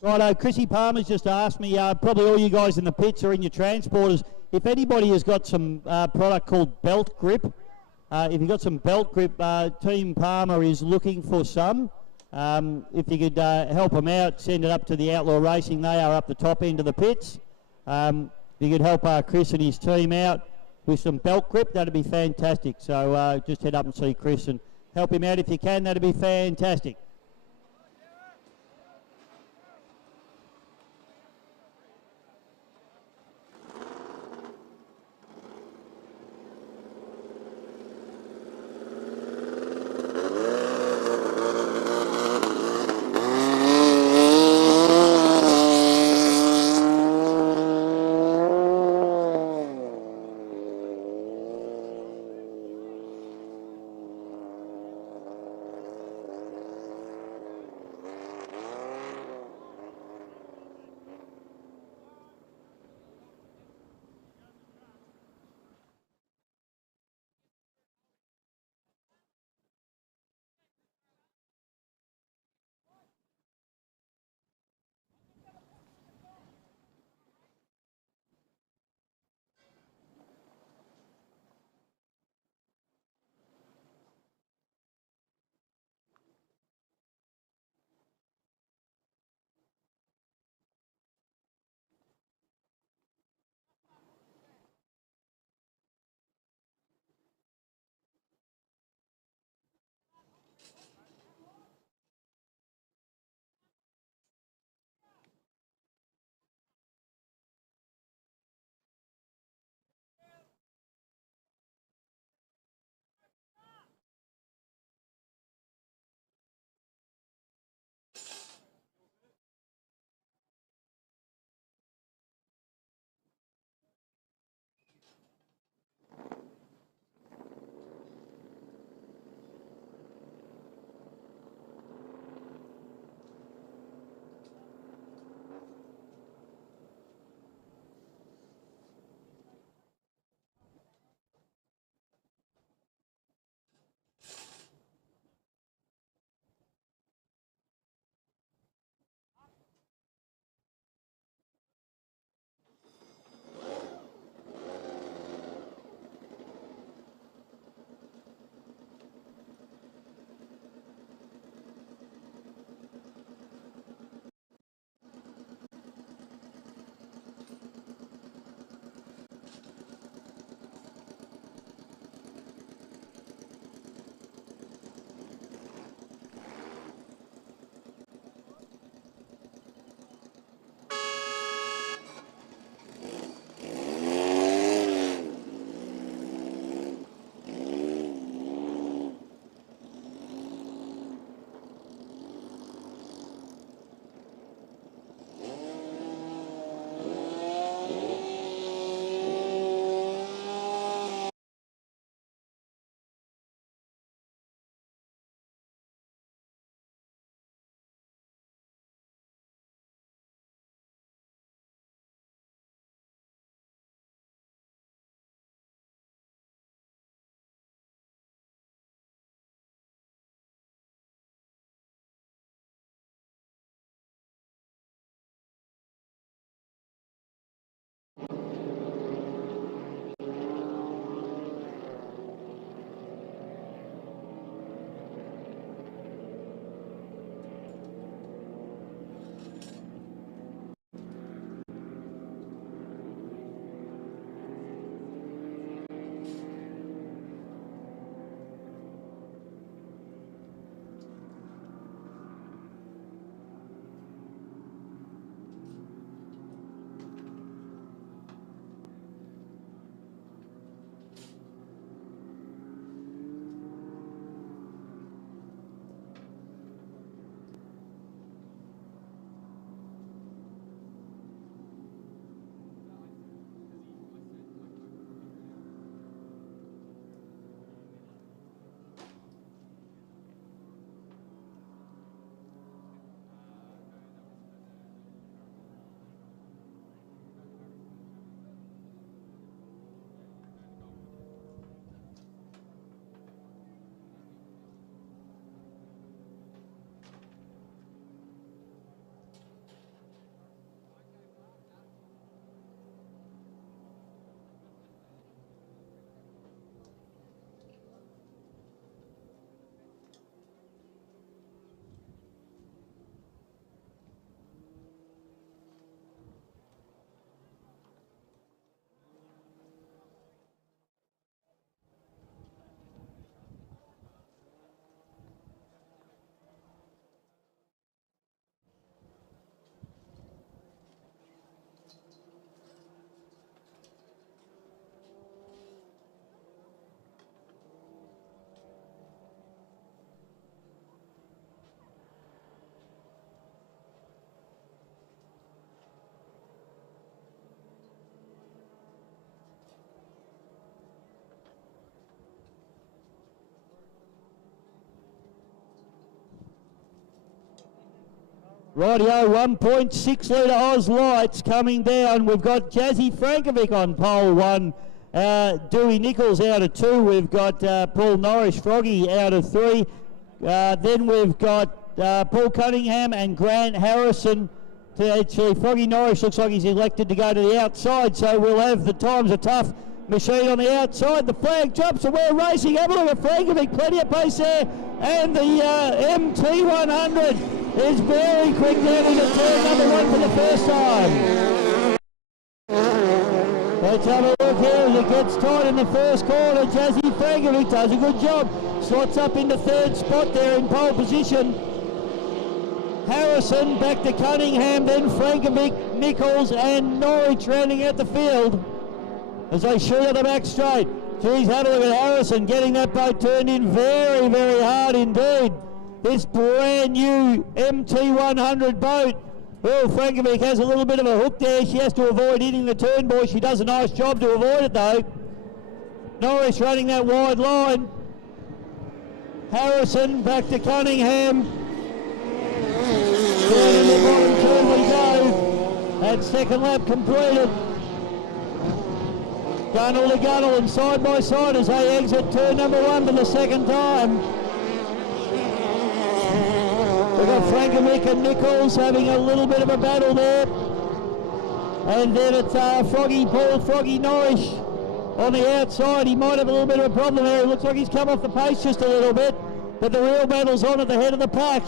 Righto, Chrissy Palmer's just asked me, probably all you guys in the pits or in your transporters, if anybody has got some product called belt grip, if you've got some belt grip, Team Palmer is looking for some. If you could help them out, send it up to the Outlaw Racing. They are up the top end of the pits. If you could help Chris and his team out with some belt grip, that'd be fantastic. So just head up and see Chris and help him out if you can. That'd be fantastic. Rightio, 1.6 litre Oz Lights coming down. We've got Jazzy Frankovic on pole 1. Dewey Nichols out of 2. We've got Paul Norris Froggy out of 3. Then we've got Paul Cunningham and Grant Harrison. Actually, Froggy Norris looks like he's elected to go to the outside, so we'll have the Times Are Tough machine on the outside. The flag drops, and we're racing. Have a look at Frankovic, plenty of pace there. And the MT100 is very quick down into turn number 1 for the first time. Let's have a look here as it gets tight in the first corner. Jazzy Frankovic does a good job. Slots up into 3rd spot there in pole position. Harrison back to Cunningham, then Frankovic, Nichols and Norwich rounding out the field as they shoot at the back straight. Geez, have a look at Harrison getting that boat turned in very, very hard indeed. This brand new MT100 boat. Well, Frankovic has a little bit of a hook there. She has to avoid hitting the turn, boy. She does a nice job to avoid it though. Norris running that wide line. Harrison back to Cunningham. Down in the bottom turn we go. That second lap completed. Gunnel to Gunnel and side by side as they exit turn number 1 for the second time. We've got Frankovic and Nichols having a little bit of a battle there. And then it's Froggy Norris on the outside. He might have a little bit of a problem there. It looks like he's come off the pace just a little bit. But the real battle's on at the head of the pack.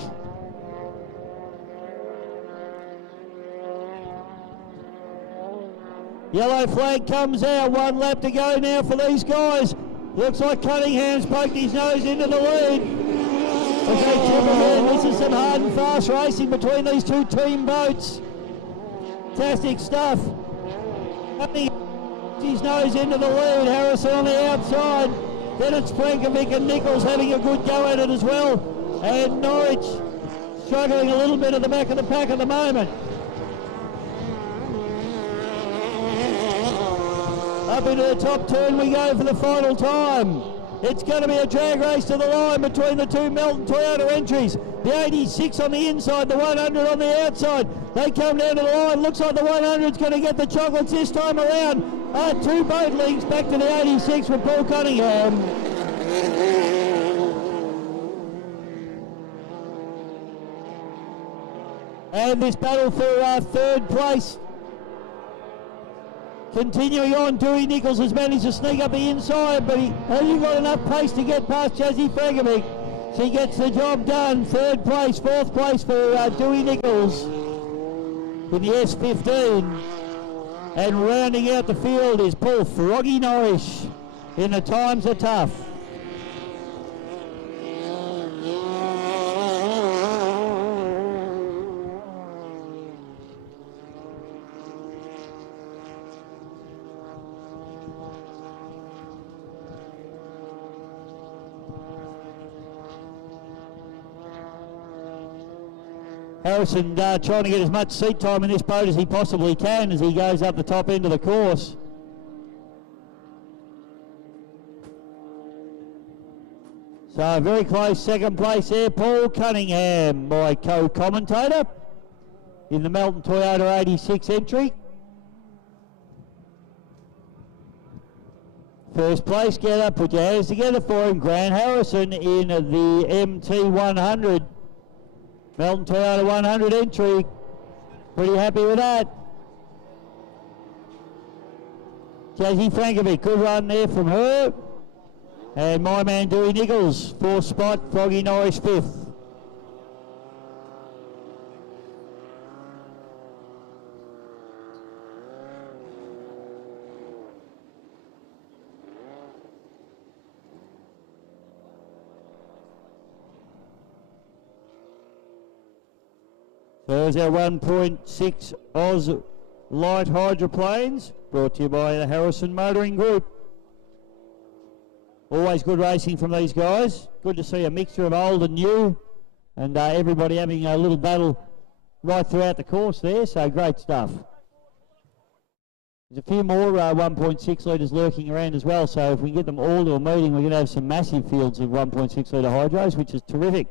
Yellow flag comes out, 1 lap to go now for these guys. Looks like Cunningham's poked his nose into the lead. Okay, Chipperman, this is some hard and fast racing between these two team boats. Fantastic stuff. Cunningham's his nose into the lead, Harrison on the outside. Then it's Frankovic and Nichols having a good go at it as well. And Norwich struggling a little bit at the back of the pack at the moment. Up into the top turn we go for the final time. It's going to be a drag race to the line between the two Melton Toyota entries. The 86 on the inside, the 100 on the outside. They come down to the line. Looks like the 100's going to get the chocolates this time around. 2 boat links back to the 86 with Paul Cunningham. And this battle for 3rd place. Continuing on, Dewey Nichols has managed to sneak up the inside, but he hasn't got enough pace to get past Jazzy Frankovic. She gets the job done. 3rd place, 4th place for Dewey Nichols in the S15. And rounding out the field is Paul Froggy Norris in the Times Are Tough. Harrison trying to get as much seat time in this boat as he possibly can as he goes up the top end of the course. So very close 2nd place there, Paul Cunningham, my co-commentator in the Melton Toyota 86 entry. 1st place, get up, put your hands together for him, Grant Harrison in the MT100. Melton Toyota 100 entry. Pretty happy with that. Jazzy Frankovic, good run there from her. And my man Dewey Nichols, 4th spot, Froggy Norris 5th. There's our 1.6 Oz light hydroplanes, brought to you by the Harrison Motoring Group. Always good racing from these guys. Good to see a mixture of old and new, and everybody having a little battle right throughout the course there, so great stuff. There's a few more 1.6 litres lurking around as well, so if we get them all to a meeting, we're going to have some massive fields of 1.6 litre hydros, which is terrific.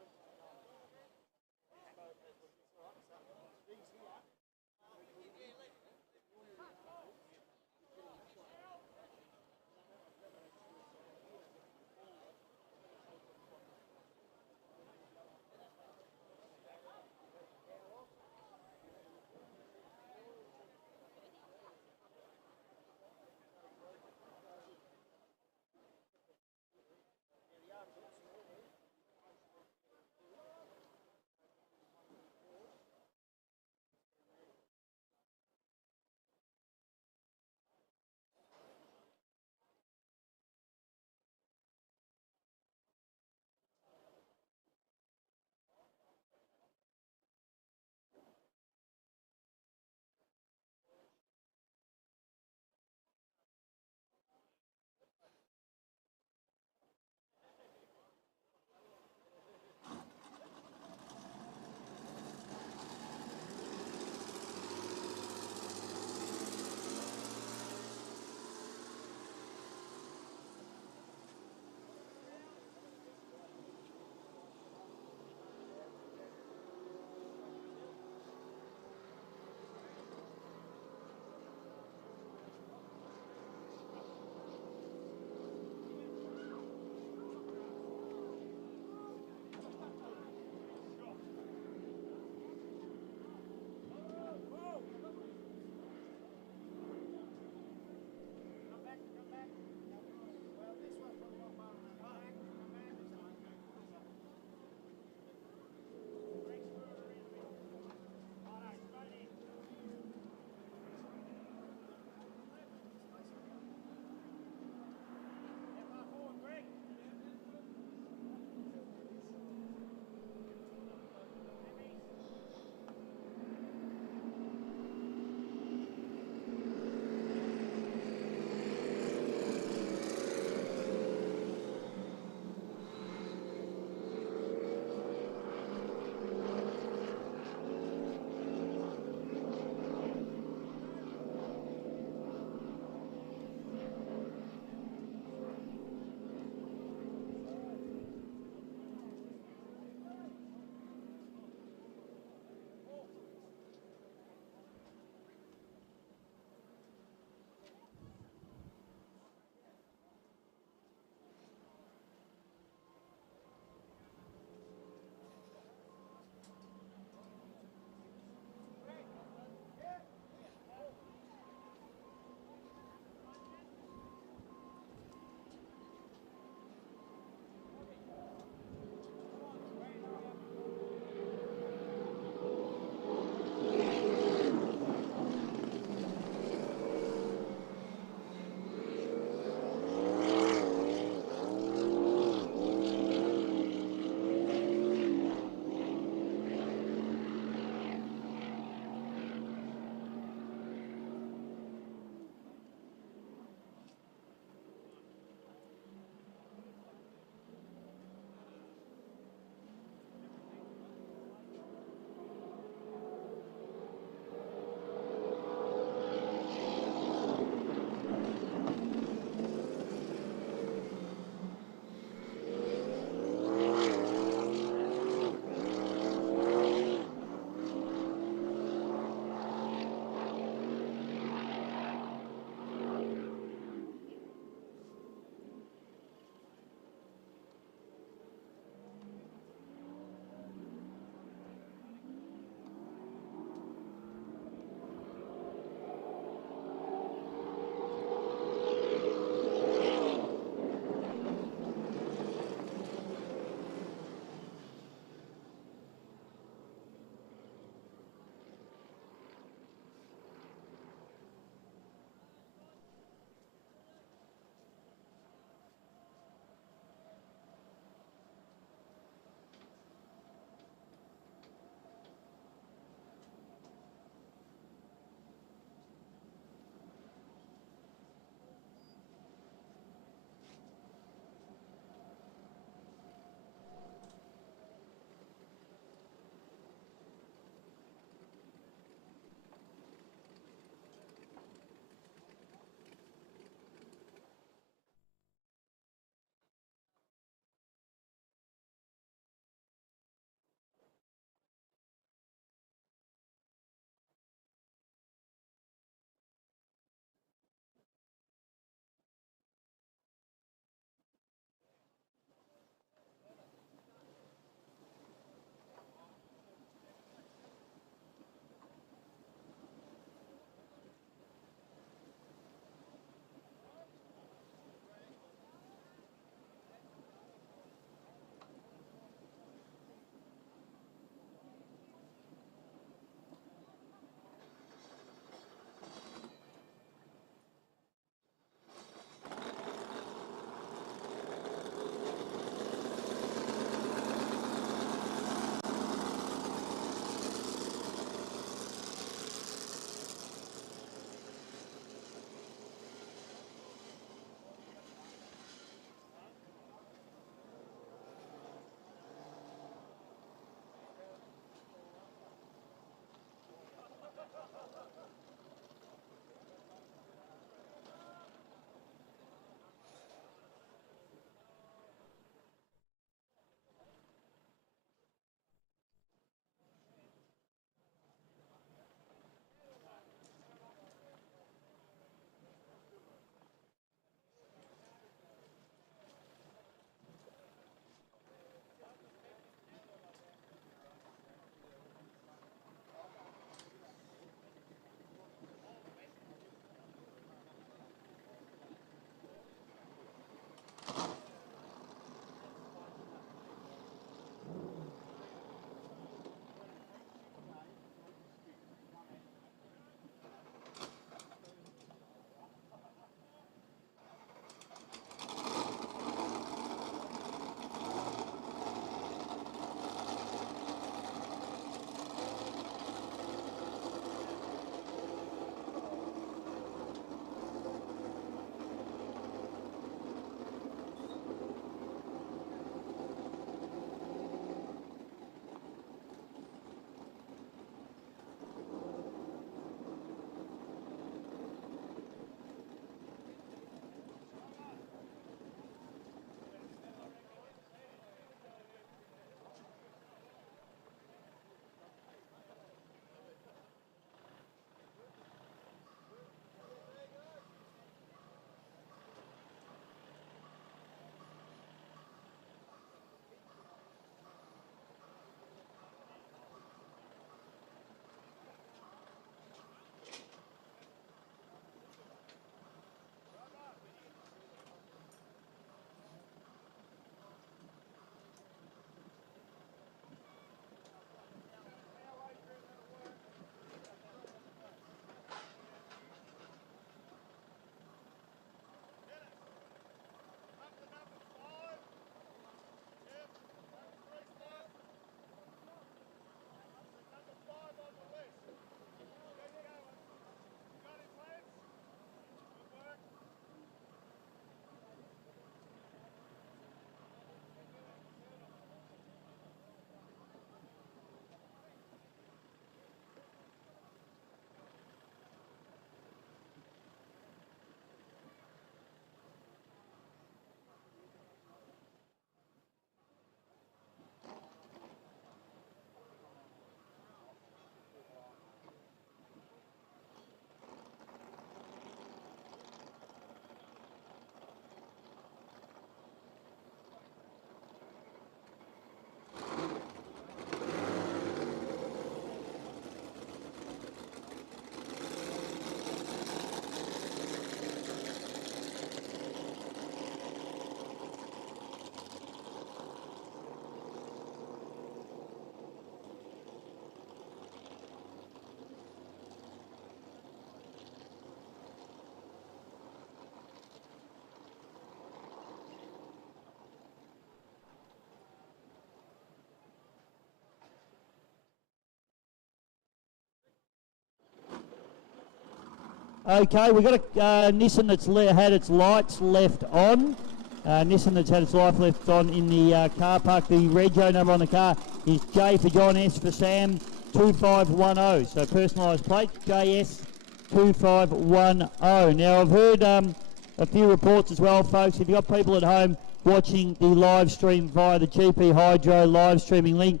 Okay, we've got a Nissan that's had its lights left on. Nissan that's had its light left on in the car park. The rego number on the car is J for John, S for Sam, 2510. So personalised plate, JS 2510. Now I've heard a few reports as well, folks. If you've got people at home watching the live stream via the GP Hydro live streaming link,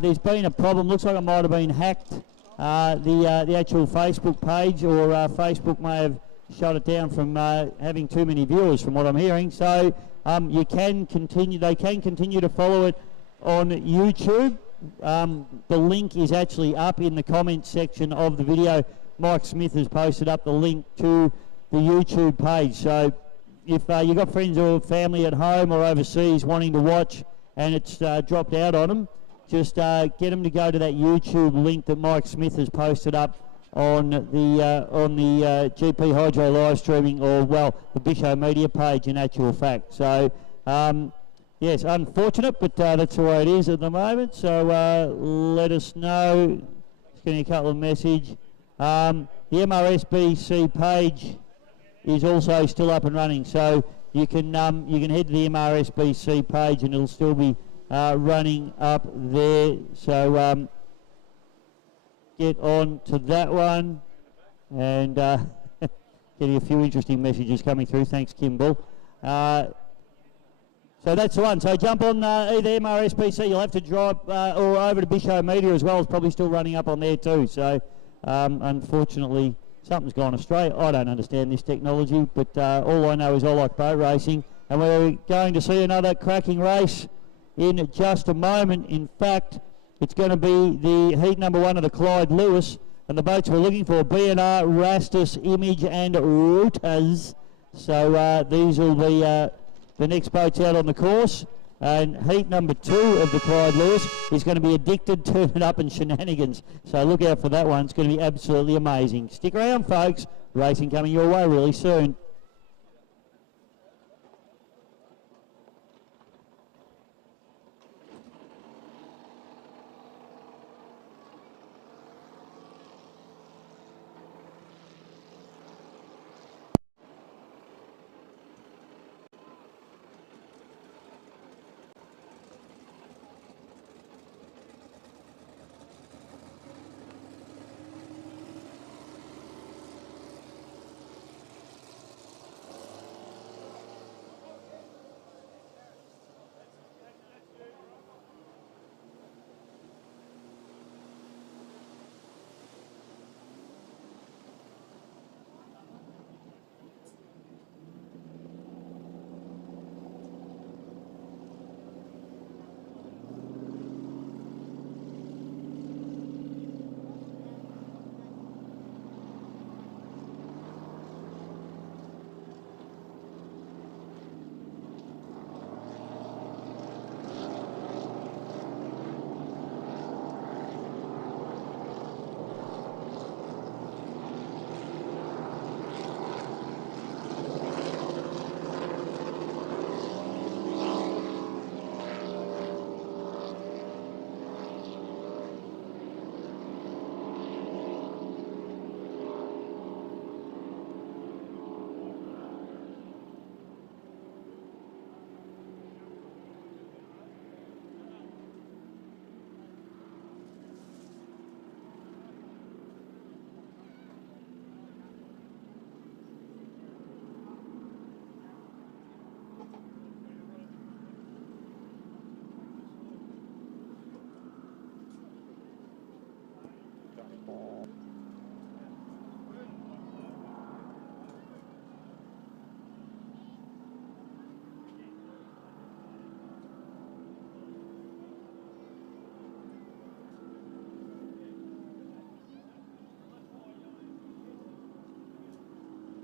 there's been a problem. Looks like it might have been hacked. The actual Facebook page, or Facebook may have shut it down from having too many viewers, from what I'm hearing. So you can continue. They can continue to follow it on YouTube. The link is actually up in the comments section of the video. Mike Smith has posted up the link to the YouTube page. So if you've got friends or family at home or overseas wanting to watch and it's dropped out on them, just get them to go to that YouTube link that Mike Smith has posted up on the GP Hydro live streaming, or well, the Bisho Media page in actual fact. So yes, unfortunate, but that's the way it is at the moment. So let us know. Just getting a couple of messages. The MRSBC page is also still up and running, so you can head to the MRSBC page and it'll still be running up there. So get on to that one, and getting a few interesting messages coming through. Thanks, Kimball. So that's the one. So jump on either MRSBC. You'll have to drive or over to Bisho Media as well. It's probably still running up on there too. So unfortunately, something's gone astray. I don't understand this technology, but all I know is I like boat racing, and we're going to see another cracking race in just a moment. In fact, it's going to be the heat number 1 of the Clyde Lewis, and the boats we're looking for, B&R, Rastus, Image and Routers. So these will be the next boats out on the course. And heat number 2 of the Clyde Lewis is going to be Addicted, Turn It Up and Shenanigans. So look out for that one. It's going to be absolutely amazing. Stick around, folks. Racing coming your way really soon.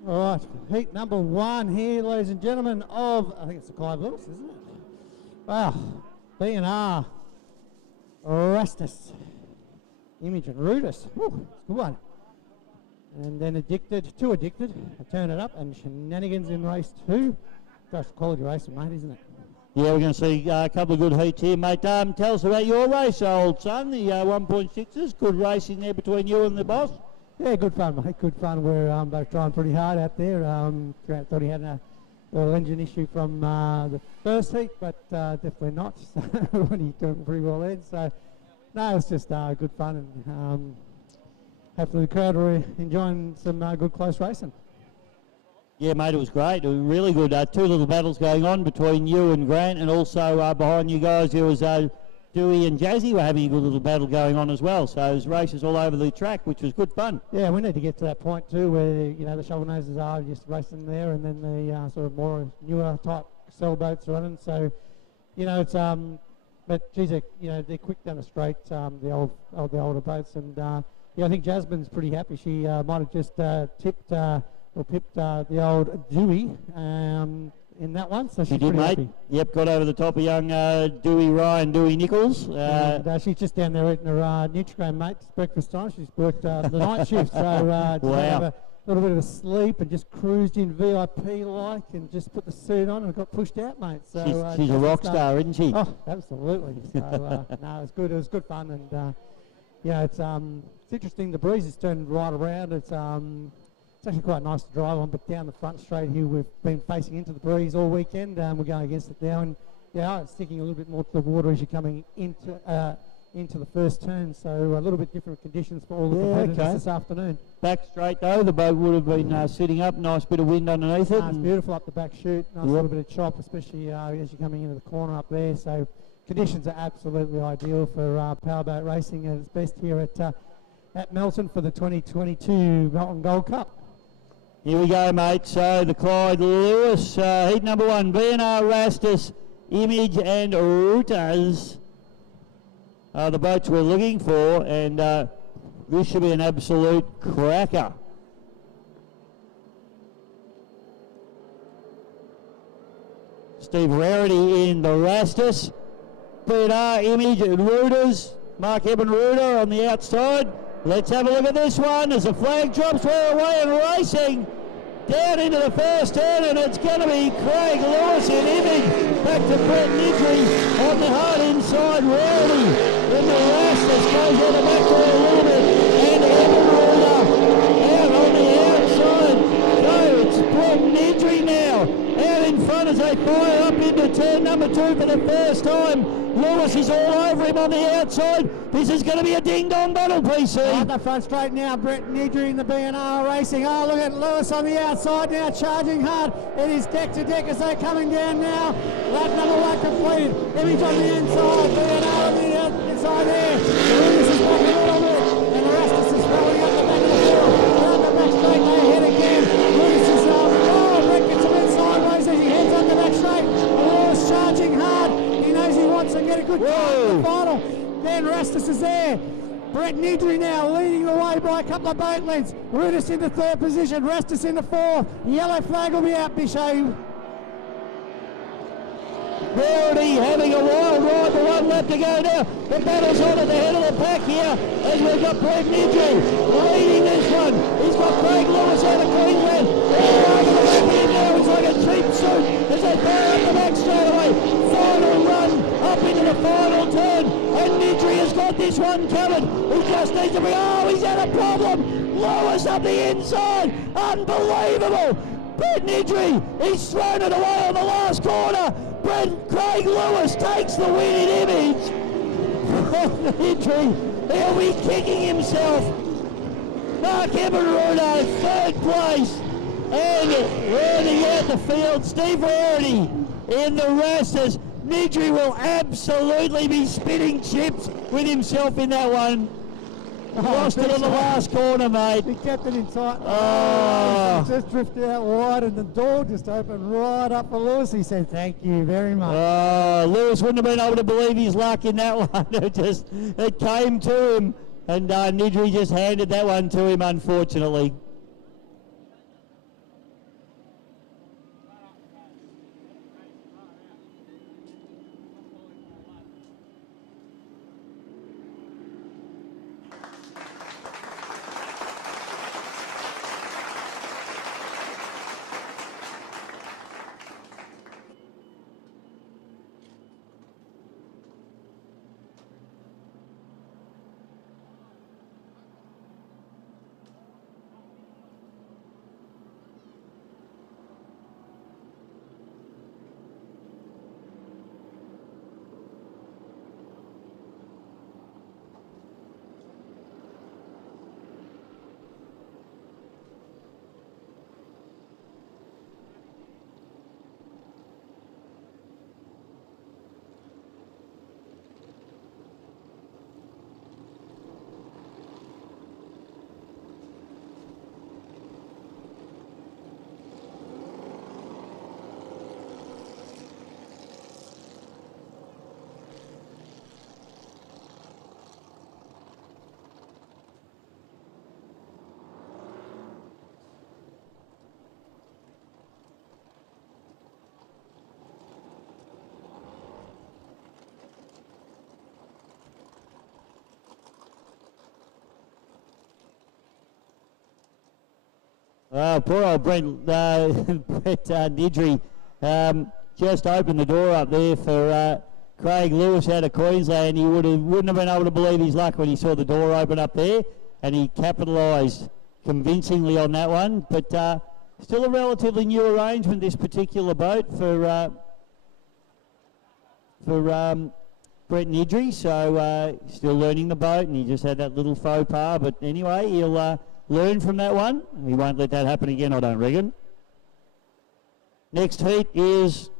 All right, heat number 1 here, ladies and gentlemen, of, I think it's the Clyde Lewis, isn't it? Wow, B&R, Rastus, Image and Rudis. Whew, it's a good one. And then Addicted, Turn It Up, and Shenanigans in race 2. Gosh, quality racing, mate, isn't it? Yeah, we're going to see a couple of good heats here, mate. Tell us about your race, old son, the 1.6s. Good racing there between you and the boss. Yeah, good fun, mate. Good fun. We're both trying pretty hard out there. Grant thought he had a little engine issue from the first heat, but definitely not. So when he's doing pretty well then. So no, it's just good fun, and hopefully the crowd are enjoying some good close racing. Yeah, mate, it was great. It was really good. Two little battles going on between you and Grant, and also behind you guys there was Dewey and Jazzy were having a good little battle going on as well. So it was races all over the track, which was good fun. Yeah, we need to get to that point too where, the shovel noses are just racing there, and then the sort of more newer type sailboats running. So, it's but geez, they're quick down the straight, the older boats, and I think Jasmine's pretty happy. She might have just pipped the old Dewey in that one, so she's did, pretty mate. happy. Yep, got over the top of young Dewey Nichols. And she's just down there eating her Nutrigrain, mate. It's breakfast time. She's worked the night shift, so just have a little bit of a sleep and just cruised in VIP-like and just put the suit on and got pushed out, mate. So she's a rock star, isn't she? Oh, absolutely. So no, it was good. It was good fun, and it's interesting. The breeze has turned right around. It's actually quite nice to drive on, but down the front straight here, we've been facing into the breeze all weekend. We're going against it now, and it's sticking a little bit more to the water as you're coming into the first turn. So a little bit different conditions for all the competitors this afternoon. Back straight though, the boat would have been sitting up. Nice bit of wind underneath it. It's beautiful up the back chute. Nice little bit of chop, especially as you're coming into the corner up there. So conditions are absolutely ideal for powerboat racing at its best here at Melton for the 2022 Melton Gold Cup. Here we go, mate. So the Clyde Lewis, heat number 1, BNR, Rastus, Image and Rutas are the boats we're looking for, and this should be an absolute cracker. Steve Rarity in the Rastus, BNR, Image and Rutas, Mark Eben Ruder on the outside. Let's have a look at this one as the flag drops. We're away and racing down into the first turn, and it's going to be Craig Lewis in Image. Back to Brett Nidry on the hard inside. Rarity in the Rastus goes on the back door a little bit, and Evan out on the outside. So it's Brett Nidry now out in front as they fire up into turn number 2 for the first time. Lewis is all over him on the outside. This is going to be a ding-dong battle, PC. At the front straight now, Brett Nidry in the BNR racing. Oh, look at Lewis on the outside now, charging hard. It is deck to deck as they're coming down now. Lap number 1 completed. Image on the inside, BNR on the inside there. Lewis is back a little bit, and the Rastus is rolling up the back of the field. Down the back straight, they head again. Lewis is Brett gets him in sideways as he heads on the back straight. Lewis charging hard. He knows he wants to get a good time in the final. Then Rastus is there. Brett Nidry now leading the way by a couple of boat lengths. Rudis in the 3rd position, Rastus in the 4th. Yellow flag will be out, Bichet. Rarity having a wild ride, the 1 lap to go now. The battle's on at the head of the pack here as we've got Brett Nidry leading this one. He's got Craig Lewis out of Queensland. Oh, over the back here now. It's like a cheap suit as they fire up the back straight away. Final run up into the final turn, and Nidry has got this one covered. He just needs to be, he's had a problem. Lewis up the inside, unbelievable. Brett Nidry, he's thrown it away on the last corner. Craig Lewis takes the win in Image. Nidry, he'll be kicking himself. Mark Eberudo, 3rd place, and rounding out the field, Steve Rarity in the Rastus. Nidry will absolutely be spitting chips with himself in that one. Lost it on the last corner, mate. He kept it in tight. Just drifted out wide, and the door just opened right up for Lewis. He said, "Thank you very much." Lewis wouldn't have been able to believe his luck in that one. It came to him, and Nidry just handed that one to him, unfortunately. Poor old Brett Nidri just opened the door up there for Craig Lewis out of Queensland. He wouldn't have been able to believe his luck when he saw the door open up there, and he capitalised convincingly on that one. But still a relatively new arrangement, this particular boat for Brett Nidri. So still learning the boat, and he just had that little faux pas. But anyway, he'll learn from that one. He won't let that happen again, I don't reckon. Next heat is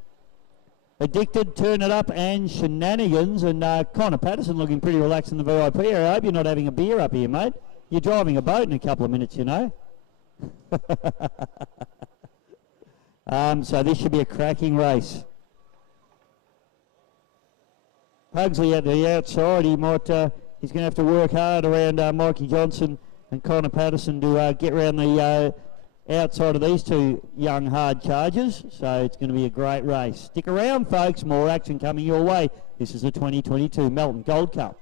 Addicted, Turn It Up and Shenanigans, and Connor Patterson looking pretty relaxed in the VIP area. I hope you're not having a beer up here, mate. You're driving a boat in a couple of minutes, you know. So this should be a cracking race. Pugsley at the outside, he's going to have to work hard around Mikey Johnson and Connor Patterson to get around the outside of these two young hard chargers. So it's going to be a great race. Stick around, folks. More action coming your way. This is the 2022 Melton Gold Cup.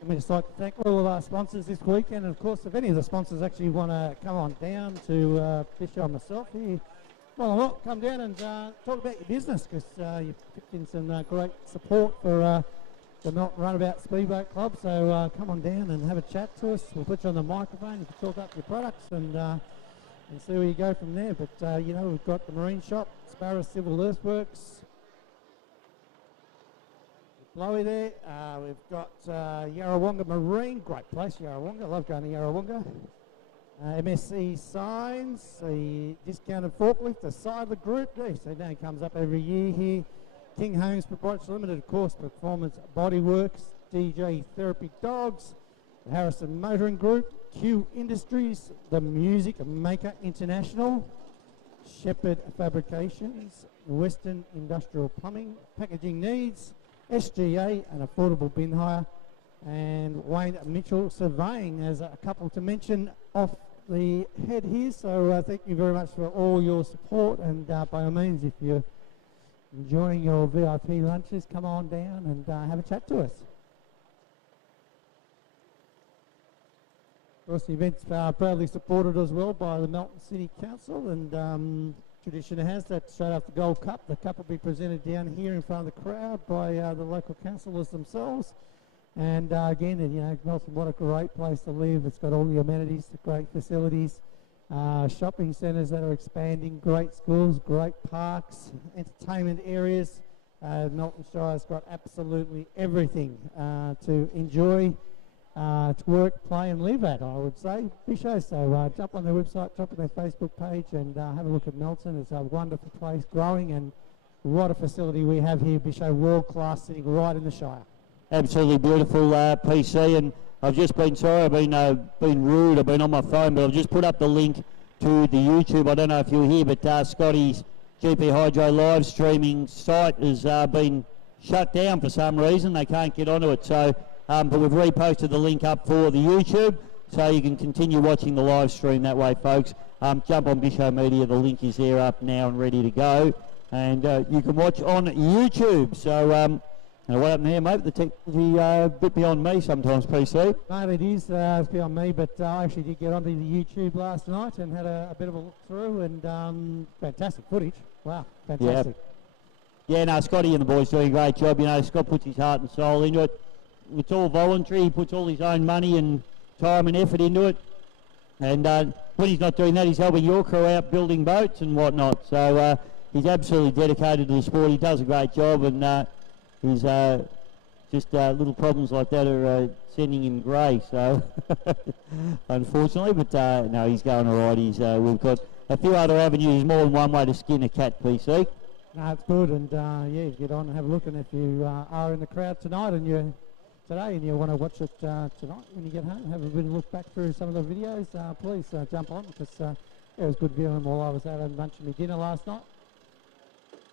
And we'd just like to thank all of our sponsors this weekend. And of course, if any of the sponsors actually want to come on down to Fisher or myself here, well, look, come down and talk about your business, because you've picked in some great support for the Melton Runabout Speedboat Club. So come on down and have a chat to us. We'll put you on the microphone. You can talk up your products and see where you go from there. But, you know, we've got the Marine Shop, Sparrow Civil Earthworks, Blowy there. We've got Yarrawonga Marine, great place, Yarrawonga. I love going to Yarrawonga. MSC Signs, the discounted forklift, the Seidler Group. So that comes up every year here. King Homes Proprietary Limited, of course, Performance Bodyworks, DJ Therapy Dogs, the Harrison Motoring Group, Q Industries, the Music Maker International, Shepherd Fabrications, Western Industrial Plumbing, Packaging Needs, SGA and Affordable Bin Hire, and Wayne Mitchell Surveying as a couple to mention off the head here. So thank you very much for all your support, and by all means, if you're enjoying your VIP lunches, come on down and have a chat to us. Of course, the event's proudly supported as well by the Melton City Council, and tradition has that straight after the Gold Cup, the cup will be presented down here in front of the crowd by the local councillors themselves. And again, you know, Melton, what a great place to live. It's got all the amenities, the great facilities, shopping centres that are expanding, great schools, great parks, entertainment areas. Melton Shire's got absolutely everything to enjoy, to work, play and live at, I would say, Bisho. So jump on their website, jump on their Facebook page and have a look at Melton. It's a wonderful place, growing, and what a facility we have here, Bisho, world class, sitting right in the Shire. Absolutely beautiful, PC, and I've just been, sorry, I've been rude, I've been on my phone, but I've just put up the link to the YouTube. I don't know if you're here, but Scotty's GP Hydro live streaming site has been shut down for some reason. They can't get onto it, so but we've reposted the link up for the YouTube, so you can continue watching the live stream that way, folks. Jump on Bisho Media, the link is there up now and ready to go, and you can watch on YouTube. So what happened here, mate? The technology a bit beyond me sometimes, PC. Mate, it is it's beyond me, but I actually did get onto the YouTube last night and had a bit of a look through, and fantastic footage. Wow, fantastic. Yeah, no, Scotty and the boys doing a great job. You know, Scott puts his heart and soul into it. It's all voluntary. He puts all his own money and time and effort into it. And when he's not doing that, he's helping your crew out building boats and whatnot. So he's absolutely dedicated to the sport. He does a great job, and he's just little problems like that are sending him grey. So unfortunately, but no, he's going all right. We've got a few other avenues, more than one way to skin a cat, PC. No, it's good, and yeah, get on and have a look. And if you are in the crowd tonight and you want to watch it tonight when you get home, have a bit of look back through some of the videos, please jump on, because it was good viewing while I was out having lunch and my dinner last night.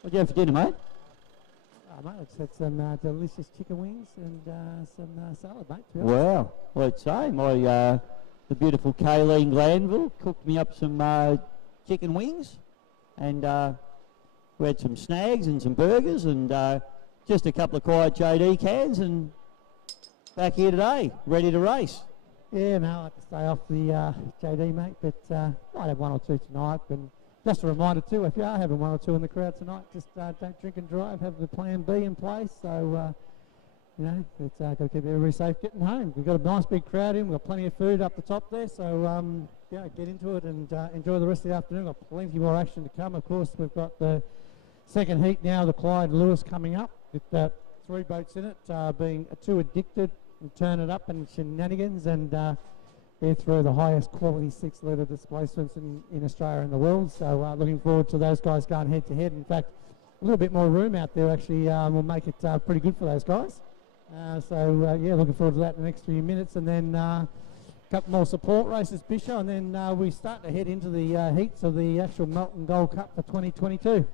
What did you have for dinner, mate? Mate, it's had some delicious chicken wings and some salad, mate. Wow, well, it's same. The beautiful Kayleen Glanville cooked me up some chicken wings, and we had some snags and some burgers, and just a couple of quiet JD cans, and back here today, ready to race. Yeah, no, I like to stay off the JD, mate, but might have one or two tonight. And just a reminder too, if you are having one or two in the crowd tonight, just don't drink and drive, have the plan B in place. So, you know, it's got to keep everybody safe getting home. We've got a nice big crowd in, we've got plenty of food up the top there, so yeah, get into it and enjoy the rest of the afternoon. We've got plenty more action to come. Of course, we've got the second heat now, the Clyde Lewis coming up with 3 boats in it, being 2 Addicted, and Turn It Up, and Shenanigans, and they're through the highest quality 6-litre displacements in Australia and the world. So looking forward to those guys going head to head. In fact, a little bit more room out there actually will make it pretty good for those guys. So yeah, looking forward to that in the next few minutes, and then a couple more support races, Bisho, and then we start to head into the heats of the actual Melton Gold Cup for 2022.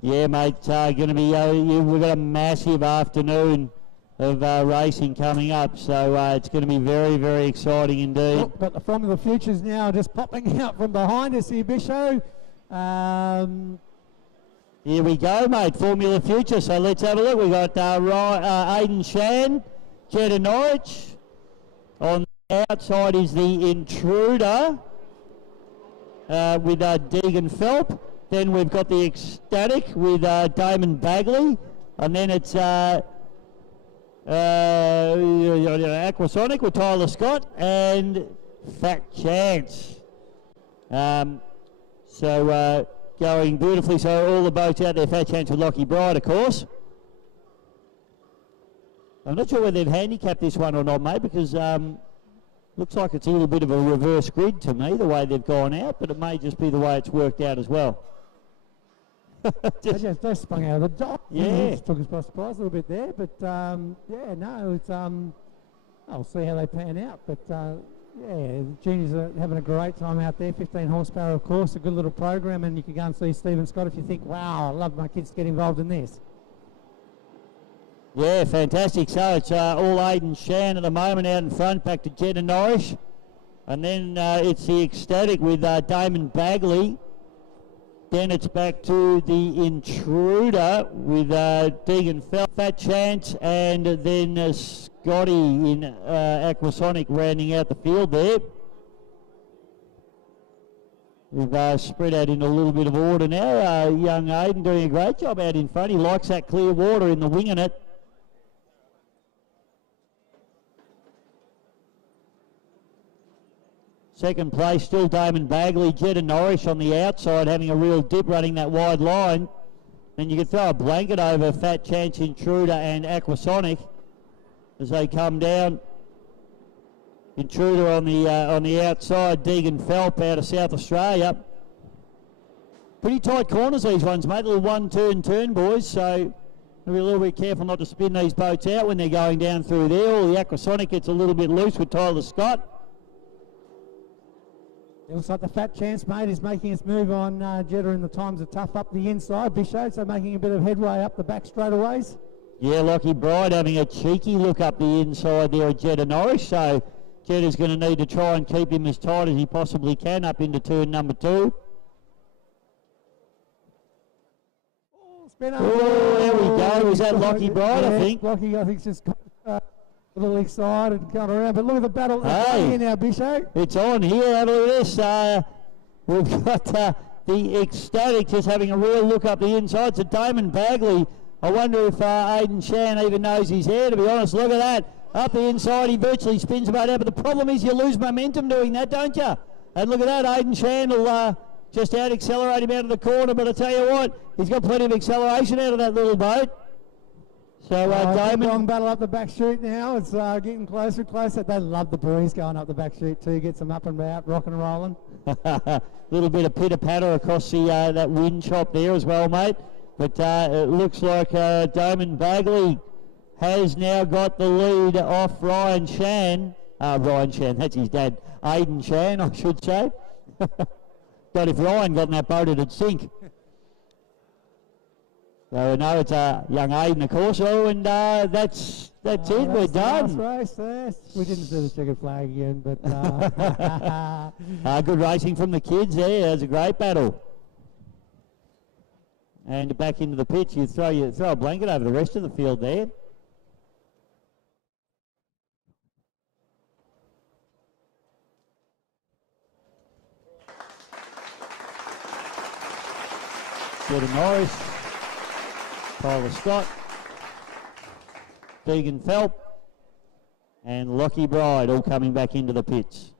Yeah, mate, going to be we've got a massive afternoon of racing coming up, so it's going to be very, very exciting indeed. Oh, got the Formula Futures now just popping out from behind us here, Bisho. Here we go, mate, Formula Future. So let's have a look. We've got Aidan Shan, Jetta Norwich. On the outside is the Intruder with Deegan Phelp. Then we've got the Ecstatic with Damon Bagley. And then it's Aquasonic with Tyler Scott and Fat Chance. So going beautifully. So all the boats out there, Fat Chance with Lockie Bride, of course. I'm not sure whether they've handicapped this one or not, mate, because looks like it's a little bit of a reverse grid to me, the way they've gone out, but it may just be the way it's worked out as well. They sprung out of the dock. Yeah. Just took us by surprise a little bit there, but yeah, no, it's I'll see how they pan out, but yeah, juniors are having a great time out there. 15 horsepower, of course, a good little program, and you can go and see Stephen Scott if you think, wow, I love my kids to get involved in this. Yeah, fantastic. So it's all Aidan Shan at the moment out in front, back to Jetta Norwich, and then it's the Ecstatic with Damon Bagley. Then it's back to the Intruder with Deegan Phelps, Fat Chance, and then Scotty in Aquasonic rounding out the field there. We've spread out in a little bit of order now. Young Aidan doing a great job out in front. He likes that clear water in the winging it. Second place, still Damon Bagley. Jetta Norris on the outside, having a real dip, running that wide line. Then you could throw a blanket over Fat Chance Intruder and Aquasonic as they come down. Intruder on the outside, Deegan Phelp out of South Australia. Pretty tight corners these ones, mate. Little 1-turn, boys. So be a little bit careful not to spin these boats out when they're going down through there. Or the Aquasonic gets a little bit loose with Tyler Scott. It looks like the Fat Chance, mate, is making its move on Jetta in the times are tough up the inside. Bishop, so making a bit of headway up the back straightaways. Yeah, Lockie Bride having a cheeky look up the inside there at Jetta Norris. So Jetta's going to need to try and keep him as tight as he possibly can up into turn number 2. Oh, there we go. Was that Lockie Bride, I think? Lockie, I think, just a little excited and going around. But look at the battle here now, Bishop. It's on here. Have a look at this. We've got the Ecstatic just having a real look up the inside. So Damon Bagley. I wonder if Aiden Shan even knows he's there, to be honest. Look at that. Up the inside, he virtually spins about out. But the problem is you lose momentum doing that, don't you? And look at that. Aiden Shan will just out-accelerate him out of the corner. But I tell you what, he's got plenty of acceleration out of that little boat. So Damon... Long battle up the back chute now. It's getting closer and closer. They love the breeze going up the back chute too. Gets them up and about, rocking and rolling. Little bit of pitter-patter across the that wind chop there as well, mate. But it looks like Damon Bagley has now got the lead off Ryan Shan. Ryan Shan, that's his dad. Aiden Shan, I should say. But if Ryan got in that boat, it'd sink. So no, it's young Aiden, of course. Oh, and that's it. We're done. Last race. We didn't see the checkered flag again, but good racing from the kids there. It was a great battle. And back into the pitch, you throw a blanket over the rest of the field there. Jetta Norris, Tyler Scott, Deegan Phelp, and Lockie Bride all coming back into the pits.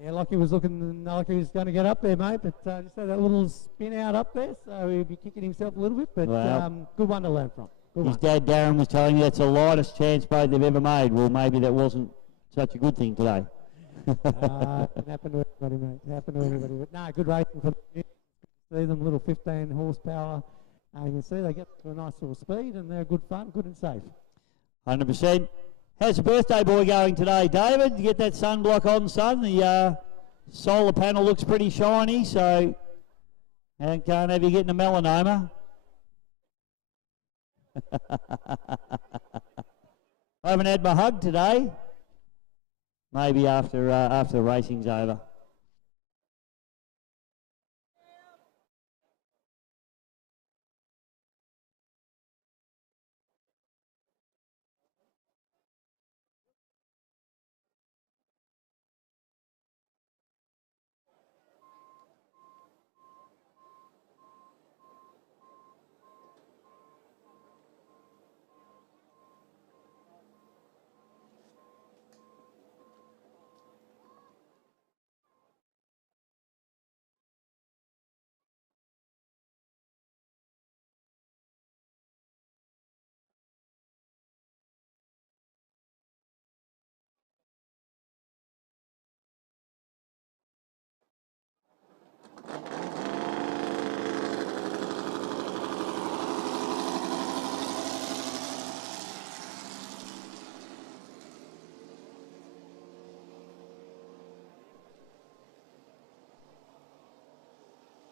Yeah, Lockie was looking like he was going to get up there, mate, but just had that little spin out up there, so he'll be kicking himself a little bit, but good one to learn from. His dad Darren was telling me that's the lightest chance boat they've ever made. Well, maybe that wasn't such a good thing today. It can happen to everybody, mate. It can happen to everybody. But no, good racing for them. See them, little 15 horsepower. You can see they get to a nice sort of speed and they're good fun, good and safe. 100%. How's the birthday boy going today, David? You get that sunblock on, son. The solar panel looks pretty shiny, so can't have you getting a melanoma. I haven't had my hug today. Maybe after the racing's over.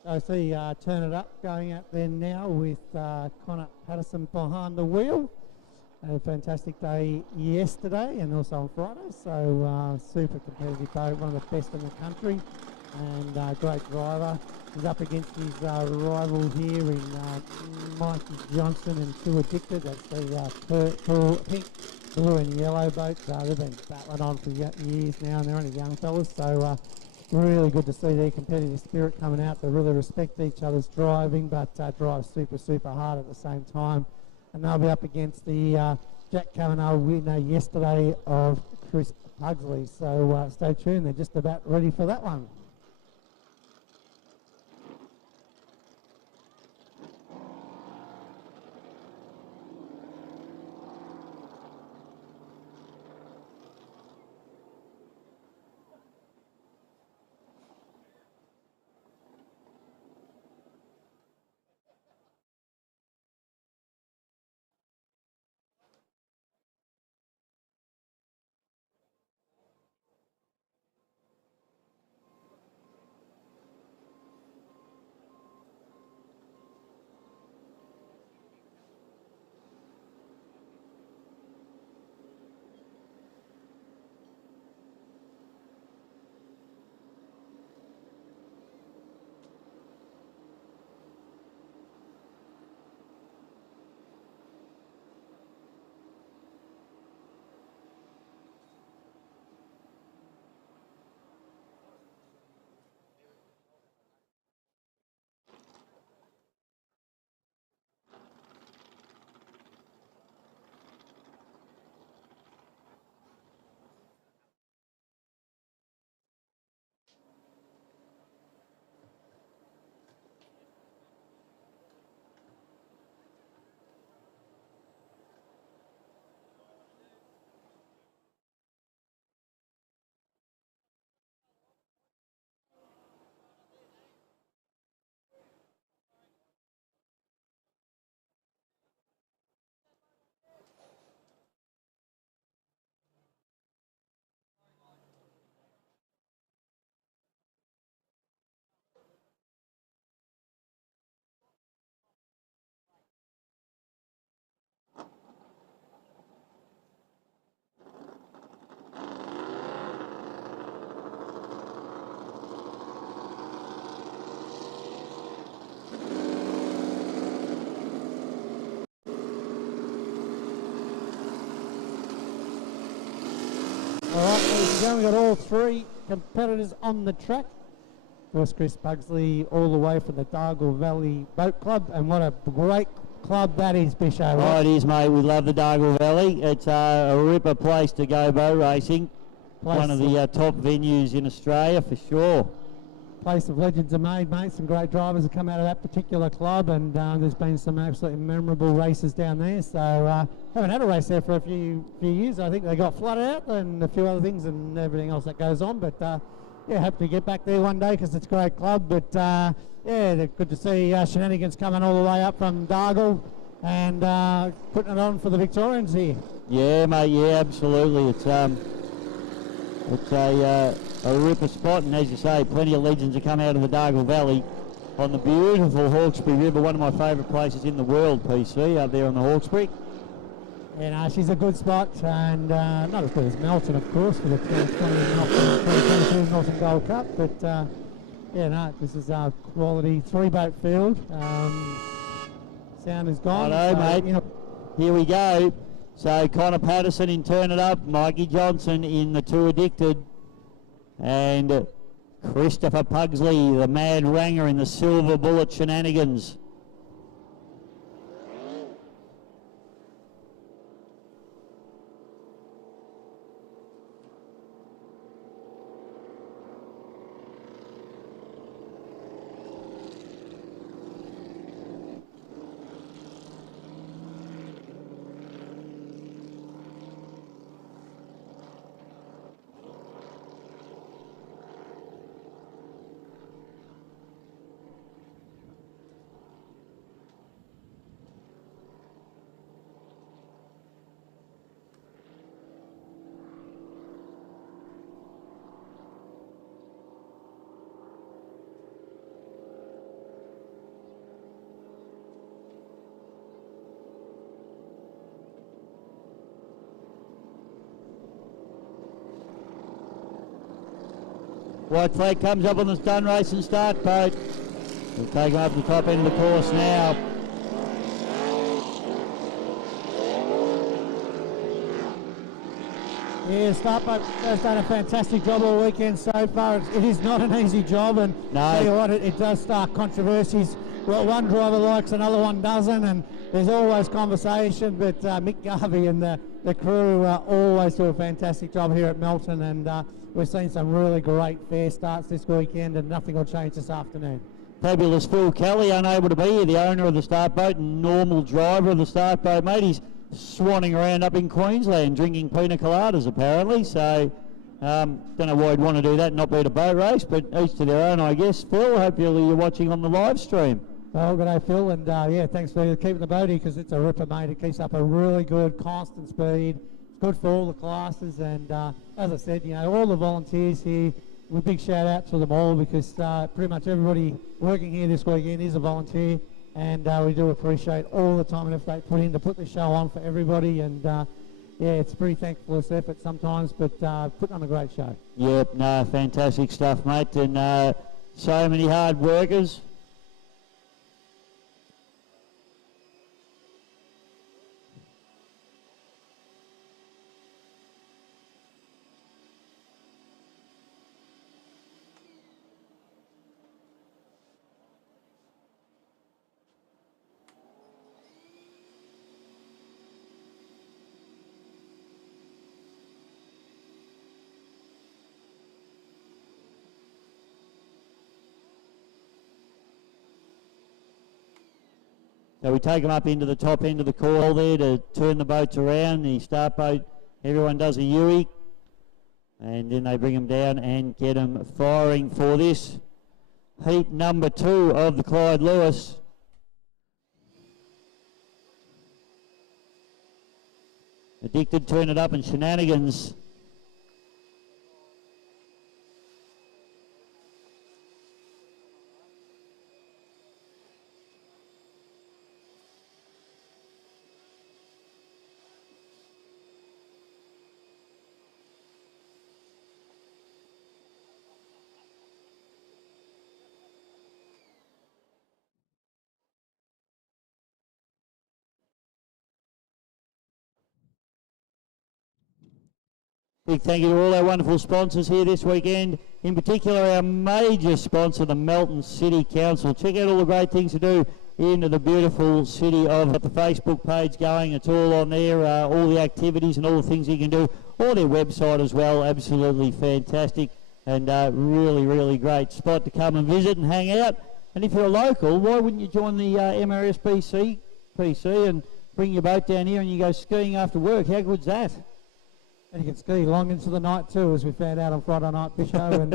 So I see Turn It Up going out there now with Connor Patterson behind the wheel. Had a fantastic day yesterday and also on Friday, so super competitive boat, one of the best in the country, and great driver. He's up against his rival here in Mikey Johnson and Too Addicted. That's the pink, blue and yellow boats. They've been battling on for years now and they're only young fellas, so really good to see their competitive spirit coming out. They really respect each other's driving, but drive super hard at the same time. And they'll be up against the Jack Kavanagh winner yesterday of Chris Pugsley. So stay tuned, they're just about ready for that one. We've got all three competitors on the track. First, Chris Pugsley, all the way from the Dargle Valley Boat Club, and what a great club that is, Bisho. Oh, it is, mate. We love the Dargle Valley. It's a ripper place to go boat racing. One of the top venues in Australia, for sure. Place of legends are made, mate. Some great drivers have come out of that particular club, and there's been some absolutely memorable races down there. So haven't had a race there for a few years. I think they got flooded out and a few other things and everything else that goes on. But yeah, hope to get back there one day because it's a great club. But yeah, good to see Shenanigans coming all the way up from Dargle and putting it on for the Victorians here. Yeah, mate. Yeah, absolutely. It's a ripper spot, and as you say, plenty of legends have come out of the Dargle Valley on the beautiful Hawkesbury River, one of my favourite places in the world, PC, up there on the Hawkesbury. Yeah, she's a good spot, and not as good as Melton, of course, for the 2022 Melton Gold Cup, but yeah, no, this is our quality three-boat field. Sound is gone. Righto, so, mate. You know, here we go. So Connor Patterson in Turn It Up, Mikey Johnson in the Two Addicted, and Christopher Pugsley, the Mad Ranger in the Silver Bullet Shenanigans. White flag comes up on the stun race and start boat. We'll take him up the top end of the course now. Yeah, start boat has done a fantastic job all weekend so far. It is not an easy job, and no. tell you what, it does start controversies. Well, one driver likes, another one doesn't, and there's always conversation, but Mick Garvey and the crew always do a fantastic job here at Melton, and we've seen some really great fair starts this weekend, and nothing will change this afternoon. Fabulous Phil Kelly, unable to be here, the owner of the start boat and normal driver of the start boat, mate. He's swanning around up in Queensland drinking pina coladas apparently, so don't know why he'd want to do that and not be at a boat race, but each to their own, I guess. Phil, hopefully you're watching on the live stream. Well, good day, Phil, and yeah, thanks for keeping the boatie, because it's a ripper, mate. It keeps up a really good constant speed. It's good for all the classes, and as I said, you know, all the volunteers here, a big shout out to them all, because pretty much everybody working here this weekend is a volunteer, and we do appreciate all the time and effort they put in to put the show on for everybody, and yeah, it's pretty thankless effort sometimes, but putting on a great show. Yep, no, fantastic stuff, mate, and so many hard workers. So we take them up into the top end of the coil there to turn the boats around. The start boat, everyone does a U-ey, and then they bring them down and get them firing for this heat number 2 of the Clyde Lewis. Addicted, Turn It Up and Shenanigans. Big thank you to all our wonderful sponsors here this weekend, in particular our major sponsor, the Melton City Council. Check out all the great things to do in the beautiful city of the Facebook page going. It's all on there, all the activities and all the things you can do, or their website as well. Absolutely fantastic, and really, really great spot to come and visit and hang out. And if you're a local, why wouldn't you join the MRSBC PC and bring your boat down here and you go skiing after work? How good's that? And you can ski long into the night too, as we found out on Friday night fish show, and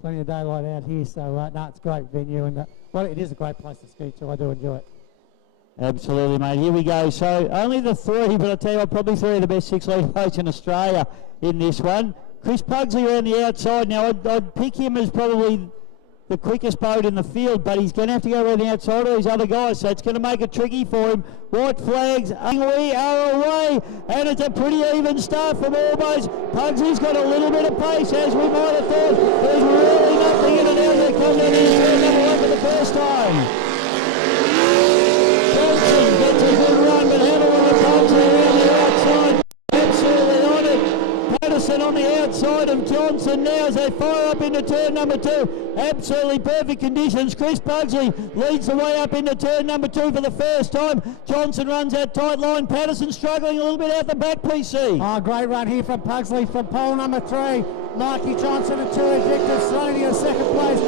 plenty of daylight out here. So no, it's a great venue, and well, it is a great place to ski too. I do enjoy it. Absolutely, mate. Here we go. So only the 3, but I tell you what, probably 3 of the best 6-litre boats in Australia in this one. Chris Pugsley around the outside. Now I'd pick him as probably the quickest boat in the field, but he's going to have to go around the outside of these other guys, so it's going to make it tricky for him. White flags, we are away, and it's a pretty even start from all boats. Pugsley's got a little bit of pace, as we might have thought. There's really nothing in it now. They come down into turn number 1 for the first time. Johnson gets a good run, but Hamilton and Pugsley around the outside. Absolutely on it. Patterson on the outside of Johnson now as they fire up into turn number 2. Absolutely perfect conditions. Chris Pugsley leads the way up into turn number 2 for the first time. Johnson runs that tight line. Patterson struggling a little bit out the back, PC. Oh, great run here from Pugsley from pole number 3. Mikey Johnson and 2 Addicted slowly in second place.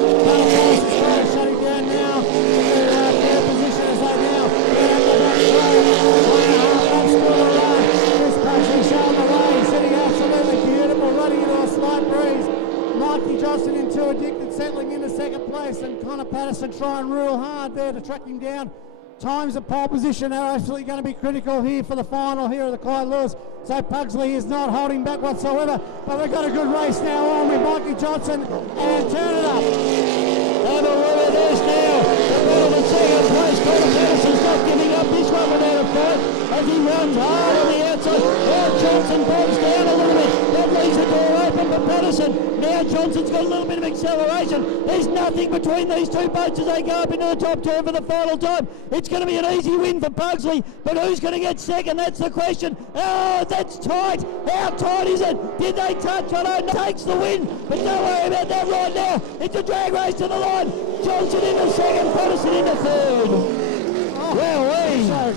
Shutting down now. Their position as they now get up the back straight. Chris Pugsley showing the way, sitting absolutely beautiful, running into a slight breeze. Mikey Johnson in 2 Addicted settling into second place, and Connor Patterson trying real hard there to track him down. Times of pole position are absolutely going to be critical here for the final here of the Clyde Lewis. So Pugsley is not holding back whatsoever, but they've got a good race now on with Mikey Johnson, and Turn It Up. Have a look at this now. The battle in second place. Connor Patterson's not giving up this one without a fight as he runs hard on the outside. Now Johnson bobs down a little bit. That leaves the door open for Patterson. Now Johnson's got a little bit of acceleration. There's nothing between these two boats as they go up into the top turn for the final time. It's going to be an easy win for Pugsley, but who's going to get second? That's the question. Oh, that's tight. How tight is it? Did they touch? I don't know. Takes the win, but don't worry about that right now. It's a drag race to the line. Johnson into second, Patterson into third. Oh, well, so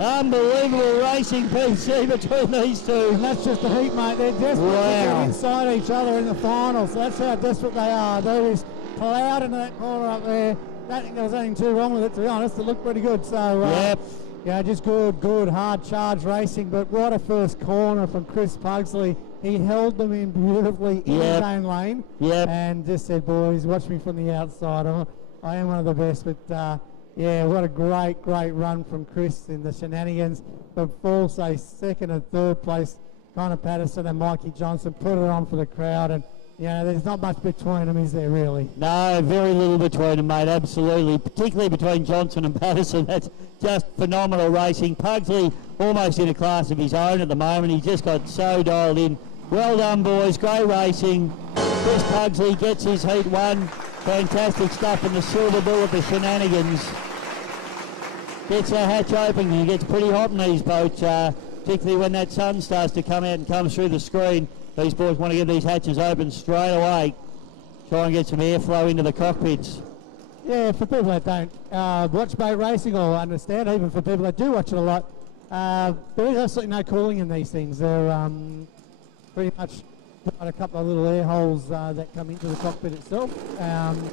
Unbelievable racing, PC, between these two. And that's just the heat, mate. They're desperate to get inside each other in the finals. So that's how desperate they are. There is cloud into that corner up there. I don't think there was anything too wrong with it, to be honest. It looked pretty good. So, yeah, just good, hard charge racing. But what a first corner from Chris Pugsley. He held them in beautifully in his own lane. And just said, boys, watch me from the outside. I am one of the best. But, yeah, what a great run from Chris in the shenanigans. But full, say, second and third place, Connor Patterson and Mikey Johnson put it on for the crowd. And, you know, there's not much between them, is there, really? No, very little between them, mate, absolutely. Particularly between Johnson and Patterson. That's just phenomenal racing. Pugsley almost in a class of his own at the moment. He just got so dialed in. Well done, boys. Great racing. Chris Pugsley gets his heat one. Fantastic stuff in the silver bullet, the shenanigans. Gets the hatch open and it gets pretty hot in these boats, particularly when that sun starts to come out and comes through the screen. These boys want to get these hatches open straight away. Try and get some airflow into the cockpits. Yeah, for people that don't watch boat racing or understand, even for people that do watch it a lot, there is absolutely no cooling in these things. They're pretty much got a couple of little air holes that come into the cockpit itself.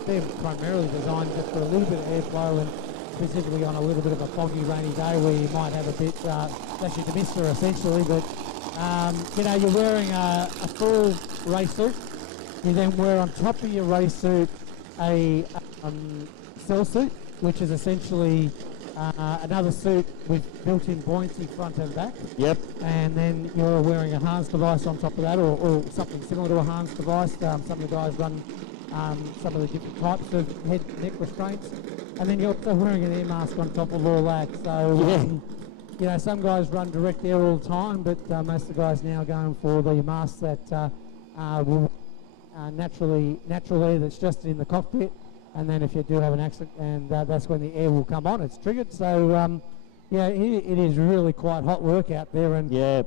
They're primarily designed just for a little bit of airflow, and specifically on a little bit of a foggy, rainy day where you might have a bit, actually the mister essentially, but you know, you're wearing a full race suit. You then wear on top of your race suit a cell suit, which is essentially another suit with built-in buoyancy front and back. Yep. And then you're wearing a harness device on top of that, or something similar to a harness device. Some of the guys run some of the different types of head neck restraints. And then you're also wearing an air mask on top of all that. So, you know, some guys run direct air all the time, but most of the guys now are going for the masks that will natural air that's just in the cockpit. And then if you do have an accident, and that's when the air will come on, it's triggered. So, yeah, it is really quite hot work out there. And it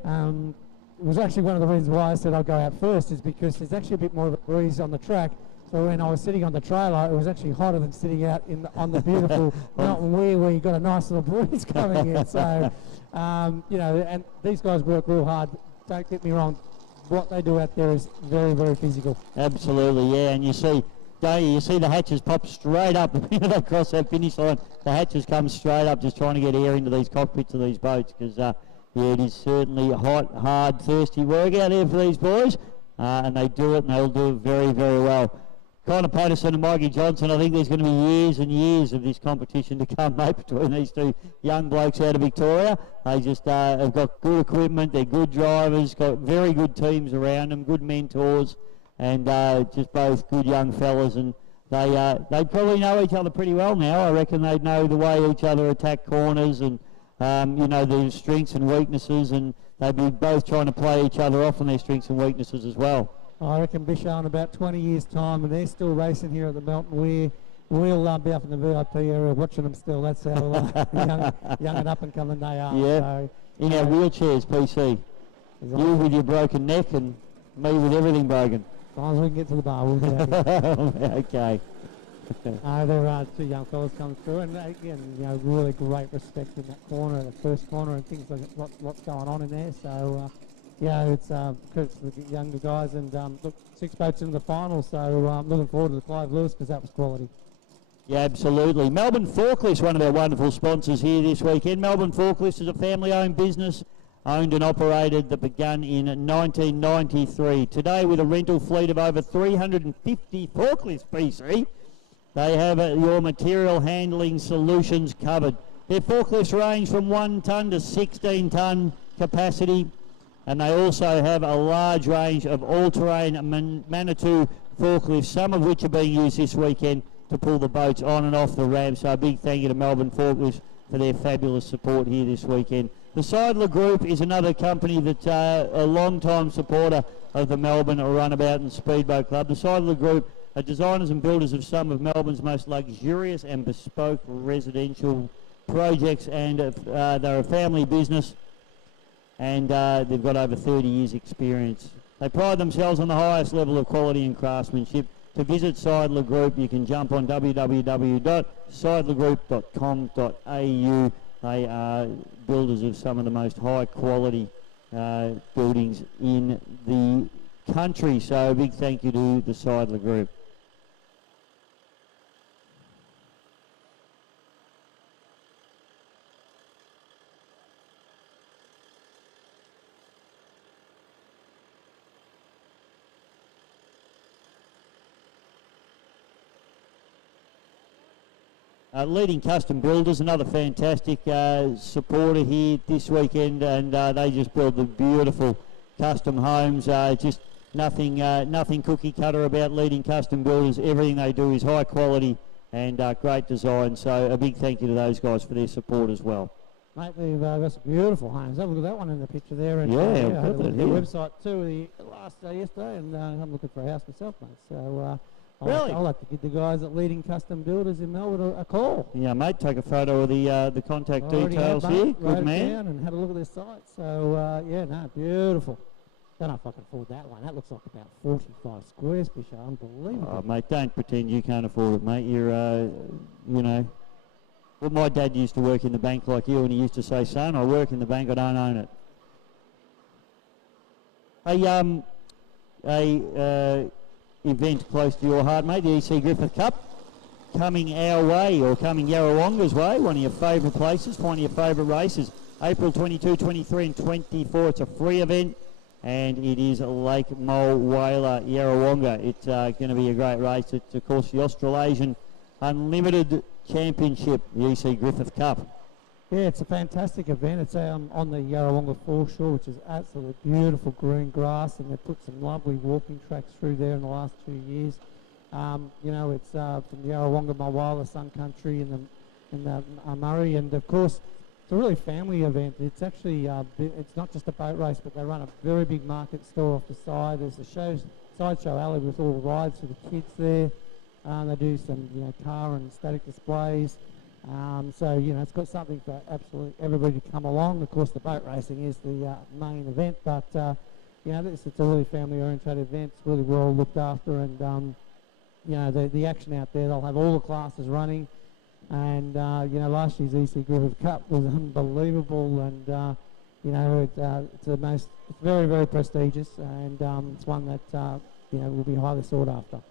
was actually one of the reasons why I said I'll go out first, is because there's actually a bit more of a breeze on the track. So when I was sitting on the trailer, it was actually hotter than sitting out on the beautiful Melton Weir, where you've got a nice little breeze coming in. So, you know, and these guys work real hard. Don't get me wrong. What they do out there is very, very physical. Absolutely, yeah. And you see, don't you see the hatches pop straight up the minute they cross that finish line. The hatches come straight up, just trying to get air into these cockpits of these boats, because, yeah, it is certainly hot, hard, thirsty work out there for these boys. And they do it, and they'll do it very, very well. Connor Patterson and Mikey Johnson, I think there's going to be years and years of this competition to come, mate, between these two young blokes out of Victoria. They just have got good equipment, they're good drivers, got very good teams around them, good mentors, and just both good young fellas. And they probably know each other pretty well now. I reckon they know the way each other attack corners and, you know, their strengths and weaknesses, and they'd be both trying to play each other off on their strengths and weaknesses as well. I reckon Bishow in about 20 years' time, and they're still racing here at the Melton Weir. We'll be up in the VIP area watching them still. That's how young and up-and-coming they are. Yeah, so, in our wheelchairs, PC. You with your broken neck and me with everything broken. As long as we can get to the bar, we'll be happy. Okay. There are two young fellas coming through, and again, you know, really great respect in that corner, the first corner, and things like what's going on in there. So, yeah, it's credit to the younger guys, and look, 6 boats in the final, so looking forward to the Clyde Lewis, because that was quality. Yeah, absolutely. Melbourne Forklifts, one of our wonderful sponsors here this weekend. Melbourne Forklifts is a family-owned business, owned and operated, that began in 1993. Today, with a rental fleet of over 350 forklifts, PC, they have your material handling solutions covered. Their forklifts range from 1 tonne to 16 tonne capacity, and they also have a large range of all-terrain Manitou forklifts, some of which are being used this weekend to pull the boats on and off the ramp. So a big thank you to Melbourne Forklifts for their fabulous support here this weekend. The Seidler Group is another company that's a long-time supporter of the Melbourne Runabout and Speedboat Club. The Seidler Group are designers and builders of some of Melbourne's most luxurious and bespoke residential projects, and they're a family business, and they've got over 30 years experience. They pride themselves on the highest level of quality and craftsmanship. To visit Seidler Group, you can jump on www.seidlergroup.com.au They are builders of some of the most high quality buildings in the country. So a big thank you to the Seidler Group. Leading Custom Builders, another fantastic supporter here this weekend, and they just build the beautiful custom homes. Just nothing cookie cutter about Leading Custom Builders. Everything they do is high quality and great design. So a big thank you to those guys for their support as well. Mate, they've got some beautiful homes. Have a look at that one in the picture there. And, yeah, I had a look at their yeah. website too yesterday, and I'm looking for a house myself, mate. So Really? I'll have to give the guys at Leading Custom Builders in Melbourne a call. Yeah, mate, take a photo of the contact details here. Good man. Down and had a look at their site. So, yeah, no, beautiful. Don't know if I can afford that one. That looks like about 45 squares, Bishop. Unbelievable. Oh, mate, don't pretend you can't afford it, mate. You're, you know. Well, my dad used to work in the bank like you, and he used to say, son, I work in the bank, I don't own it. Event close to your heart, mate, the EC Griffith Cup, coming our way, or coming Yarrawonga's way, one of your favourite places, one of your favourite races, April 22, 23 and 24. It's a free event, and it is Lake Mulwala, Yarrawonga. It's going to be a great race. It's, of course, the Australasian Unlimited Championship, the EC Griffith Cup. Yeah, it's a fantastic event. It's on the Yarrawonga foreshore, which is absolutely beautiful green grass, and they've put some lovely walking tracks through there in the last 2 years. You know, it's from Yarrawonga, Mulwala, Sun Country, and the Murray, and of course, it's a really family event. It's actually it's not just a boat race, but they run a very big market store off the side. There's a sideshow alley with all the rides for the kids there. They do some car and static displays. So, it's got something for absolutely everybody to come along. Of course, the boat racing is the main event, but, it's a really family-oriented event. It's really well looked after, and, the action out there, they'll have all the classes running. And, last year's EC Griffith Cup was unbelievable, and, it's very, very prestigious, and it's one that, will be highly sought after.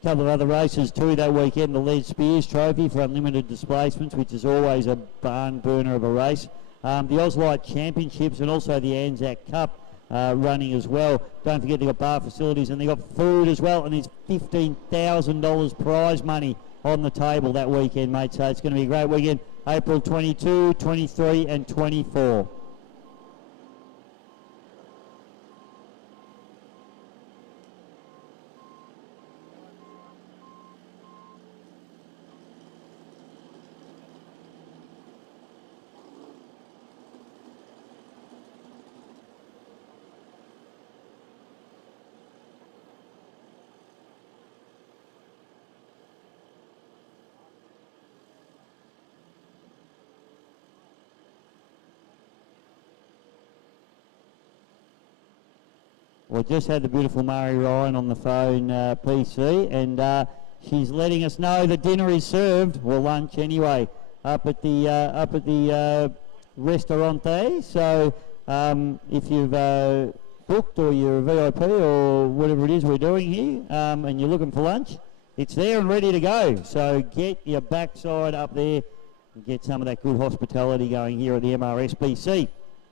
Couple of other races too that weekend, the Lead Spears Trophy for unlimited displacements, which is always a barn burner of a race. The Auslite Championships and also the Anzac Cup running as well. Don't forget they've got bar facilities and they've got food as well, and there's $15,000 prize money on the table that weekend, mate. So it's going to be a great weekend, April 22, 23 and 24. Well, just had the beautiful Murray Ryan on the phone, PC, and she's letting us know that dinner is served, or lunch anyway, up at the restaurante. So if you've booked or you're a VIP or whatever it is we're doing here, and you're looking for lunch, it's there and ready to go. So get your backside up there and get some of that good hospitality going here at the MRSBC.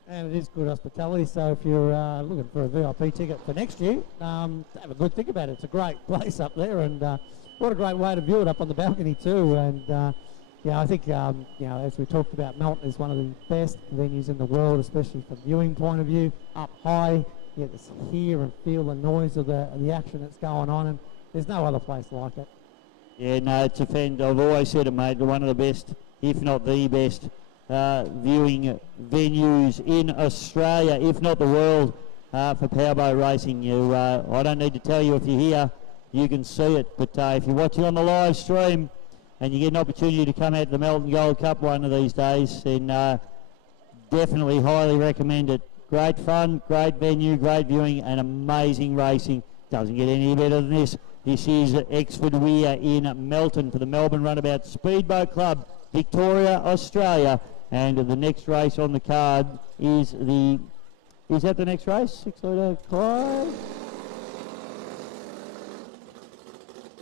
And it is good hospitality, so if you're looking for a VIP ticket for next year, have a good think about it. It's a great place up there, and what a great way to view it up on the balcony too. And I think as we talked about, Melton is one of the best venues in the world, especially from viewing point of view. Up high, you get to hear and feel the noise of the action that's going on, and there's no other place like it. Yeah, no, it's a fan. I've always said it, mate. One of the best, if not the best, viewing venues in Australia, if not the world, for powerboat racing. I don't need to tell you, if you're here, you can see it. But if you're watching on the live stream and you get an opportunity to come out to the Melton Gold Cup one of these days, then definitely highly recommend it. Great fun, great venue, great viewing, and amazing racing. Doesn't get any better than this. This is Exford Weir in Melton for the Melbourne Runabout Speedboat Club, Victoria, Australia. And the next race on the card is the... Is that the next race? 6 litre Clyde?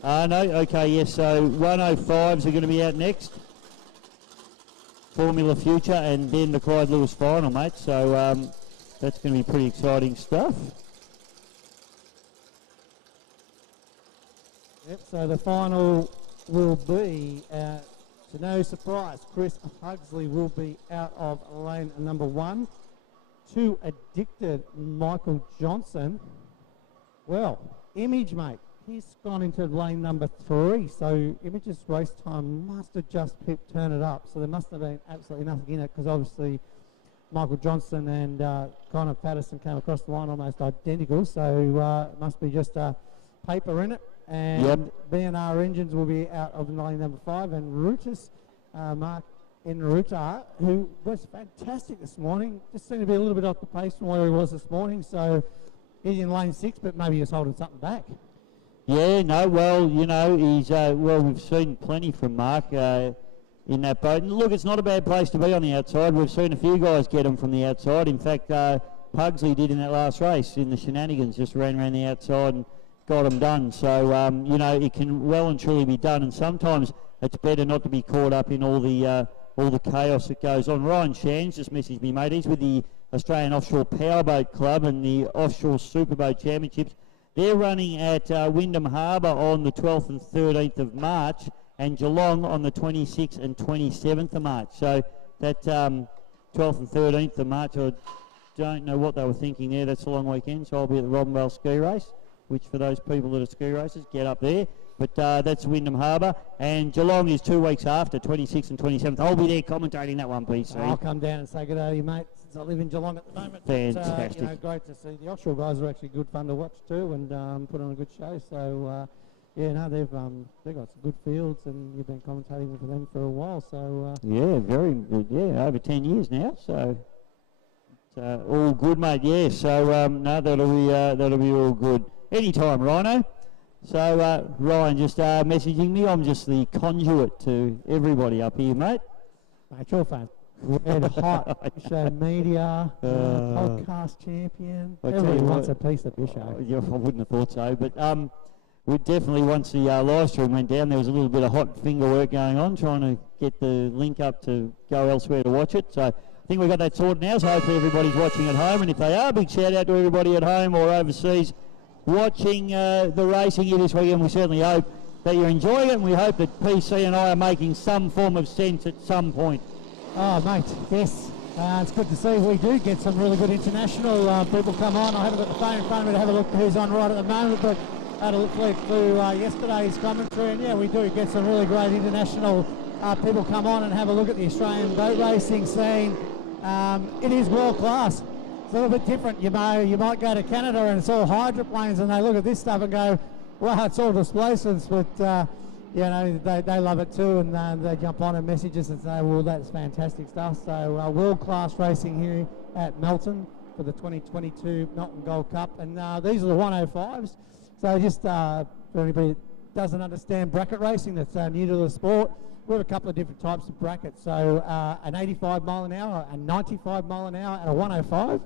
No, okay, yes, so 105s are going to be out next. Formula Future, and then the Clyde Lewis final, mate. So that's going to be pretty exciting stuff. Yep, so the final will be, to no surprise, Chris Hugsley will be out of lane number 1. Too Addicted, Michael Johnson. Well, Image, mate, he's gone into lane number 3, so Image's race time must have just turned it up, so there must have been absolutely nothing in it, because obviously Michael Johnson and Connor Patterson came across the line almost identical, so it must be just paper in it. And yep. B&R Engines will be out of lane number 5, and Rutus, Mark Enruta, who was fantastic this morning, just seemed to be a little bit off the pace from where he was this morning, so he's in lane 6, but maybe he's holding something back. Yeah, no, well, you know, he's, well, we've seen plenty from Mark in that boat. And look, it's not a bad place to be on the outside. We've seen a few guys get him from the outside. In fact, Pugsley did in that last race in the shenanigans, just ran around the outside and got him done. So, you know, it can well and truly be done. And sometimes it's better not to be caught up in all the chaos that goes on. Ryan Shands just messaged me, mate. He's with the Australian Offshore Powerboat Club and the Offshore Superboat Championships. They're running at Wyndham Harbour on the 12th and 13th of March, and Geelong on the 26th and 27th of March. So that 12th and 13th of March, I don't know what they were thinking there. That's a long weekend, so I'll be at the Robinvale ski race, which for those people that are ski racers, get up there. But that's Wyndham Harbour, and Geelong is 2 weeks after, 26th and 27th. I'll be there commentating that one, PC. I'll come down and say good day to you, mate, since I live in Geelong at the moment. Fantastic. But, you know, great to see. The offshore guys are actually good fun to watch too, and put on a good show. So, yeah, no, they've got some good fields, and you've been commentating for them for a while. So yeah, very good. Yeah, over 10 years now. So it's all good, mate. Yeah. So no, that'll be all good. Anytime, Rhino. So Ryan just messaging me. I'm just the conduit to everybody up here, mate. Mate, you're fan. Red hot show media, podcast champion. Everybody wants a piece of your show. Yeah, I wouldn't have thought so, but we definitely, once the live stream went down, there was a little bit of hot finger work going on, trying to get the link up to go elsewhere to watch it. So I think we've got that sorted now, so hopefully everybody's watching at home, and if they are, big shout out to everybody at home or overseas watching the racing here this weekend. We certainly hope that you're enjoying it, and we hope that PC and I are making some form of sense at some point. Oh, mate, yes. It's good to see. We do get some really good international people come on. I haven't got the phone in front of me to have a look at who's on right at the moment, but I had a look through yesterday's commentary, and yeah, we do get some really great international people come on and have a look at the Australian boat racing scene. It is world class. It's a little bit different. You might go to Canada and it's all hydroplanes, and they look at this stuff and go, wow, it's all displacements, but you know, they love it too, and they jump on and message us and say, well, that's fantastic stuff. So world-class racing here at Melton for the 2022 Melton Gold Cup, and these are the 105s. So just for anybody that doesn't understand bracket racing, that's new to the sport, we have a couple of different types of brackets. So an 85 mile an hour, a 95 mile an hour, and a 105.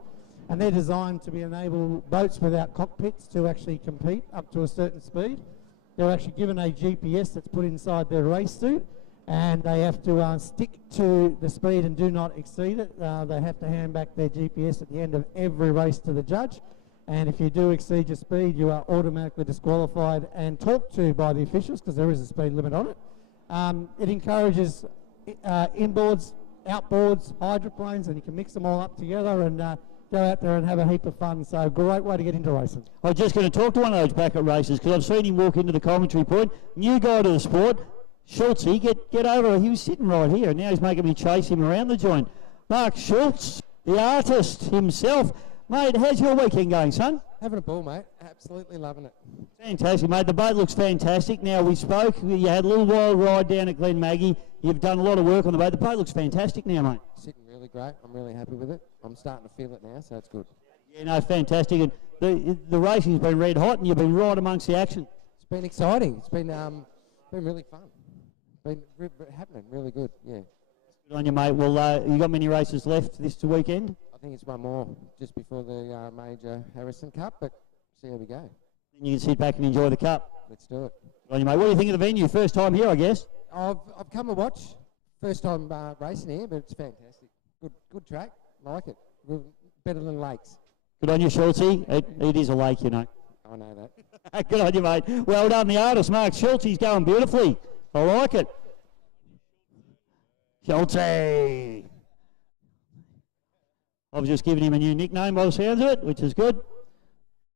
And they're designed to enable boats without cockpits to actually compete up to a certain speed. They're actually given a GPS that's put inside their race suit, and they have to stick to the speed and do not exceed it. They have to hand back their GPS at the end of every race to the judge. And if you do exceed your speed, you are automatically disqualified and talked to by the officials, because there is a speed limit on it. It encourages inboards, outboards, hydroplanes, and you can mix them all up together and go out there and have a heap of fun. So great way to get into racing. I was just going to talk to one of those bracket racers, because I've seen him walk into the commentary point. New guy to the sport. Schultzy, get over. He was sitting right here, and now he's making me chase him around the joint. Mark Schultz, the artist himself. Mate, how's your weekend going, son? Having a ball, mate. Absolutely loving it. Fantastic, mate. The boat looks fantastic. Now, we spoke. You had a little wild ride down at Glen Maggie. You've done a lot of work on the boat. The boat looks fantastic now, mate. Sitting really great. I'm really happy with it. I'm starting to feel it now, so it's good. Yeah, no, fantastic. And the racing's been red hot, and you've been right amongst the action. It's been exciting. It's been really fun. Been happening really good, yeah. Good on you, mate. Well, you got many races left this weekend? I think it's one more just before the major Harrison Cup, but see how we go. And you can sit back and enjoy the cup. Let's do it. Good on you, mate. What do you think of the venue? First time here, I guess? I've come to watch. First time racing here, but it's fantastic. Good track. Like it. Better than Lakes. Good on you, Schultzy. It is a lake, you know. I know that. Good on you, mate. Well done, the artist, Mark Schultz. He's going beautifully. I like it. Schultzy. I was just giving him a new nickname by the sounds of it, which is good.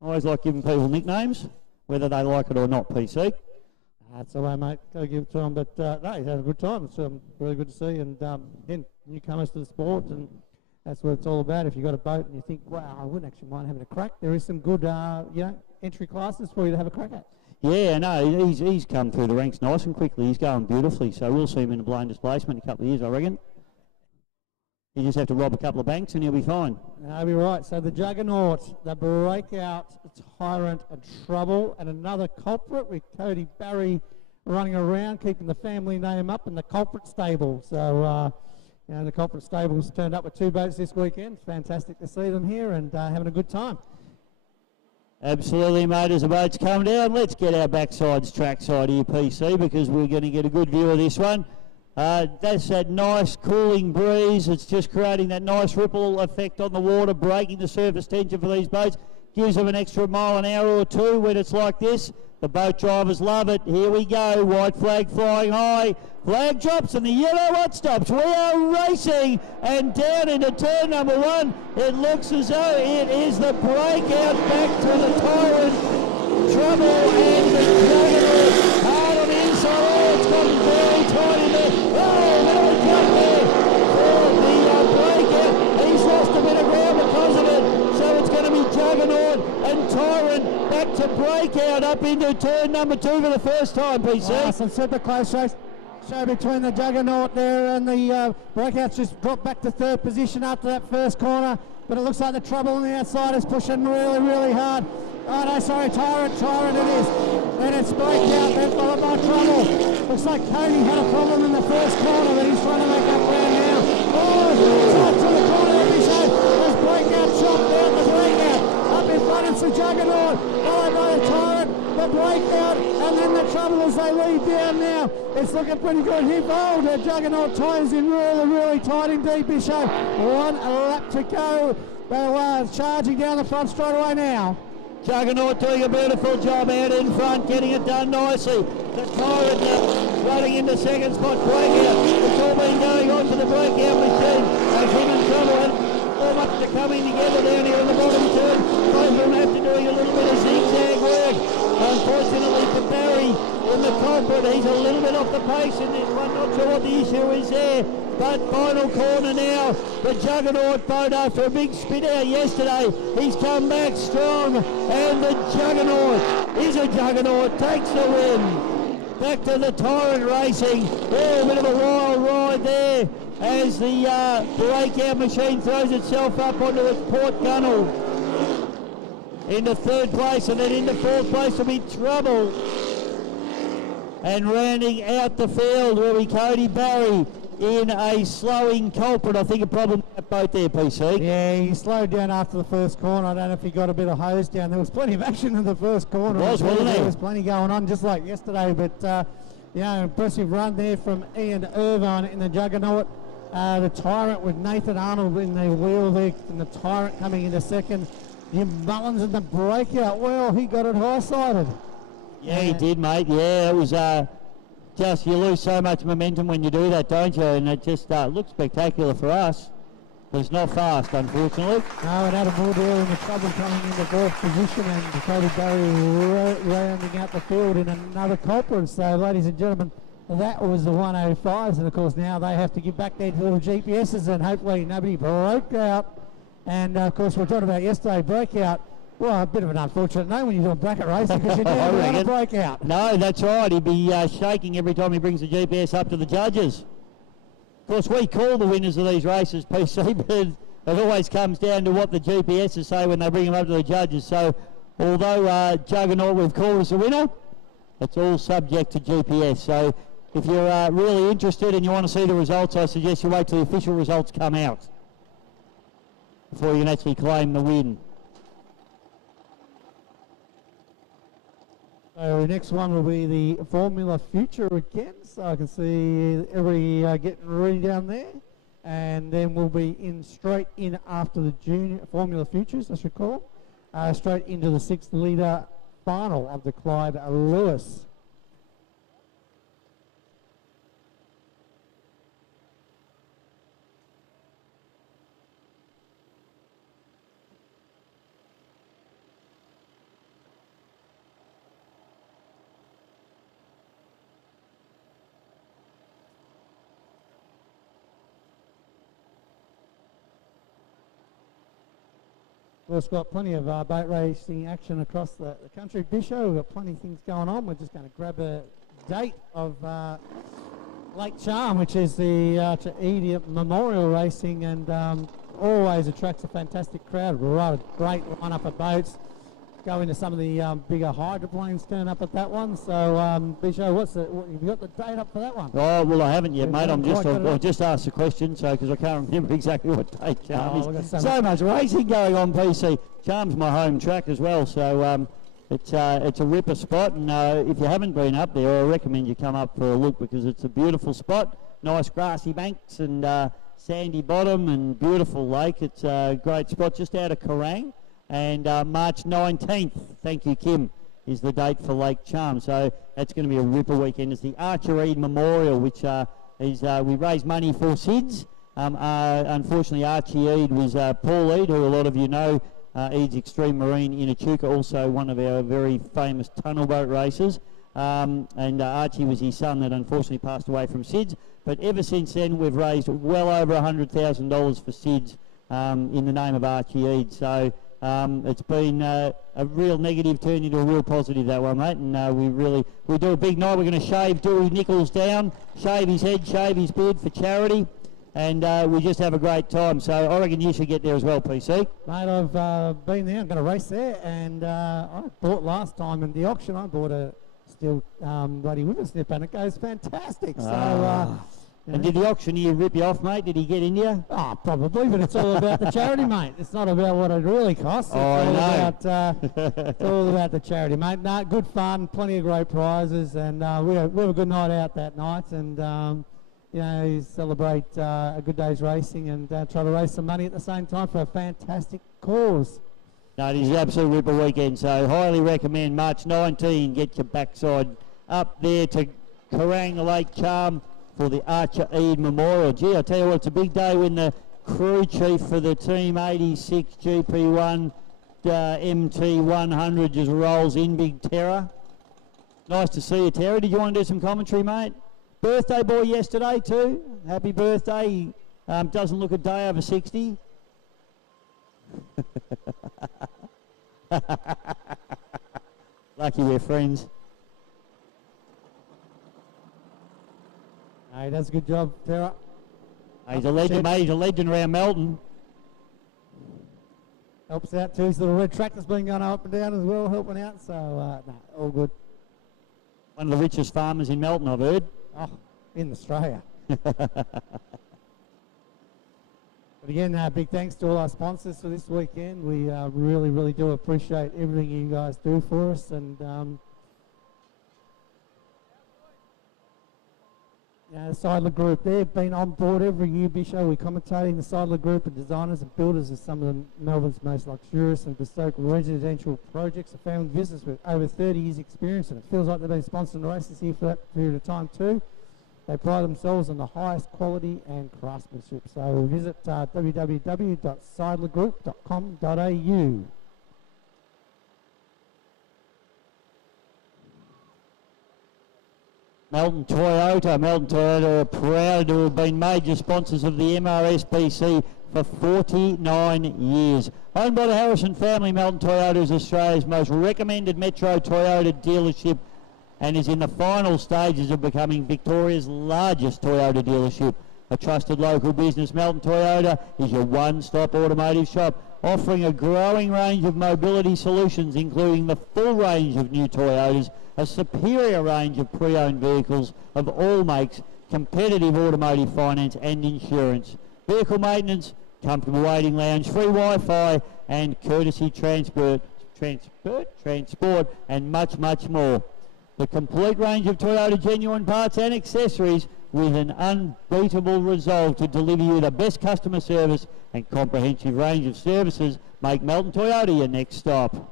I always like giving people nicknames, whether they like it or not, PC. That's the way, mate. Got to give it to him. But no, he's had a good time. It's really good to see. And again, newcomers to the sport, and that's what it's all about. If you've got a boat and you think, wow, I wouldn't actually mind having a crack, there is some good, entry classes for you to have a crack at. Yeah, no, he's come through the ranks nice and quickly. He's going beautifully. So we'll see him in a blown displacement in a couple of years, I reckon. You just have to rob a couple of banks and he'll be fine. I'll be right. So the Juggernaut, the Breakout, Tyrant, and Trouble, and another culprit with Cody Barry running around, keeping the family name up, and the culprit stable. So, the culprit stable's turned up with 2 boats this weekend. It's fantastic to see them here and having a good time. Absolutely, mate. As the boats come down, let's get our backsides trackside here, PC, because we're going to get a good view of this one. That's that nice cooling breeze. It's just creating that nice ripple effect on the water, breaking the surface tension for these boats. Gives them an extra mile an hour or two when it's like this. The boat drivers love it. Here we go. White flag flying high. Flag drops and the yellow one stops. We are racing and down into turn number 1. It looks as though it is the Breakout back to the Tyrant. Trouble and the Juggernaut hard on the inside. Oh, it's gotten very tight in there. Oh, what a jump there for the Breakout. He's lost a bit of ground because of it. So it's going to be Juggernaut and Tyrant back to Breakout up into turn number 2 for the first time, PC. Some super close race. Show between the Juggernaut there and the Breakout's just dropped back to 3rd position after that first corner. But it looks like the Trouble on the outside is pushing really, really hard. Oh no, sorry, Tyrant it is. Then it's Breakout, then followed by Trouble. Looks like Cody had a problem in the first corner, but he's trying to make up ground now. Oh, tight to the corner every show. There's Breakout chopped down the Breakout. Up in front it's the Juggernaut, followed by the Tyrant, the Breakout, and then the Trouble as they lead down now. It's looking pretty good here. Oh, the Juggernaut ties in really, really tight indeed, Bishop. 1 lap to go. They're charging down the front straight away now. Juggernaut doing a beautiful job out in front, getting it done nicely. The Tyrant running into second spot, Breakout. It's all been going on for the Breakout machine. As him and Trouble had almost to coming together down here in the bottom turn. Both of them have to doing a little bit of zigzag work. Unfortunately for Barry in the culprit, he's a little bit off the pace in this one. Not sure what the issue is there. But final corner now, the Juggernaut boat after a big spit out yesterday. He's come back strong, and the Juggernaut is a Juggernaut, takes the win. Back to the Tyrant racing. Oh, a bit of a wild ride there as the Breakout machine throws itself up onto its port gunnel. Into 3rd place, and then into 4th place will be Trouble. And rounding out the field will be Cody Barry in a slowing culprit. I think a problem with that boat there, PC. Yeah, he slowed down after the first corner. I don't know if he got a bit of hose down. There was plenty of action in the first corner. Wasn't there? There was plenty going on, just like yesterday. But, impressive run there from Ian Irvine in the Juggernaut. The Tyrant with Nathan Arnold in the wheel there, and the Tyrant coming into second. Jim Mullins in the Breakout. Well, he got it high-sided. Yeah, he did, mate. Yeah, it was just, you lose so much momentum when you do that, don't you? And it just looks spectacular for us. But it's not fast, unfortunately. No, and Adam Woodale in the Trouble coming into 4th position, and Cody Barry rounding out the field in another culprit. So, ladies and gentlemen, that was the 105s, and of course now they have to give back their little GPSs, and hopefully nobody broke out. And of course, we were talking about yesterday, Breakout. Well, a bit of an unfortunate name when you're doing bracket racing because you never want to break out. No, that's right. He'd be shaking every time he brings the GPS up to the judges. Of course, we call the winners of these races, PC, but it always comes down to what the GPSs say when they bring them up to the judges. So, although Juggernaut we've called as a winner, it's all subject to GPS. So, if you're really interested and you want to see the results, I suggest you wait till the official results come out before you can actually claim the win. So the next one will be the Formula Future again. So I can see everybody getting ready down there. And then we'll be straight in after the Junior Formula Futures, I should call them, straight into the 6 litre final of the Clyde Lewis. We've got plenty of boat racing action across the country. Bisho, we've got plenty of things going on. We're just going to grab a date of Lake Charm, which is the Edie Memorial Racing, and always attracts a fantastic crowd. Right, a great lineup of boats. Go into some of the bigger hydroplanes turn up at that one. So, Bisho, have you got the date up for that one? Oh, well, I haven't yet, mate. I've just asked the question, so because I can't remember exactly what date Charm is. So much racing going on, PC. Charm's my home track as well, so it's a ripper spot. And if you haven't been up there, I recommend you come up for a look because it's a beautiful spot. Nice grassy banks and sandy bottom and beautiful lake. It's a great spot just out of Kerrang. And March 19th, thank you, Kim, is the date for Lake Charm. So that's going to be a ripper weekend. It's the Archer Eade Memorial, which is we raise money for SIDS. Unfortunately, Archie Eade was Paul Eade, who a lot of you know, Eade's Extreme Marine in Echuca, also one of our very famous tunnel boat racers. And Archie was his son that unfortunately passed away from SIDS. But ever since then, we've raised well over $100,000 for SIDS in the name of Archie Eade. So it's been a real negative turned into a real positive, that one, mate. And we do a big night. We're going to shave Dewey Nichols down, shave his head, shave his beard for charity. And we just have a great time. So I reckon you should get there as well, PC. Mate, I've been there. I'm going to race there. And I bought last time in the auction, I bought a steel bloody whippersnip, and it goes fantastic. So, and did the auctioneer rip you off, mate? Did he get in you? Oh, probably, but it's all about the charity, mate. It's not about what it really costs. It's all about the charity, mate. No, good fun, plenty of great prizes, and we have a good night out that night, and celebrate a good day's racing and try to raise some money at the same time for a fantastic cause. No, it is an absolute ripper weekend, so highly recommend March 19. Get your backside up there to Kerrang Lake Charm for the Archer Eade Memorial. Gee, I tell you what, it's a big day when the crew chief for the Team 86 GP1 MT100 just rolls in, Big Terror. Nice to see you, Terror. Did you want to do some commentary, mate? Birthday boy yesterday too. Happy birthday. He doesn't look a day over 60. Lucky we're friends. He does a good job, Terra. He's a legend, mate. He's a legend around Melton. Helps out too. His little red tractor's been going up and down as well, helping out. So, all good. One of the richest farmers in Melton, I've heard. Oh, in Australia. But again, big thanks to all our sponsors for this weekend. We really, really do appreciate everything you guys do for us. And the Seidler Group, they've been on board every year, Bisho. We're commentating the Seidler Group and designers and builders of some of Melbourne's most luxurious and bespoke residential projects. A family business with over 30 years' experience, and it feels like they've been sponsoring the races here for that period of time too. They pride themselves on the highest quality and craftsmanship. So visit www.seidlergroup.com.au. Melton Toyota are proud to have been major sponsors of the MRSPC for 49 years. Owned by the Harrison family, Melton Toyota is Australia's most recommended Metro Toyota dealership and is in the final stages of becoming Victoria's largest Toyota dealership. A trusted local business, Melton Toyota is your one-stop automotive shop. offering a growing range of mobility solutions, including the full range of new Toyotas, a superior range of pre-owned vehicles of all makes, competitive automotive finance and insurance, vehicle maintenance, comfortable waiting lounge, free Wi-Fi, and courtesy transport, and much, much more. The complete range of Toyota genuine parts and accessories with an unbeatable resolve to deliver you the best customer service and comprehensive range of services make Melton Toyota your next stop.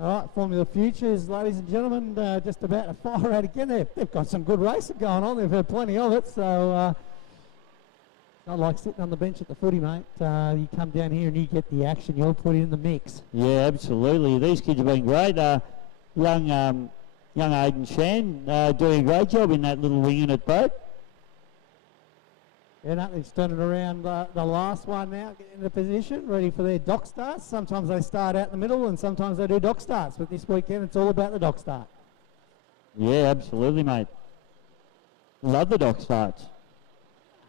All right, Formula Futures, ladies and gentlemen, just about to fire out again. They've got some good racing going on. They've had plenty of it, so not like sitting on the bench at the footy, mate. You come down here and you get the action. You'll put it in the mix. Yeah, absolutely. These kids have been great. Young Aidan Shan doing a great job in that little wing unit boat. Yeah, nothing's turning around the last one now, getting into position, ready for their dock starts. Sometimes they start out in the middle and sometimes they do dock starts, but this weekend it's all about the dock start. Yeah, absolutely, mate. Love the dock starts.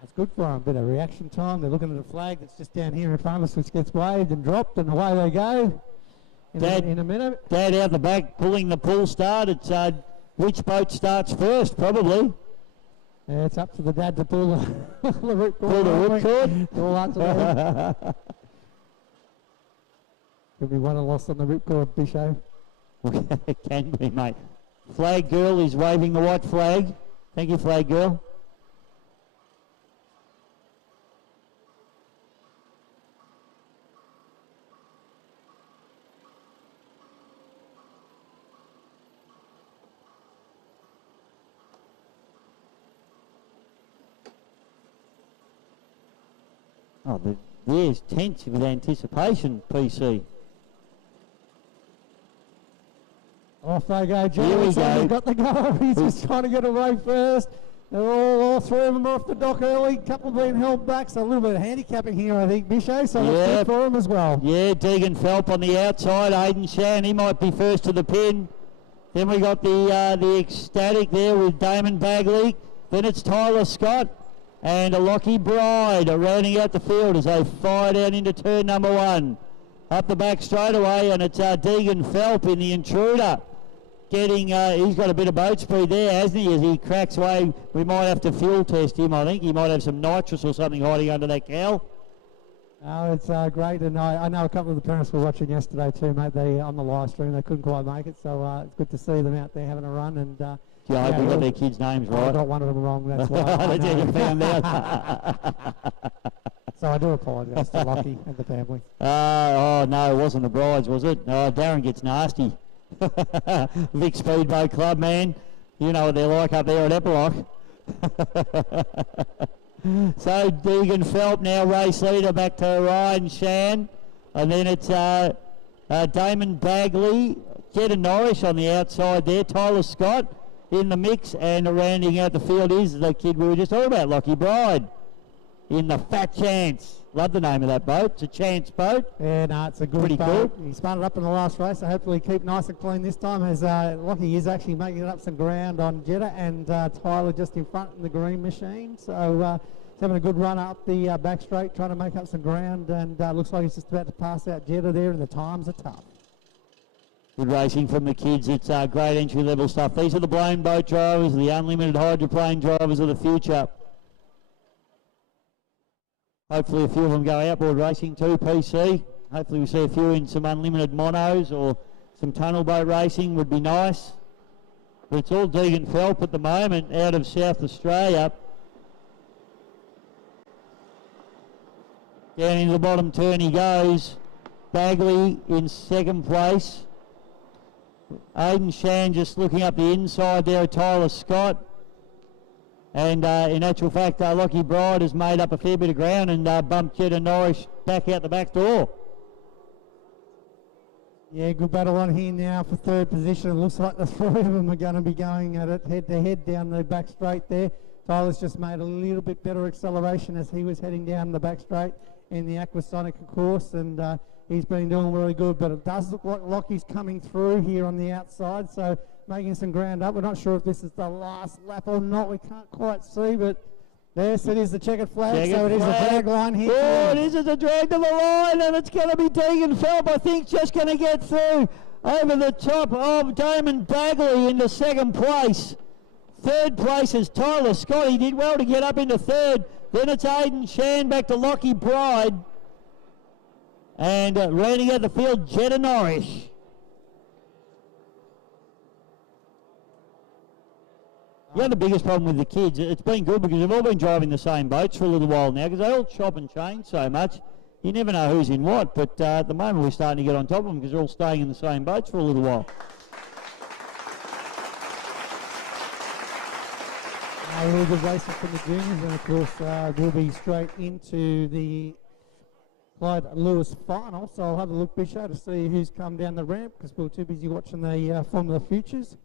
It's good for them, a bit of reaction time. They're looking at a flag that's just down here in front of us, which gets waved and dropped, and away they go in a minute. Dad out the back pulling the pull start. It's which boat starts first, probably. Yeah, it's up to the dad to pull the ripcord. Pull the ripcord. All up to them. Could be won and lost on the ripcord, Bisho. It can be, mate. Flag girl is waving the white flag. Thank you, flag girl. Oh, there's tense with anticipation, PC. Off they go, Joe. Here we go. Got the go. He's just trying to get away first. They're all three of them are off the dock early. Couple being held back, so a little bit of handicapping here, I think, Bisho. So that's good for him as well. Yeah, Deegan Phelp on the outside. Aidan Shan, he might be first to the pin. Then we got the ecstatic there with Damon Bagley. Then it's Tyler Scott. And a Lockie Bride rounding out the field as they fire down into turn number one. Up the back straight away, and it's Deegan Phelp in the intruder. He's got a bit of boat speed there, hasn't he, as he cracks away. We might have to fuel test him, I think. He might have some nitrous or something hiding under that cowl. Oh, it's great, and I know a couple of the parents were watching yesterday too, mate. They on the live stream, they couldn't quite make it, so it's good to see them out there having a run. And I hope we got their kids' names right. I got one of them wrong, that's why. That's how you found out. So I do apologise to Lockie and the family. Oh, no, it wasn't the brides, was it? Oh, Darren gets nasty. Vic Speedboat Club, man. You know what they're like up there at Epilock. So Deegan Phelp now race leader, back to Ryan Shan. And then it's Damon Bagley, Jetta Norris on the outside there, Tyler Scott in the mix, and rounding out the field is the kid we were just talking about, Lockie Bride, in the Fat Chance. Love the name of that boat. It's a Chance boat. Yeah, no, it's a good Pretty boat. cool. He spun it up in the last race, so hopefully keep nice and clean this time, as Lockie is actually making up some ground on Jetta, and Tyler just in front in the green machine. So he's having a good run up the back straight, trying to make up some ground, and looks like he's just about to pass out Jetta there, and the times are tough. Good racing from the kids. It's great entry-level stuff. These are the blown boat drivers, the unlimited hydroplane drivers of the future. Hopefully a few of them go outboard racing too, PC. Hopefully we see a few in some unlimited monos or some tunnel boat racing would be nice. But it's all Deegan Phelp at the moment out of South Australia. Down into the bottom turn he goes. Bagley in second place. Aidan Shan just looking up the inside there, Tyler Scott. And in actual fact, Lockie Bride has made up a fair bit of ground and bumped Jetta Norris back out the back door. Yeah, good battle on here now for third position. It looks like the three of them are going to be going at it head-to-head down the back straight there. Tyler's just made a little bit better acceleration as he was heading down the back straight in the Aquasonic course, and he's been doing really good, but it does look like Lockie's coming through here on the outside, so making some ground up. We're not sure if this is the last lap or not. We can't quite see, but yes, it is the checkered flag, so it is a drag line here. Oh, it is a drag to the line, and it's going to be Deegan Phelps, I think, just going to get through over the top of Damon Bagley into second place. Third place is Tyler Scott. He did well to get up into third. Then it's Aidan Shan back to Lockie Bride. And rounding out the field, Jetta Norris. You know the biggest problem with the kids, it's been good because they've all been driving the same boats for a little while now because they all chop and change so much. You never know who's in what, but at the moment we're starting to get on top of them because they're all staying in the same boats for a little while. Really good racing from the juniors, and of course we'll be straight into the Clyde Lewis final. So I'll have a look, Bisho, to see who's come down the ramp because we're too busy watching the Formula Futures.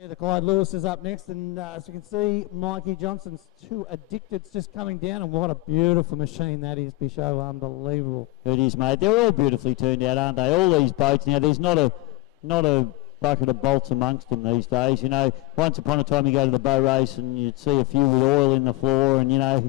Yeah, the Clyde Lewis is up next, and as you can see, Mikey Johnson's Too Addicted's just coming down, and what a beautiful machine that is, Bisho. Unbelievable. It is, mate. They're all beautifully turned out, aren't they? All these boats now. There's not a bucket of bolts amongst them these days. You know, once upon a time you go to the boat race and you'd see a few with oil in the floor and, you know,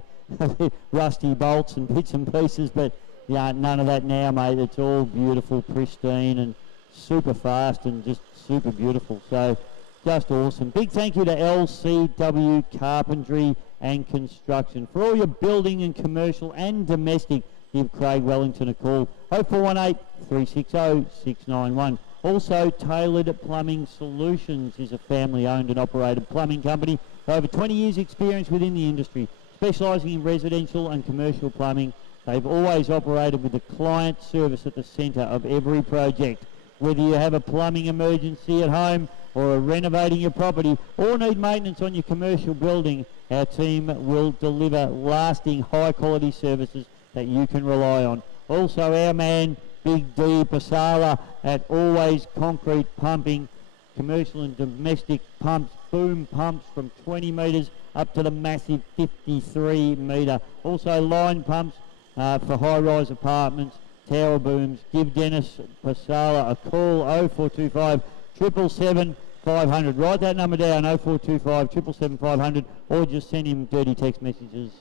rusty bolts and bits and pieces, but yeah, none of that now, mate. It's all beautiful, pristine, and super fast and just super beautiful. So just awesome. Big thank you to LCW Carpentry and Construction for all your building and commercial and domestic. Give Craig Wellington a call, 0418 360 691. Also, Tailored Plumbing Solutions is a family-owned and operated plumbing company with over 20 years' experience within the industry, specialising in residential and commercial plumbing. They've always operated with the client service at the centre of every project. Whether you have a plumbing emergency at home or are renovating your property or need maintenance on your commercial building, our team will deliver lasting high quality services that you can rely on. Also our man Big D Pasala at Always Concrete Pumping, commercial and domestic pumps, boom pumps from 20 metres up to the massive 53 metre. Also line pumps for high-rise apartments, tower booms. Give Dennis Pasala a call, 0425 777 500. Write that number down, 0425 777 500, or just send him dirty text messages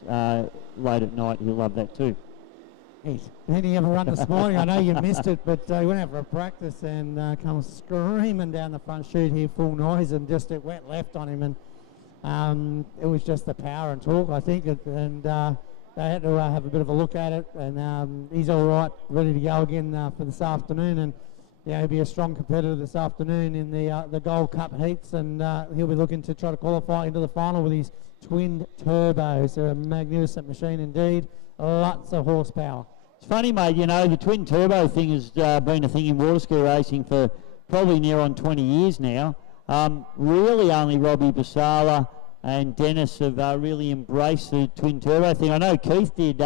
late at night. He'll love that too. He's heading have a run this morning. I know you missed it, but he went out for a practice and come screaming down the front chute here, full noise, and just it went left on him. And it was just the power and torque, I think. And they had to have a bit of a look at it. And he's all right, ready to go again for this afternoon. And yeah, he'll be a strong competitor this afternoon in the Gold Cup heats. And he'll be looking to try to qualify into the final with his twin turbos. They're a magnificent machine indeed. Lots of horsepower. It's funny, mate, you know, the twin turbo thing has been a thing in water ski racing for probably near on 20 years now. Really only Robbie Basala and Dennis have really embraced the twin turbo thing. I know Keith did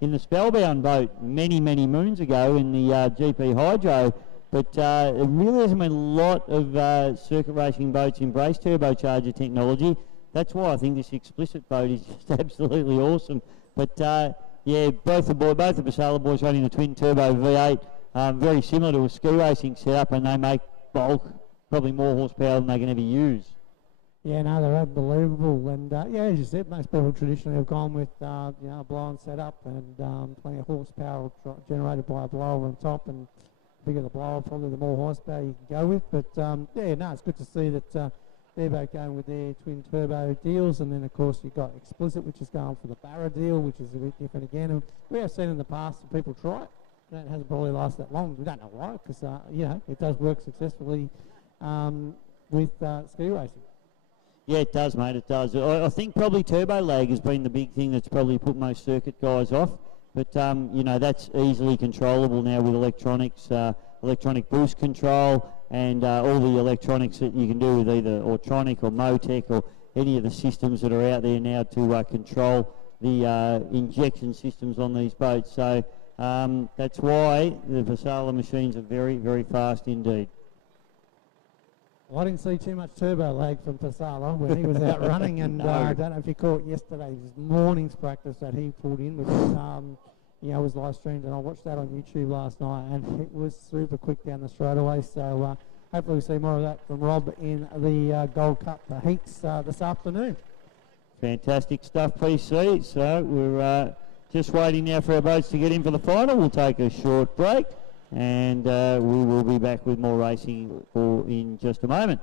in the Spellbound boat many, many moons ago in the GP Hydro, but it really hasn't been a lot of circuit racing boats embrace turbocharger technology. That's why I think this explicit boat is just absolutely awesome. But yeah, both the Basala boys running the twin turbo V8, very similar to a ski racing setup, and they make bulk, probably more horsepower than they can ever use. Yeah, no, they're unbelievable. And yeah, as you said, most people traditionally have gone with you know, a blow-on setup and plenty of horsepower generated by a blower on top, and the bigger the blower, probably the more horsepower you can go with. But yeah, no, it's good to see that they're both going with their twin turbo deals. And then of course you've got Explicit, which is going for the Barra deal, which is a bit different again. And we have seen in the past that people try it. That hasn't probably lasted that long. We don't know why, because you know, it does work successfully with ski racing. Yeah, it does, mate, it does. I think probably turbo lag has been the big thing that's probably put most circuit guys off. But, you know, that's easily controllable now with electronics, electronic boost control, and all the electronics that you can do with either Autronic or Motec or any of the systems that are out there now to control the injection systems on these boats. So that's why the Vasala machines are very, very fast indeed. Well, I didn't see too much turbo lag from Pasala when he was out running, and No. I don't know if you caught yesterday's morning's practice that he pulled in, which you know, was live streamed, and I watched that on YouTube last night, and it was super quick down the straightaway. So hopefully we see more of that from Rob in the Gold Cup heats this afternoon. Fantastic stuff, PC. So we're just waiting now for our boats to get in for the final. We'll take a short break, and we will be back with more racing in just a moment.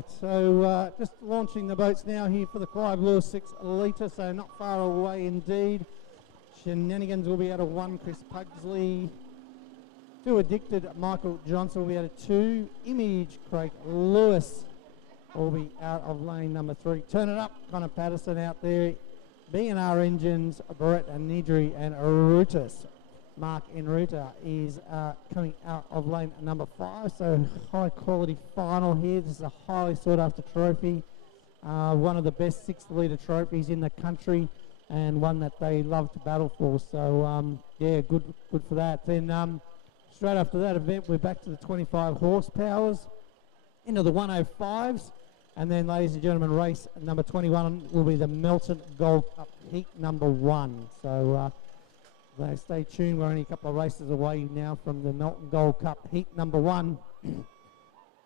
right, so just launching the boats now here for the Clyde Lewis 6 litre, so not far away indeed. Shenanigans will be out of 1, Chris Pugsley. 2 Addicted, Michael Johnson will be out of 2. Image, Craig Lewis will be out of lane number 3. Turn it up, Connor Patterson out there. B&R Engines, Brett Nidri and Rutus. Mark Enruta is coming out of lane number 5, so high quality final here. This is a highly sought after trophy, one of the best 6 litre trophies in the country, and one that they love to battle for. So yeah, good for that. Then straight after that event, we're back to the 25 horsepowers into the 105s, and then, ladies and gentlemen, race number 21 will be the Melton Gold Cup heat number 1. So stay tuned. We're only a couple of races away now from the Melton Gold Cup heat number 1.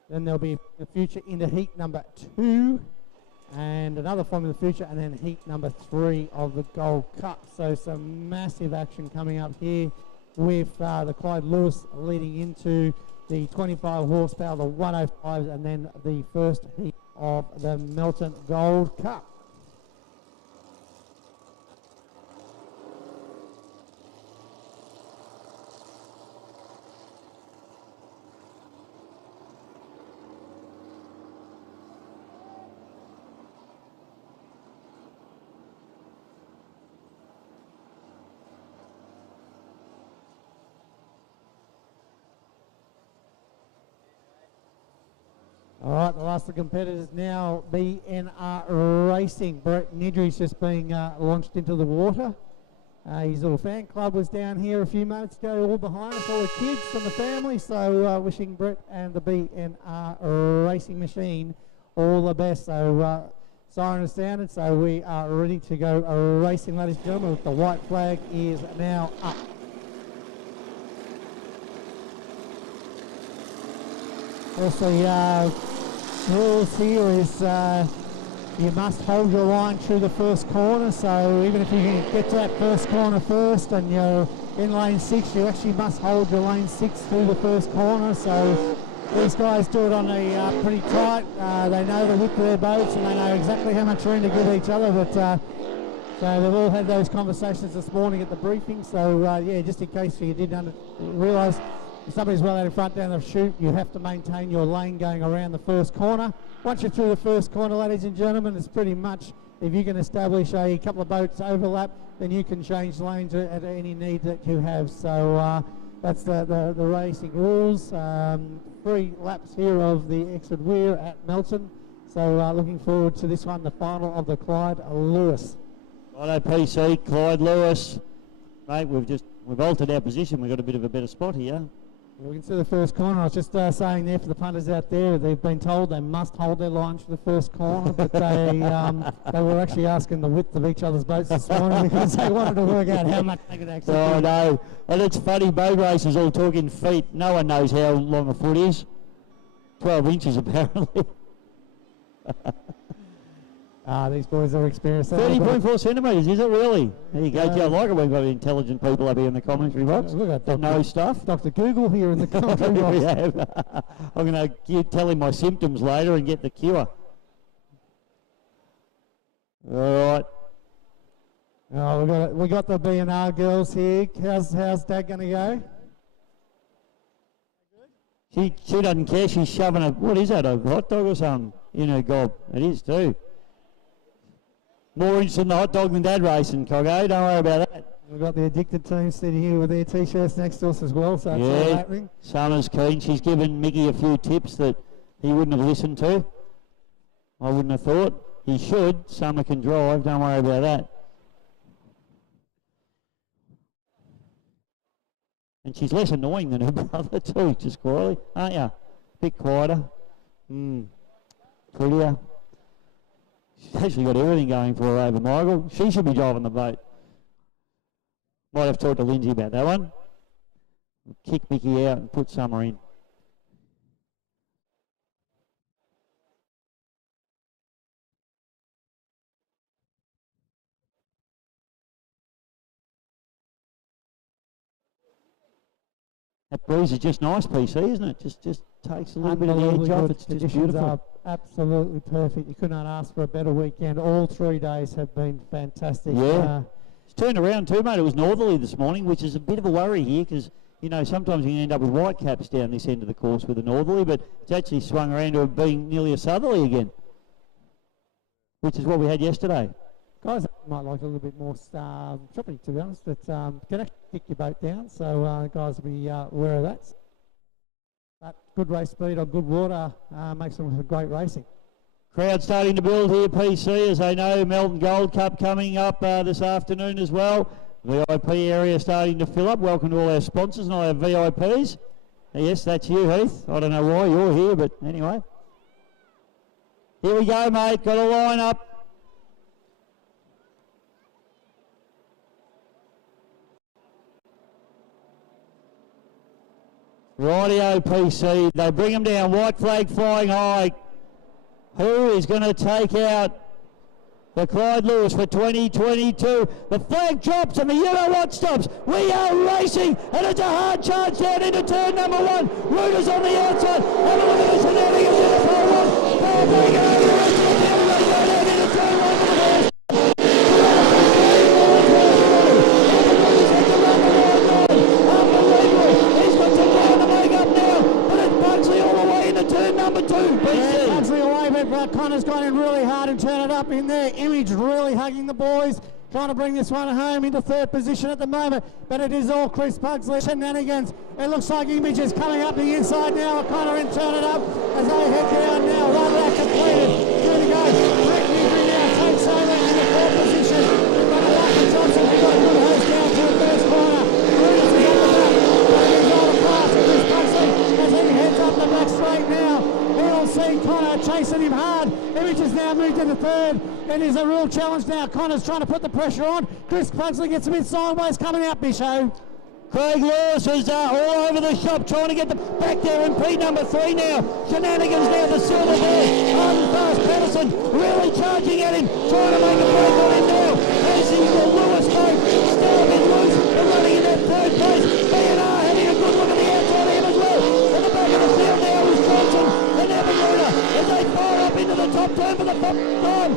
Then there'll be the future into heat number 2, and another Formula Future, and then heat number 3 of the Gold Cup. So some massive action coming up here with the Clyde Lewis leading into the 25 horsepower, the 105s, and then the first heat of the Melton Gold Cup. All right, the last of the competitors now, BNR Racing. Brett Nidry's just being launched into the water. His little fan club was down here a few moments ago, all behind us, all the kids from the family. So wishing Brett and the BNR Racing machine all the best. So siren is sounded, so we are ready to go racing, ladies and gentlemen. The white flag is now up. Also, rules here is you must hold your line through the first corner, so even if you can get to that first corner first and you're in lane 6, you actually must hold your lane 6 through the first corner. So these guys do it on a pretty tight. They know the width of their boats and they know exactly how much room to give each other, but so they've all had those conversations this morning at the briefing. So yeah, just in case you didn't realise, if somebody's well out in front down the chute, you have to maintain your lane going around the first corner. Once you're through the first corner, ladies and gentlemen, it's pretty much, if you can establish a couple of boats overlap, then you can change lanes at any need that you have. So that's the racing rules. 3 laps here of the Exford Weir at Melton. So looking forward to this one, the final of the Clyde Lewis. Righto, PC, Clyde Lewis. Mate, we've altered our position. We've got a bit of a better spot here. We can see the first corner. I was just saying there for the punters out there, they've been told they must hold their line for the first corner, but they were actually asking the width of each other's boats this morning because they wanted to work out how much they could actually Oh, no. And it's funny, boat racers all talking feet. No one knows how long a foot is. 12 inches, apparently. These boys are experienced. 30.4 centimetres, is it really? There you go. I like it when we've got intelligent people up here in the commentary box. We've got that know stuff. Dr. Google here in the commentary box. We have. I'm going to tell him my symptoms later and get the cure. All right. Oh, we got the B&R girls here. How's Dad going to go? She doesn't care. She's shoving what is that, a hot dog or something in her gob? It is too. More interested in the hot dog than Dad racing, Coggo. Don't worry about that. We've got the Addicted team sitting here with their T-shirts next to us as well, so it's all happening. Summer's keen. She's given Mickey a few tips that he wouldn't have listened to. I wouldn't have thought. He should. Summer can drive. Don't worry about that. And she's less annoying than her brother too, just quietly, aren't you? A bit quieter. Prettier. She's actually got everything going for her over Michael. She should be driving the boat. Might have talked to Lindsay about that one. Kick Mickey out and put Summer in. That breeze is just nice, PC, isn't it? Just takes a little bit of the edge off. It's just beautiful. Absolutely perfect. You could not ask for a better weekend. All 3 days have been fantastic. Yeah. It's turned around too, mate. It was northerly this morning, which is a bit of a worry here because, you know, sometimes you can end up with white caps down this end of the course with a northerly, but it's actually swung around to being nearly a southerly again, which is what we had yesterday. Guys might like a little bit more chopping, to be honest, but can actually kick your boat down, so guys will be aware of that. But good race speed on good water makes them great racing. Crowd starting to build here, PC, as they know. Melton Gold Cup coming up this afternoon as well. VIP area starting to fill up. Welcome to all our sponsors and all our VIPs. Yes, that's you, Heath. I don't know why you're here, but anyway. Here we go, mate. Got a line up. Rightio, PC. They bring them down. White flag flying high. Who is going to take out the Clyde Lewis for 2022? The flag drops and the yellow watch stops. We are racing, and it's a hard charge down into turn number 1. Rooters on the outside. Have a look at the shenanigans in the pole 1. They're bringing over the rest of the field. They go down into turn 1 for the first. Turn number 2, BC. Pugsley away, but Connor's gone in really hard and turned it up in there. Image really hugging the boys, trying to bring this one home into 3rd position at the moment, but it is all Chris Pugsley. Shenanigans. It looks like Image is coming up the inside now. Connor in turn it up as they head down now. Right that completed. Here we go. Rick Newbury now takes over in the 4th position. We've got a Lucky Johnson. We've got a good host down to the first corner. Brutus is on the back. But he's on the pass of Chris Pugsley as he heads up the back straight now. We'll see Connor chasing him hard. Image has now moved into 3rd. It is a real challenge now. Connor's trying to put the pressure on. Chris Pugsley gets a bit sideways coming out, Bisho. Craig Lewis is all over the shop trying to get the back there in P number 3 now. Shenanigans now, the silver ball. Fast Patterson really charging at him, trying to make a break on him now. As the Lewis boat still a bit loose. They're running in that 3rd place. B&R having a good look at the outside of him as well. At the back of the field now is Johnson and Evan as they fire up into the top turn for the 5th time.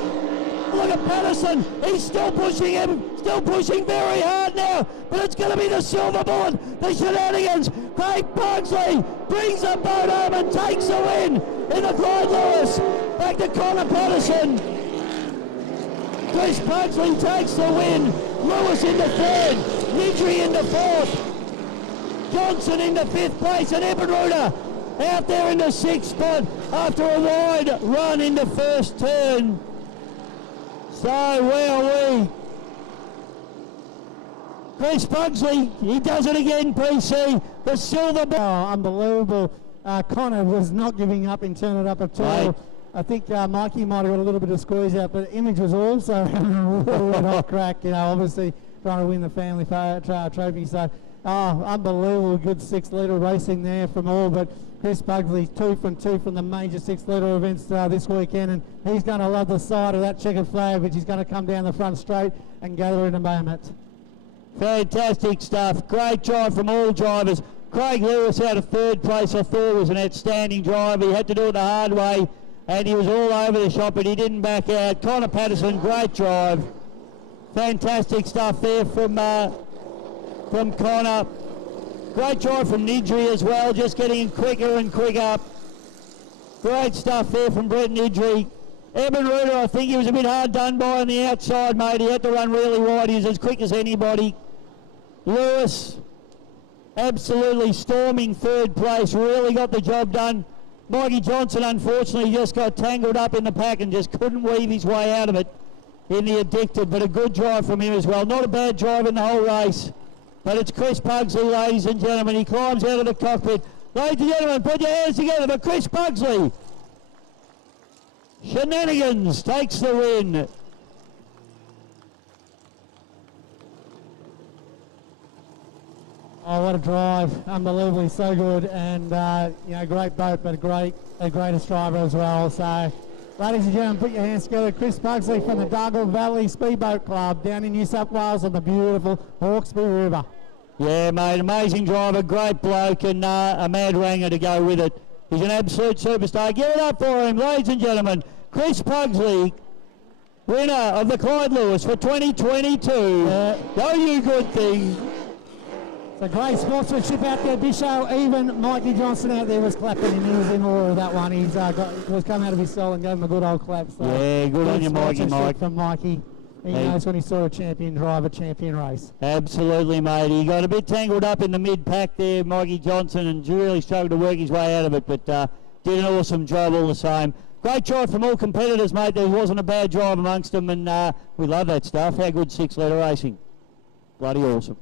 Look at Patterson, he's still pushing him, still pushing very hard now, but it's going to be the silver bullet, the Shenanigans. Craig Pugsley brings the boat home and takes the win in the Clyde Lewis. Back to Connor Patterson. Chris Pugsley takes the win. Lewis into 3rd, Nidri into 4th, Johnson into 5th place, and Ebenruder out there in the 6th spot after a wide run into 1st turn. So where are we? Chris Pugsley, he does it again, PC. The silver ball. Oh, unbelievable. Connor was not giving up in turn it up at all. Right. I think Mikey might have got a little bit of squeeze out, but Image was also having a real red hot crack, you know, obviously trying to win the family trophy. So, unbelievable good 6 litre racing there from all, but Chris Pugsley 2 from 2 from the major 6 litre events this weekend, and he's going to love the side of that checkered flag, which he's going to come down the front straight and gather in a moment. Fantastic stuff. Great drive from all drivers. Craig Lewis out of 3rd place, I thought was an outstanding drive. He had to do it the hard way, and he was all over the shop, but he didn't back out. Connor Patterson, great drive. Fantastic stuff there from Connor. Great drive from Nidri as well, just getting quicker and quicker. Great stuff there from Brett Nidri. Ebenruder, I think he was a bit hard done by on the outside, mate. He had to run really wide. He was as quick as anybody. Lewis, absolutely storming 3rd place, really got the job done. Mikey Johnson, unfortunately, just got tangled up in the pack and just couldn't weave his way out of it in the addicted, but a good drive from him as well. Not a bad drive in the whole race. But it's Chris Pugsley, ladies and gentlemen. He climbs out of the cockpit. Ladies and gentlemen, put your hands together for Chris Pugsley. Shenanigans takes the win. Oh, what a drive. Unbelievably so good. And, you know, great boat, but a greatest driver as well. So, ladies and gentlemen, put your hands together. Chris Pugsley from the Dargle Valley Speedboat Club down in New South Wales on the beautiful Hawkesbury River. Yeah, mate, amazing driver, great bloke, and a mad ranger to go with it. He's an absolute superstar. Give it up for him, ladies and gentlemen. Chris Pugsley, winner of the Clyde Lewis for 2022. Go you good thing. It's a great sportsmanship out there, Bisho. Even Mikey Johnson out there was clapping and he was in awe of that one. He's was come out of his soul and gave him a good old clap. So yeah, good on you, Mikey, Mike. From Mikey. He knows when he saw a champion driver, champion race. Absolutely, mate. He got a bit tangled up in the mid-pack there, Mikey Johnson, and really struggled to work his way out of it, but did an awesome job all the same. Great drive from all competitors, mate. There wasn't a bad drive amongst them, and we love that stuff. How good 6-litre racing. Bloody awesome.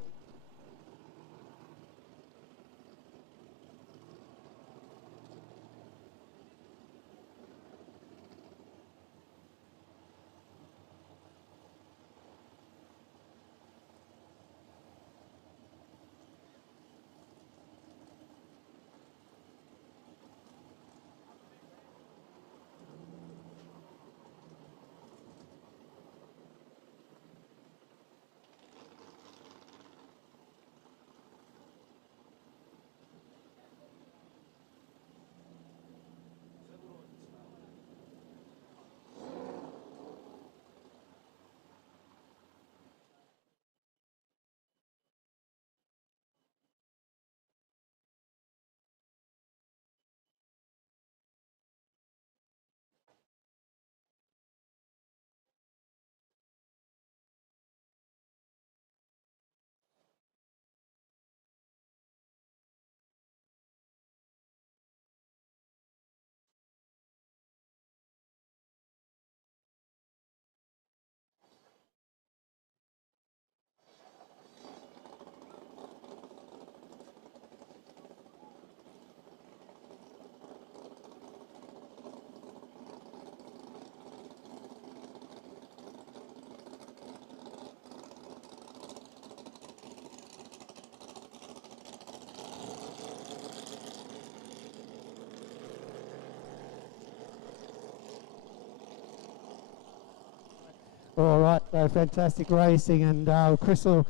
All right, so fantastic racing, and Chris will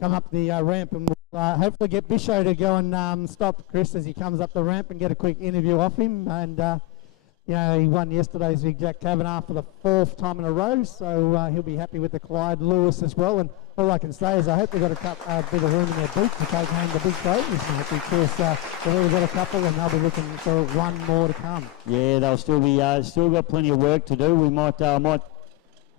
come up the ramp, and we'll hopefully get Bisho to go and stop Chris as he comes up the ramp and get a quick interview off him. And you know, he won yesterday's Big Jack Kavanagh for the 4th time in a row, so he'll be happy with the Clyde Lewis as well. And all I can say is I hope they've got a bit of room in their boot to take home the big trophies, mate, because they've already got a couple and they'll be looking for one more to come. Yeah, they'll still be still got plenty of work to do. We might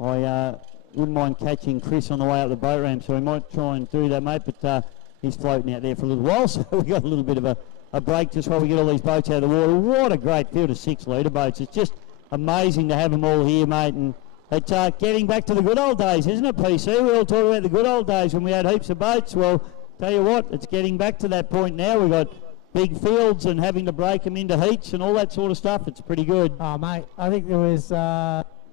I wouldn't mind catching Chris on the way up the boat ramp, so we might try and do that, mate, but he's floating out there for a little while, so we got a little bit of a break just while we get all these boats out of the water. What a great field of 6-litre boats. It's just amazing to have them all here, mate, and it's getting back to the good old days, isn't it, PC? We all talk about the good old days when we had heaps of boats. Well, tell you what, it's getting back to that point now. We've got big fields and having to break them into heats and all that sort of stuff. It's pretty good. Oh, mate, I think there was...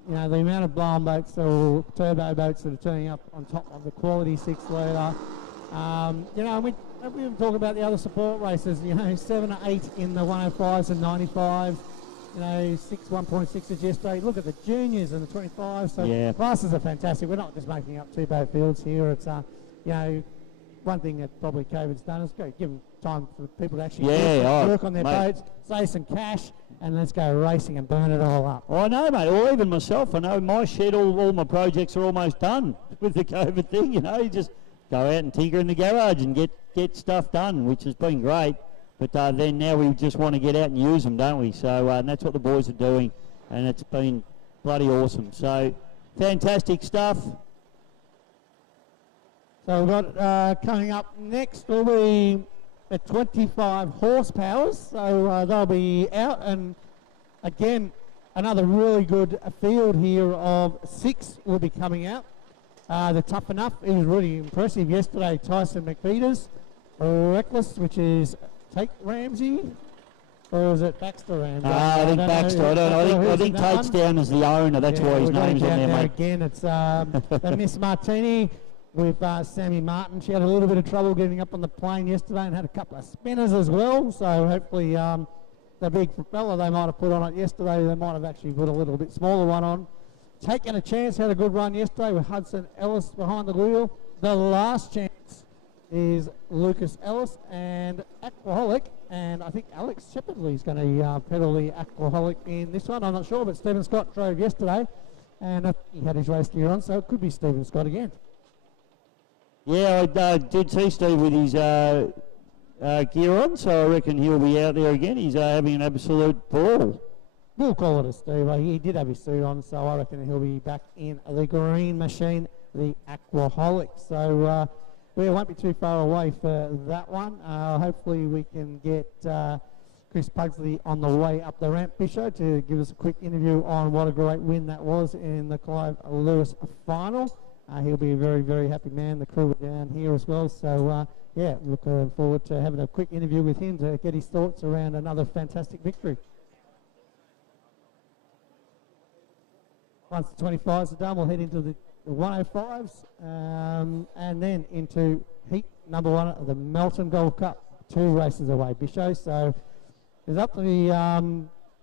you know, the amount of blown boats or turbo boats that are turning up on top of the quality 6-litre. You know, we were talking about the other support races, you know, 7 or 8 in the 105s and 95s, you know, 1.6s yesterday. Look at the juniors and the 25s. So yeah. Classes are fantastic. We're not just making up 2-boat fields here. It's, you know, one thing that probably COVID's done is give them time for people to actually work on their boats, save some cash, and let's go racing and burn it all up. I know, mate. Or even myself, I know my shed, all my projects are almost done with the COVID thing. You know, you just go out and tinker in the garage and get stuff done, which has been great. But then now we just want to get out and use them, don't we? So and that's what the boys are doing, and it's been bloody awesome. So fantastic stuff. So we've got coming up next will be at 25 horsepower, so they'll be out, and again another really good field here of 6 will be coming out. The Tough Enough, it was really impressive yesterday. Tyson McPeters, Reckless, which is Tate Ramsey, or is it Baxter Ramsey? I think Baxter. I don't know. I think Tate's down as the owner. That's why his name's on there, mate. Again, it's the Miss Martini with Sammy Martin. She had a little bit of trouble getting up on the plane yesterday and had a couple of spinners as well. So hopefully the big propeller they might have put on it yesterday, they might have actually put a little bit smaller one on. Taking a chance, had a good run yesterday with Hudson Ellis behind the wheel. The Last Chance is Lucas Ellis and Aquaholic, and I think Alex Shepherdley is going to pedal the Aquaholic in this one. I'm not sure, but Stephen Scott drove yesterday, and he had his race gear on, so it could be Stephen Scott again. Yeah, I did see Steve with his gear on, so I reckon he'll be out there again. He's having an absolute ball. We'll call it a Steve. He did have his suit on, so I reckon he'll be back in the green machine, the Aquaholic. So we won't be too far away for that one. Hopefully we can get Chris Pugsley on the way up the ramp, Bisho, to give us a quick interview on what a great win that was in the Clyde Lewis final. He'll be a very, very happy man. The crew are down here as well. So, yeah, looking forward to having a quick interview with him to get his thoughts around another fantastic victory. Once the 25s are done, we'll head into the 105s and then into heat number 1 of the Melton Gold Cup. 2 races away, Bisho. So it's up to the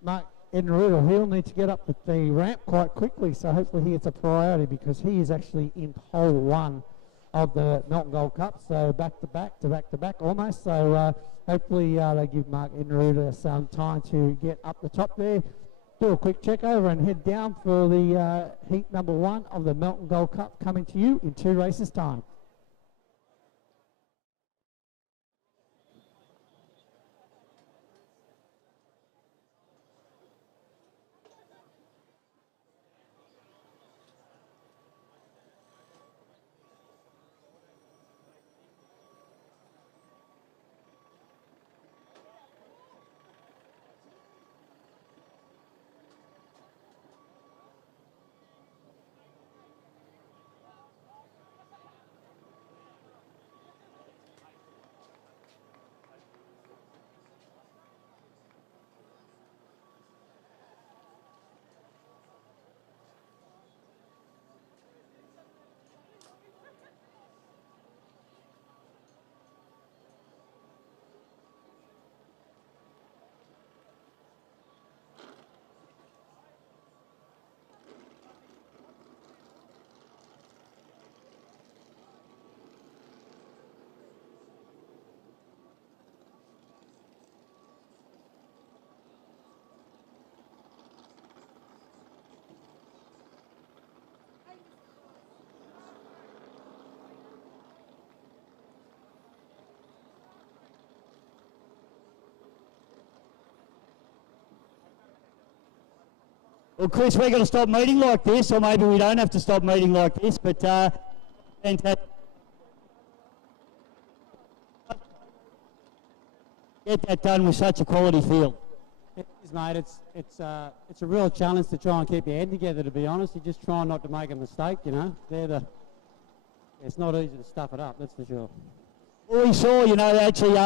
Mark Ednaruda. He'll need to get up the ramp quite quickly, so hopefully he gets a priority because he is actually in pole 1 of the Melton Gold Cup. So back to back almost. So hopefully they give Mark Ednaruda some time to get up the top there. Do a quick check over and head down for the heat number 1 of the Melton Gold Cup, coming to you in 2 races time. Well, Chris, we're going to stop meeting like this, or maybe we don't have to stop meeting like this, but fantastic. Get that done with such a quality field. It is, mate. It's a real challenge to try and keep your head together, to be honest. You just try not to make a mistake, you know. It's not easy to stuff it up, that's for sure. Well, we saw, you know, actually,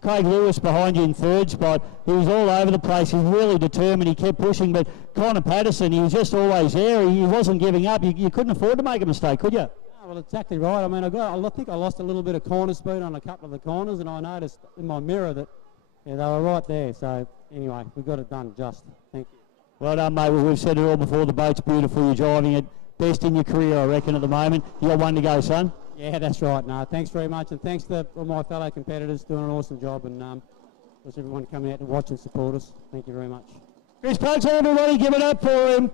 Clyde Lewis behind you in 3rd spot. He was all over the place. He was really determined. He kept pushing. But Connor Patterson, he was just always there. He wasn't giving up. You couldn't afford to make a mistake, could you? No, well, exactly right. I mean, I think I lost a little bit of corner speed on a couple of the corners, and I noticed in my mirror that they were right there. So, anyway, we got it done just. Thank you. Well done, mate. Well, we've said it all before. The boat's beautiful. You're driving it best in your career, I reckon, at the moment. You got 1 to go, son. Yeah, that's right. No, thanks very much, and thanks to all my fellow competitors doing an awesome job, and everyone coming out to watch and support us. Thank you very much. Chris Pugsley, everybody, give it up for him.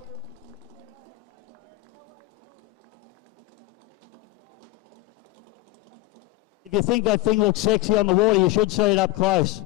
If you think that thing looks sexy on the water, you should see it up close.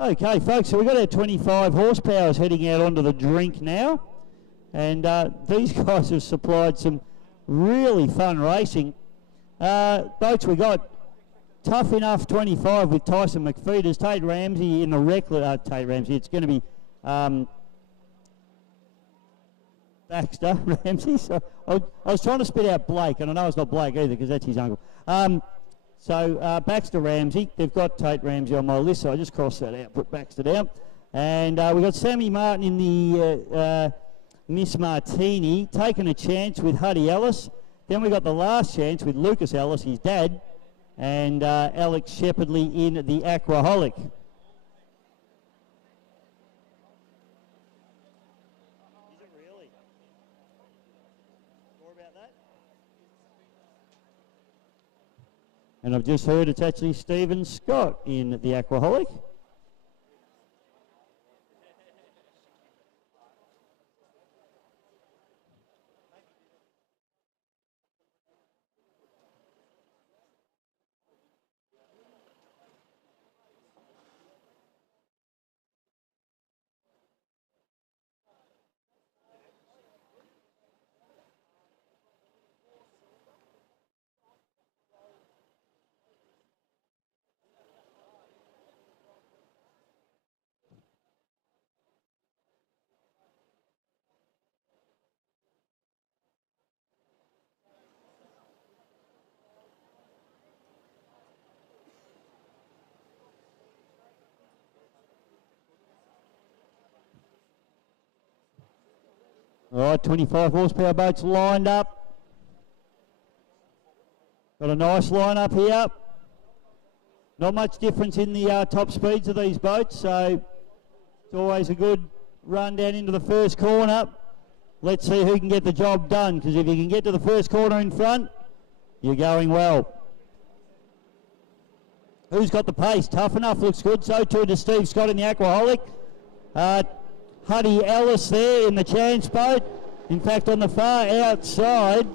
Okay, folks, so we've got our 25 horsepowers heading out onto the drink now. And these guys have supplied some really fun racing. Boats we got Tough Enough 25 with Tyson McFeeters, Tate Ramsey in the reckless, Tate Ramsey, it's going to be Baxter Ramsey. So I was trying to spit out Blake, and I know it's not Blake either because that's his uncle. So Baxter Ramsey, they've got Tate Ramsey on my list, so I just crossed that out, put Baxter down. And we've got Sammy Martin in the Miss Martini, taking a chance with Huddy Ellis. Then we got the last chance with Lucas Ellis, his dad, and Alex Shepherdley in the Aquaholic. Is it really? More about that? And I've just heard it's actually Stephen Scott in the Aquaholic. All right, 25 horsepower boats lined up. Got a nice line-up here. Not much difference in the top speeds of these boats, so it's always a good run down into the first corner. Let's see who can get the job done, because if you can get to the first corner in front, you're going well. Who's got the pace? Tough Enough looks good, so too does Steve Scott in the Aquaholic. Huddy Ellis there in the chance boat. In fact, on the far outside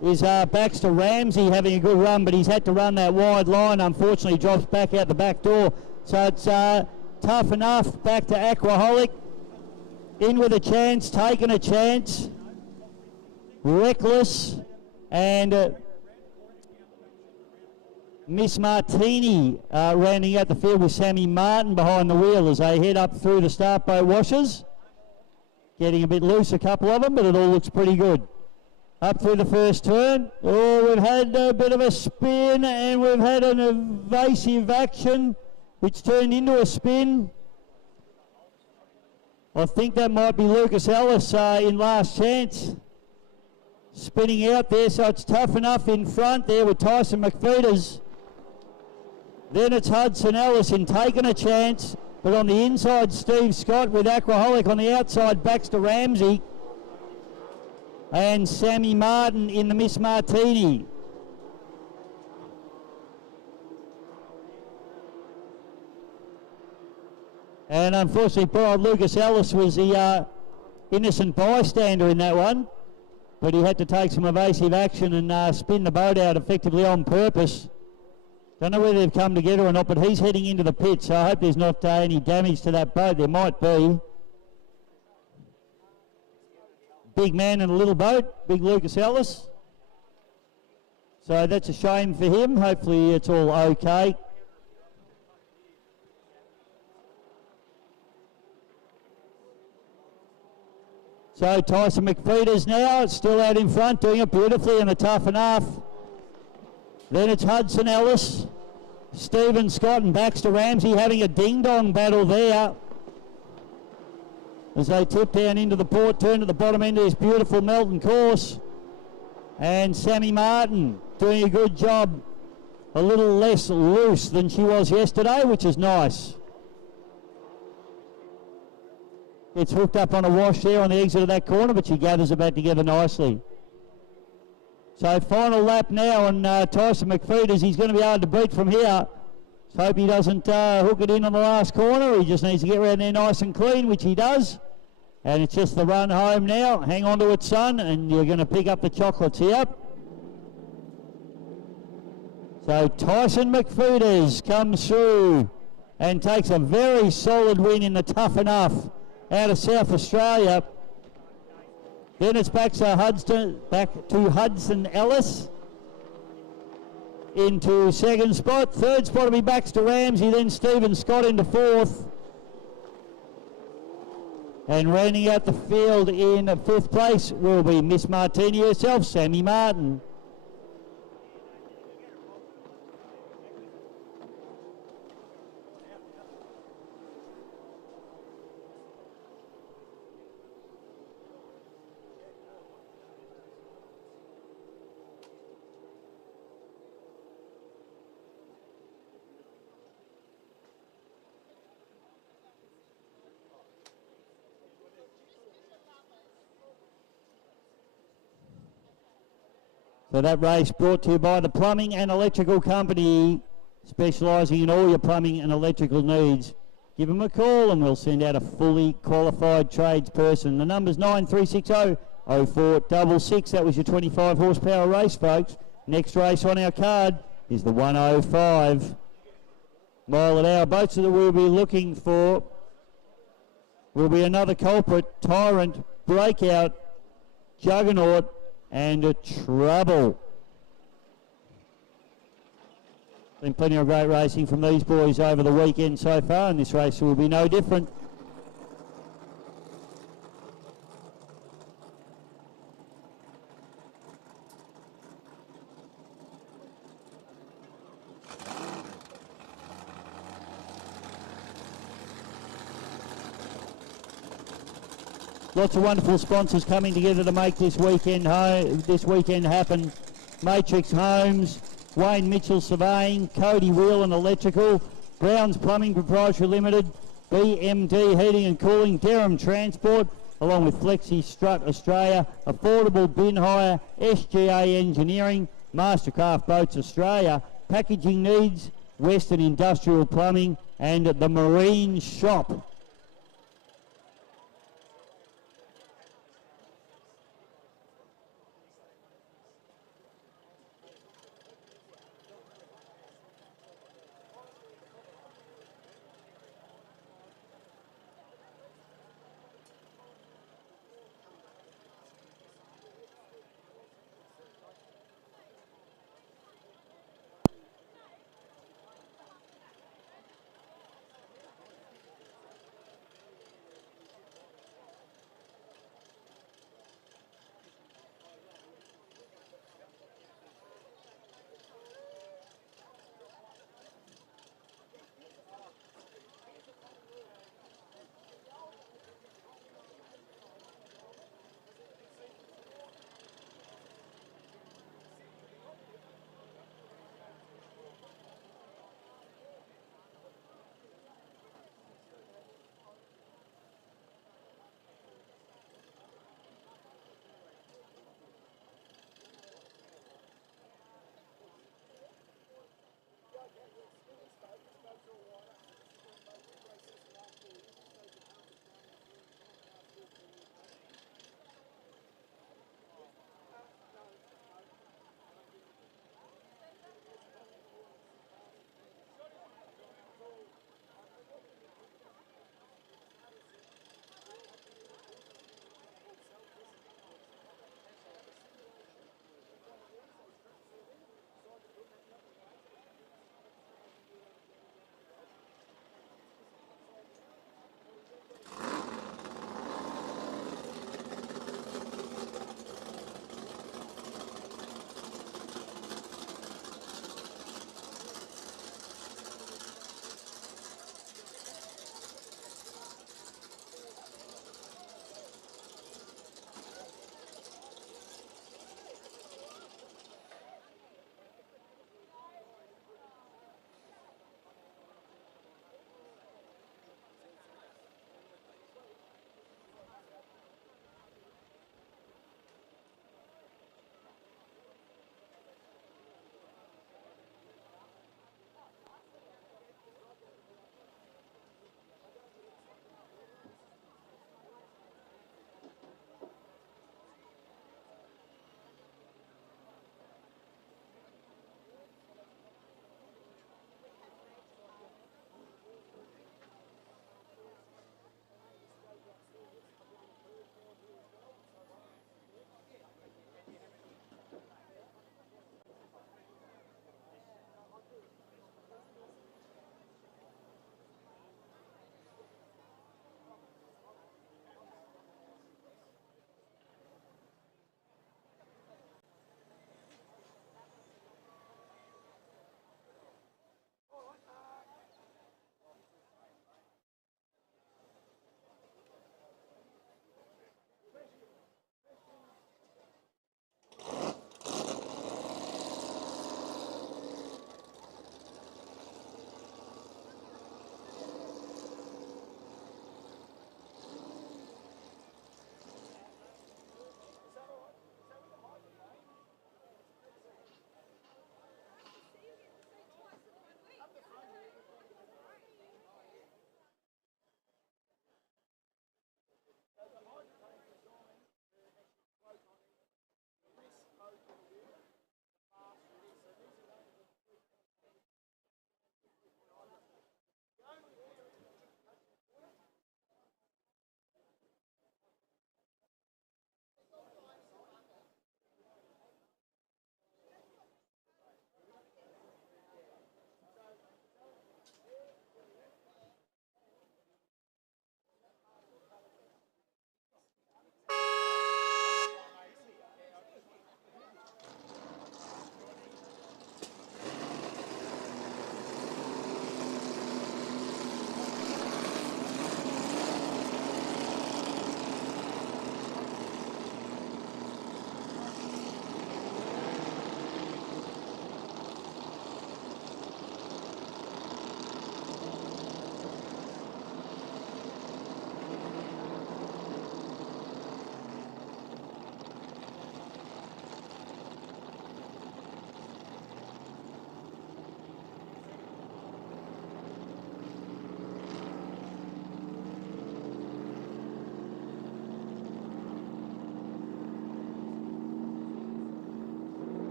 is Baxter Ramsey having a good run, but he's had to run that wide line. Unfortunately, drops back out the back door. So it's Tough Enough back to Aquaholic. In with a chance, taking a chance. Reckless and Miss Martini rounding out the field with Sammy Martin behind the wheel as they head up through the start boat washers. Getting a bit loose, a couple of them, but it all looks pretty good. Up through the first turn. Oh, we've had a bit of a spin and we've had an evasive action which turned into a spin. I think that might be Lucas Ellis in last chance. Spinning out there, so it's Tough Enough in front there with Tyson McFeeters. Then it's Hudson Ellis in taking a chance, but on the inside, Steve Scott with Aquaholic. On the outside, Baxter Ramsey and Sammy Martin in the Miss Martini. And unfortunately, poor old Lucas Ellis was the innocent bystander in that one, but he had to take some evasive action and spin the boat out effectively on purpose. Don't know whether they've come together or not, but he's heading into the pit, so I hope there's not any damage to that boat. There might be. Big man in a little boat, big Lucas Ellis. So that's a shame for him. Hopefully it's all okay. So Tyson McFeeters now, still out in front, doing it beautifully and a Tough Enough. Then it's Hudson Ellis, Stephen Scott and Baxter Ramsey having a ding-dong battle there as they tip down into the port turn at the bottom end of this beautiful Melton course. And Sammy Martin doing a good job, a little less loose than she was yesterday, which is nice. Gets hooked up on a wash there on the exit of that corner, but she gathers it back together nicely. So final lap now on Tyson McFeeters. He's going to be hard to beat from here. So hope he doesn't hook it in on the last corner. He just needs to get around there nice and clean, which he does. And it's just the run home now. Hang on to it, son, and you're going to pick up the chocolates here. So Tyson McFooders comes through and takes a very solid win in the Tough Enough out of South Australia. Then it's back to Hudson Ellis into second spot. Third spot will be Baxter Ramsey, then Stephen Scott into fourth. And rounding out the field in fifth place will be Miss Martini herself, Sammy Martin. So that race brought to you by the Plumbing and Electrical Company, specialising in all your plumbing and electrical needs. Give them a call and we'll send out a fully qualified tradesperson. The number's 9360 0466. That was your 25 horsepower race, folks. Next race on our card is the 105 mile an hour. Boats that we'll be looking for will be another culprit, Tyrant, Breakout, Juggernaut, and a Trouble. Been plenty of great racing from these boys over the weekend so far, and this race will be no different. Lots of wonderful sponsors coming together to make this weekend happen. Matrix Homes, Wayne Mitchell Surveying, Cody Wheel and Electrical, Brown's Plumbing Proprietary Limited, BMD Heating and Cooling, Durham Transport, along with Flexi Strut Australia, Affordable Bin Hire, SGA Engineering, Mastercraft Boats Australia, Packaging Needs, Western Industrial Plumbing, and the Marine Shop.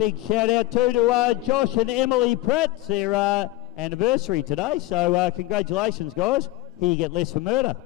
big shout out too to Josh and Emily Pratt. It's their anniversary today, so congratulations, guys. Here you get less for murder.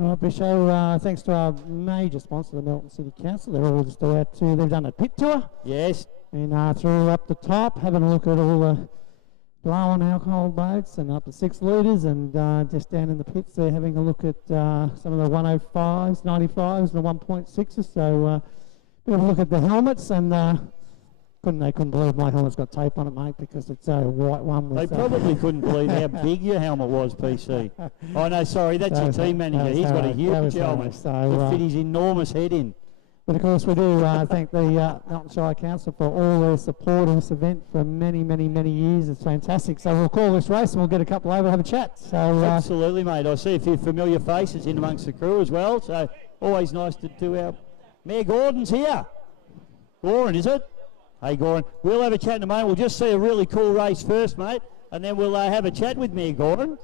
All right, Bisho, thanks to our major sponsor, the Melton City Council. They're all just out to, they've done a pit tour. Yes. And through up the top, having a look at all the blow-on alcohol boats and up to 6 litres, and just down in the pits they're having a look at some of the 105s, 95s and the 1.6s. So bit of a look at the helmets, and couldn't believe my helmet's got tape on it, mate, because it's a white one. They probably couldn't believe how big your helmet was, PC. Oh no, sorry, that's your team manager. He's got a huge helmet to fit his enormous head in. But of course we do thank the Melton Shire Council for all their support in this event for many, many, many years. It's fantastic. So we'll call this race and we'll get a couple over and have a chat. So absolutely, mate. I see a few familiar faces in amongst the crew as well. So always nice to do our... Mayor Gordon's here. Goran, is it? Hey, Goran. We'll have a chat in a moment. We'll just see a really cool race first, mate, and then we'll have a chat with Mayor Gordon.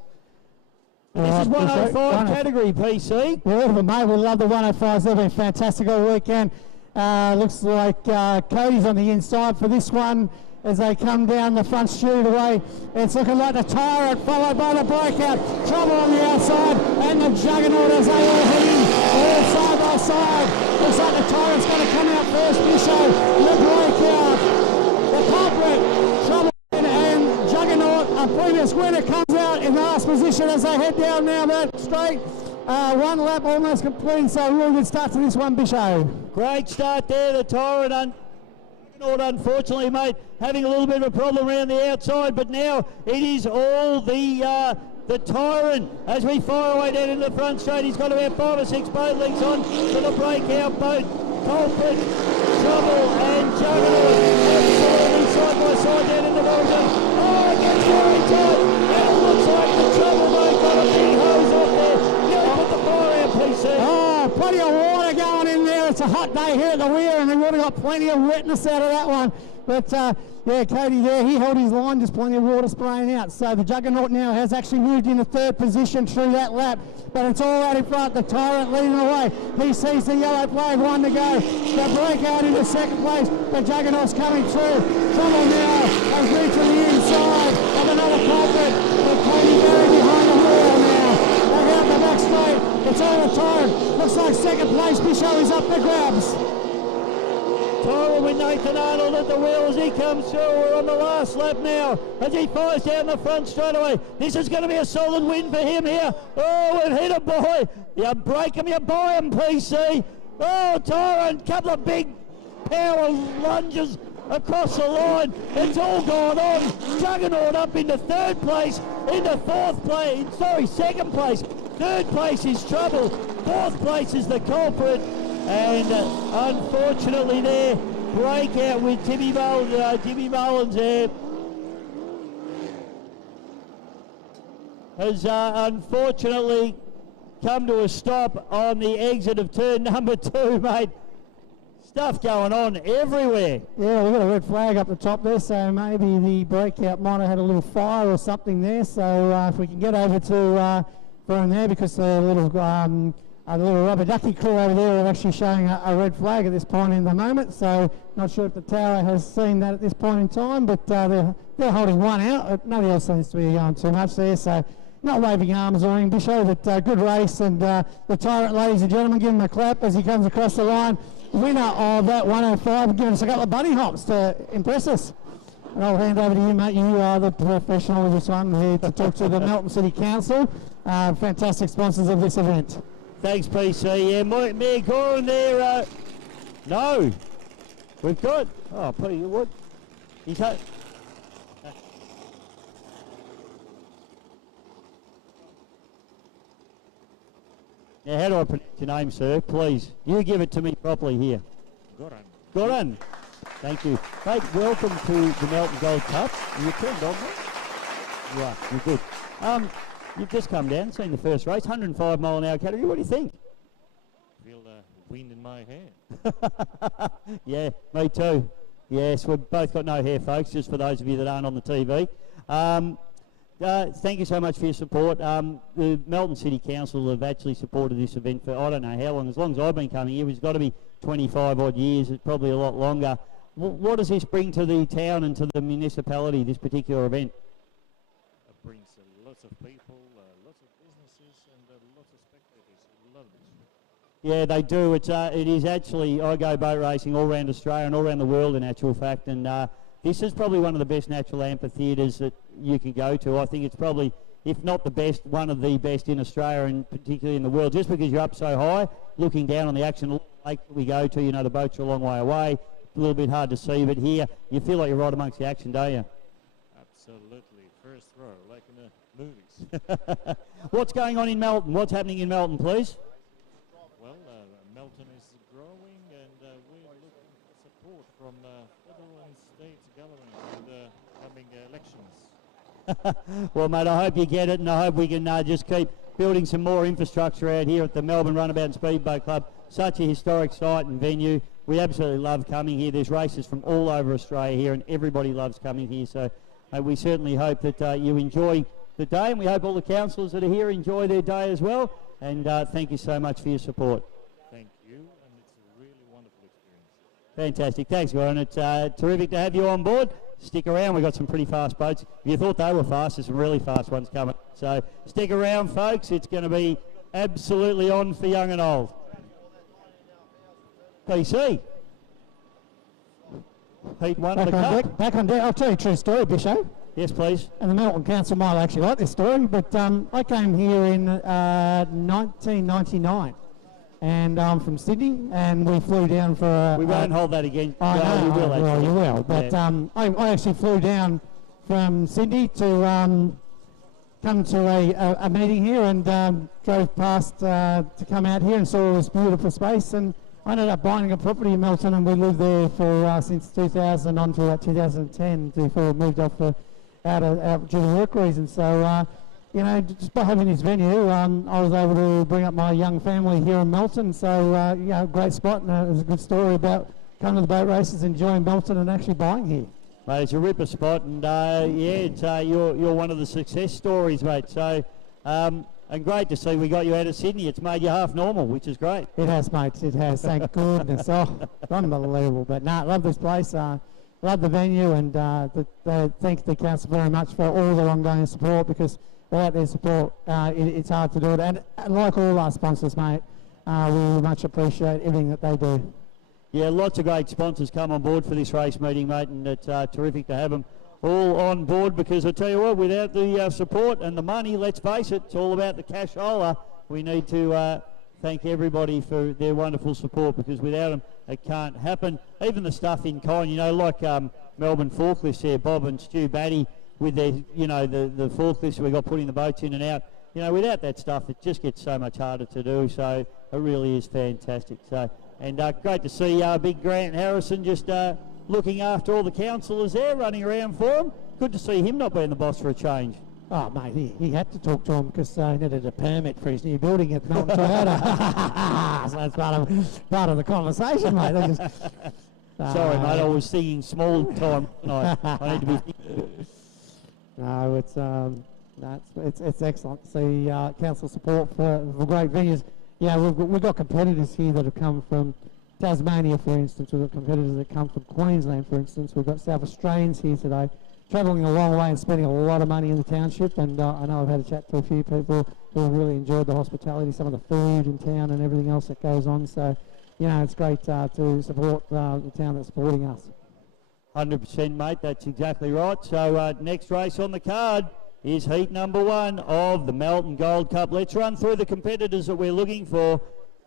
This is 105 category, PC. Yeah, mate, we love the 105s. They've been fantastic all weekend. Looks like Cody's on the inside for this one as they come down the front straight away. It's looking like the Tyrant, followed by the Breakout. Trouble on the outside, and the Juggernaut as they all head in, all side by side. Looks like the Tyrant's going to come out first. Bisho, the Breakout, the Culprit, Trouble, and Juggernaut, a previous winner, comes out in last position as they head down now that straight. One lap almost complete, so a really good start to this one, Bisho. Great start there, the Tyrant. Unfortunately, mate, having a little bit of a problem around the outside, but now it is all the Tyrant as we fire away down into the front straight. He's got about 5 or 6 boat links on for the Breakout boat. Culprit, Trouble, and Juggernaut absolutely side by side down in the water. Oh, it gets very tight, and it looks like the Trouble boat got a big hose off there. Nearly put the fire out, PC. Oh, plenty of water going in there. It's a hot day here at the weir, and we would have got plenty of wetness out of that one. But yeah, Cody there, he held his line, just plenty of water spraying out. So the Juggernaut now has actually moved into 3rd position through that lap, but it's all out in front. The Tyrant leading away. He sees the yellow flag, 1 to go. The Breakout into 2nd place. The Juggernaut's coming through. Trouble now has reached to the inside of another Culprit, with Cody Berry behind the wheel now. They out the back straight. It's all the Tyrant. Looks like 2nd place. Bisho is up for grabs. Tyrant with Nathan Arnold at the wheel as he comes through. We're on the last lap now as he fires down the front straight away. This is going to be a solid win for him here. Oh, we've hit a boy. You break him, you buy him, PC. Oh, Tyrant, couple of big power lunges across the line. It's all gone on. Juggernaut up into third place, into second place. Third place is trouble. Fourth place is the culprit. And unfortunately there, breakout with Jimmy Mullins there. Has unfortunately come to a stop on the exit of turn number 2, mate. Stuff going on everywhere. Yeah, we've got a red flag up the top there, so maybe the breakout might have had a little fire or something there. So if we can get over to from there, because the little rubber ducky crew over there are actually showing a red flag at this point in the moment. So not sure if the tower has seen that at this point in time, but they're holding one out. Nobody else seems to be going too much there. So not waving arms or anything, Bisho, but good race. And the Tyrant, ladies and gentlemen, give him a clap as he comes across the line. Winner of that 105, giving us a couple of bunny hops to impress us. And I'll hand over to you, mate. You are the professional of this one, here to talk to the Melton City Council. Fantastic sponsors of this event. Thanks, PC. Yeah, Mayor Goran there. No, we've got. Oh, Peter, what? He's had. Now, how do I pronounce your name, sir? Please, you give it to me properly here. Goran. Thank you. Mate, welcome to the Melton Gold Cup. You turned on, mate? You are. You're good. You've just come down, seen the first race, 105 mile an hour category. What do you think? Feel the wind in my hair. Yeah, me too. Yes, we've both got no hair, folks, just for those of you that aren't on the TV. Thank you so much for your support. The Melton City Council have actually supported this event for I don't know how long. As long as I've been coming here, it's got to be 25 odd years. It's probably a lot longer. What does this bring to the town and to the municipality, this particular event? It brings lots of people, lots of businesses, and lots of spectators. Love this. Yeah, they do. It is actually, I go boat racing all around Australia and all around the world in actual fact, and this is probably one of the best natural amphitheatres that you can go to. I think it's probably, if not the best, one of the best in Australia and particularly in the world, just because you're up so high, looking down on the action lake that we go to. You know, the boats are a long way away, a little bit hard to see, but here you feel like you're right amongst the action, don't you? Absolutely. First row, like in the movies. What's going on in Melton? What's happening in Melton, please? Well, Melton is growing, and we're looking for support from federal and state government in the coming elections. Well, mate, I hope you get it, and I hope we can just keep building some more infrastructure out here at the Melbourne Runabout and Speedboat Club. Such a historic site and venue. We absolutely love coming here. There's races from all over Australia here, and everybody loves coming here. So we certainly hope that you enjoy the day, and we hope all the councillors that are here enjoy their day as well. And thank you so much for your support. Thank you, and it's a really wonderful experience. Fantastic. Thanks, Warren. It's terrific to have you on board. Stick around. We've got some pretty fast boats. If you thought they were fast, there's some really fast ones coming. So stick around, folks. It's going to be absolutely on for young and old. PC. Heat one of the cup. Back on deck. I'll tell you a true story, Bisho. Yes, please. And the Melton Council might actually like this story, but I came here in 1999. And I'm from Sydney, and we flew down for we won't hold that again. I know, we will, actually. Well, you will. But yeah. I actually flew down from Sydney to come to a meeting here, and drove past to come out here and saw this beautiful space. And I ended up buying a property in Melton, and we lived there for since 2000 on to about 2010 before we moved off out due to work reasons. So. You know, just by having this venue, I was able to bring up my young family here in Melton. So, you know, great spot, and it was a good story about coming to the boat races, enjoying Melton, and actually buying here. Mate, it's a ripper spot, and yeah, it's, you're one of the success stories, mate. So, and great to see we got you out of Sydney. It's made you half normal, which is great. It has, mate. It has. Thank goodness. Oh, unbelievable. But no, love this place. Love the venue, and thank the council very much for all their ongoing support, because without their support, it's hard to do it. And like all our sponsors, mate, we much appreciate everything that they do. Yeah, lots of great sponsors come on board for this race meeting, mate, and it's terrific to have them all on board, because I tell you what, without the support and the money, let's face it, it's all about the cashola. We need to thank everybody for their wonderful support, because without them it can't happen. Even the stuff in kind, you know, like Melbourne forklifts there, Bob and Stu Batty with their, you know, the forklifts we got putting the boats in and out. You know, without that stuff, it just gets so much harder to do. So it really is fantastic. So, and great to see big Grant Harrison just looking after all the councillors there, running around for them. Good to see him not being the boss for a change. Oh, mate, he had to talk to him because he needed a permit for his new building at Melton Toyota. So that's part of the conversation, mate. They just, Sorry, mate, I was singing small time tonight. I need to be... No, it's excellent to see council support for great venues. Yeah, we've got competitors here that have come from Tasmania, for instance. We've got competitors that come from Queensland, for instance. We've got South Australians here today, travelling a long way and spending a lot of money in the township. And I know I've had a chat to a few people who have really enjoyed the hospitality, some of the food in town and everything else that goes on. So, you know, it's great to support the town that's supporting us. 100%, mate, that's exactly right. So next race on the card is heat number 1 of the Melton Gold Cup. Let's run through the competitors that we're looking for.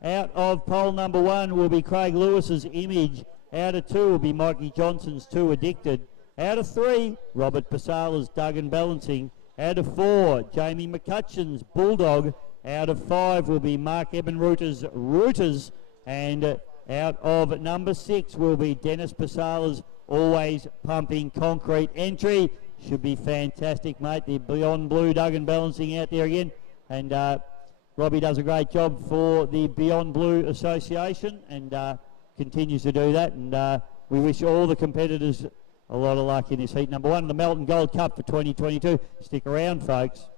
Out of pole number 1 will be Craig Lewis's Image. Out of 2 will be Mikey Johnson's Too Addicted. Out of 3, Robert Pasala's Duggan Balancing. Out of 4, Jamie McCutcheon's Bulldog. Out of 5 will be Mark Ebenrooter's Rooters. And out of number 6 will be Dennis Pasala's Always Pumping Concrete. Entry should be fantastic, mate. The Beyond Blue Duggan Balancing out there again. And Robbie does a great job for the Beyond Blue Association and continues to do that. And we wish all the competitors a lot of luck in this heat number 1 of the Melton Gold Cup for 2022. Stick around, folks.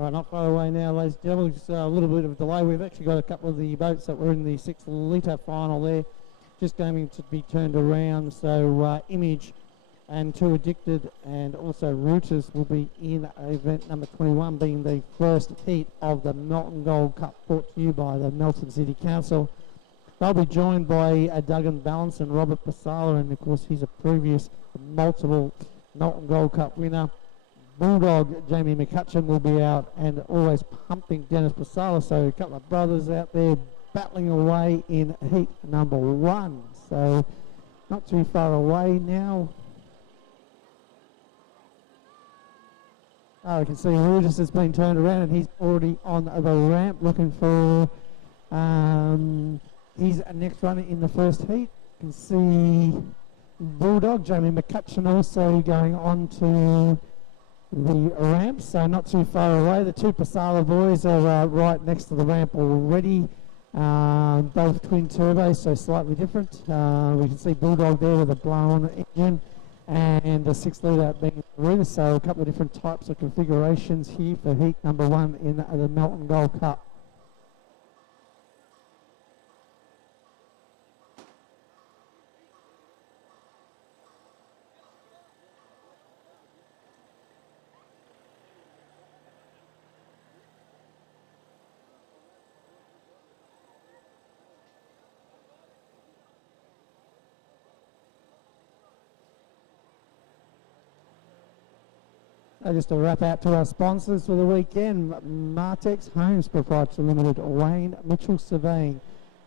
All right, not far away now, ladies and gentlemen. Just a little bit of a delay. We've actually got a couple of the boats that were in the 6 litre final there, just going to be turned around. So Image and Too Addicted and also Routers will be in event number 21, being the first heat of the Melton Gold Cup, brought to you by the Melton City Council. They'll be joined by Duggan Balance and Robert Pasala, and of course he's a previous multiple Melton Gold Cup winner. Bulldog Jamie McCutcheon will be out, and always pumping Dennis Pasala. So a couple of brothers out there battling away in heat number 1. So not too far away now. Oh, you can see Regis has been turned around, and he's already on the ramp looking for his next runner in the first heat. You can see Bulldog Jamie McCutcheon also going on to the ramp, so not too far away. The 2 Pasala boys are right next to the ramp already. Both twin turbos, so slightly different. We can see Bulldog there with a blown engine and a 6 litre being Rita, so a couple of different types of configurations here for heat number 1 in the Melton Gold Cup. Just to wrap out to our sponsors for the weekend: Martex Homes Proprietary Limited, Wayne Mitchell Surveying,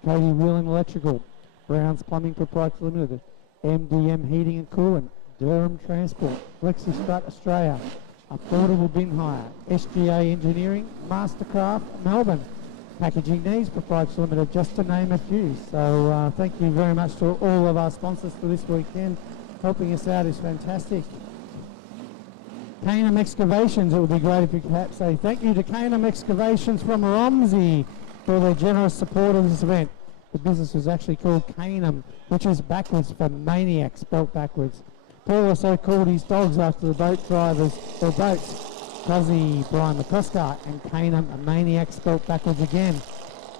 Cody Wheeling Electrical, Brown's Plumbing Proprietary Limited, MDM Heating and Cooling, Durham Transport, FlexiStrut Australia, Affordable Bin Hire, SGA Engineering, Mastercraft Melbourne, Packaging Needs Proprietary Limited, just to name a few. So thank you very much to all of our sponsors for this weekend. Helping us out is fantastic. Canham Excavations, it would be great if you could perhaps say thank you to Canham Excavations from Romsey for their generous support of this event. The business was actually called Canham, which is backwards for maniac, spelt backwards. Paul also called his dogs after the boat drivers, or boats, Cozzy, Brian McCoscar, and Canham, a maniac, spelt backwards again.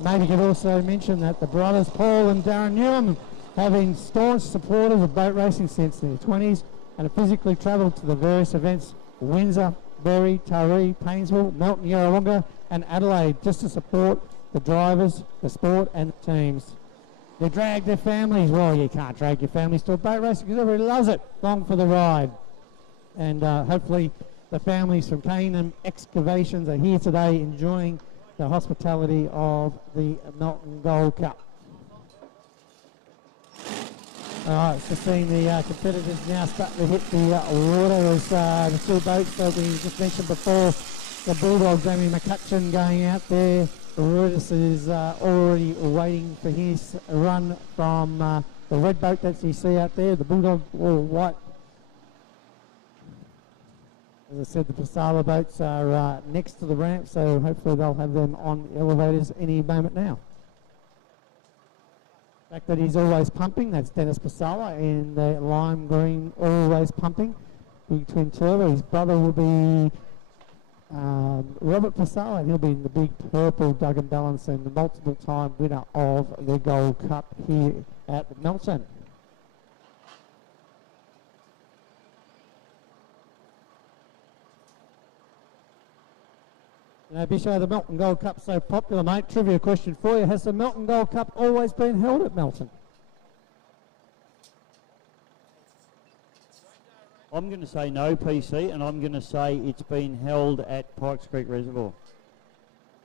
Maybe you could also mention that the brothers Paul and Darren Newman have been staunch supporters of boat racing since their 20s and have physically travelled to the various events: Windsor, Berry, Taree, Painesville, Melton, Yarrawonga and Adelaide, just to support the drivers, the sport and the teams. They drag their families. Well, you can't drag your families to a boat racing because everybody loves it. Long for the ride. And hopefully the families from Canham Excavations are here today enjoying the hospitality of the Melton Gold Cup. Alright, so seeing the competitors now start to hit the water as the 2 boats that we just mentioned before. The Bulldog Jamie McCutcheon going out there. Rudis is already waiting for his run from the red boat that you see out there. The Bulldog, all white. As I said, the Pasala boats are next to the ramp, so hopefully they'll have them on the elevators any moment now. The fact that he's always pumping, that's Dennis Pasala in the lime green, always pumping. Big twin turbo. His brother will be Robert Pasala, and he'll be in the big purple Duggan Balance and the multiple time winner of the Gold Cup here at Melton. Now, Bisho, the Melton Gold Cup so popular, mate. Trivia question for you. Has the Melton Gold Cup always been held at Melton? I'm going to say no, PC, and I'm going to say it's been held at Pikes Creek Reservoir.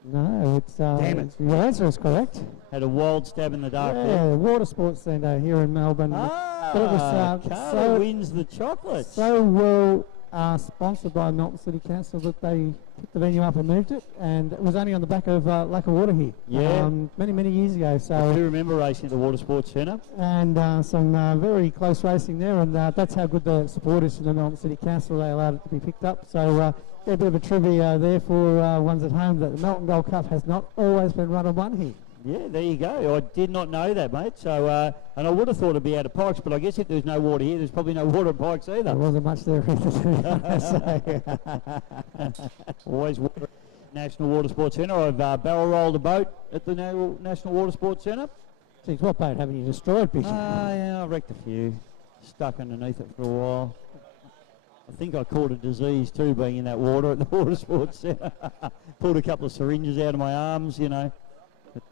No, it's... Damn it. Your answer is correct. Had a wild stab in the dark Yeah, there. Water Sports Centre here in Melbourne. Ah, But it was, Carla wins the chocolates. So well sponsored by Melton City Council that they picked the venue up and moved it, and it was only on the back of lack of water here. Yeah. Many years ago. So I do remember racing at the Water Sports Centre. And some very close racing there, and that's how good the support is from the Melton City Council. They allowed it to be picked up. So yeah, a bit of a trivia there for ones at home, that the Melton Gold Cup has not always been run on one here. Yeah, there you go. I did not know that, mate. So, and I would have thought it'd be out of Pikes, but I guess if there's no water here, there's probably no water at Pikes either. There wasn't much there either. Always water. National Water Sports Centre. I've barrel rolled a boat at the National Water Sports Centre. Geez, what boat haven't you destroyed, Bishop? Yeah, I wrecked a few. Stuck underneath it for a while. I think I caught a disease too, being in that water at the Water Sports Centre. Pulled a couple of syringes out of my arms, you know.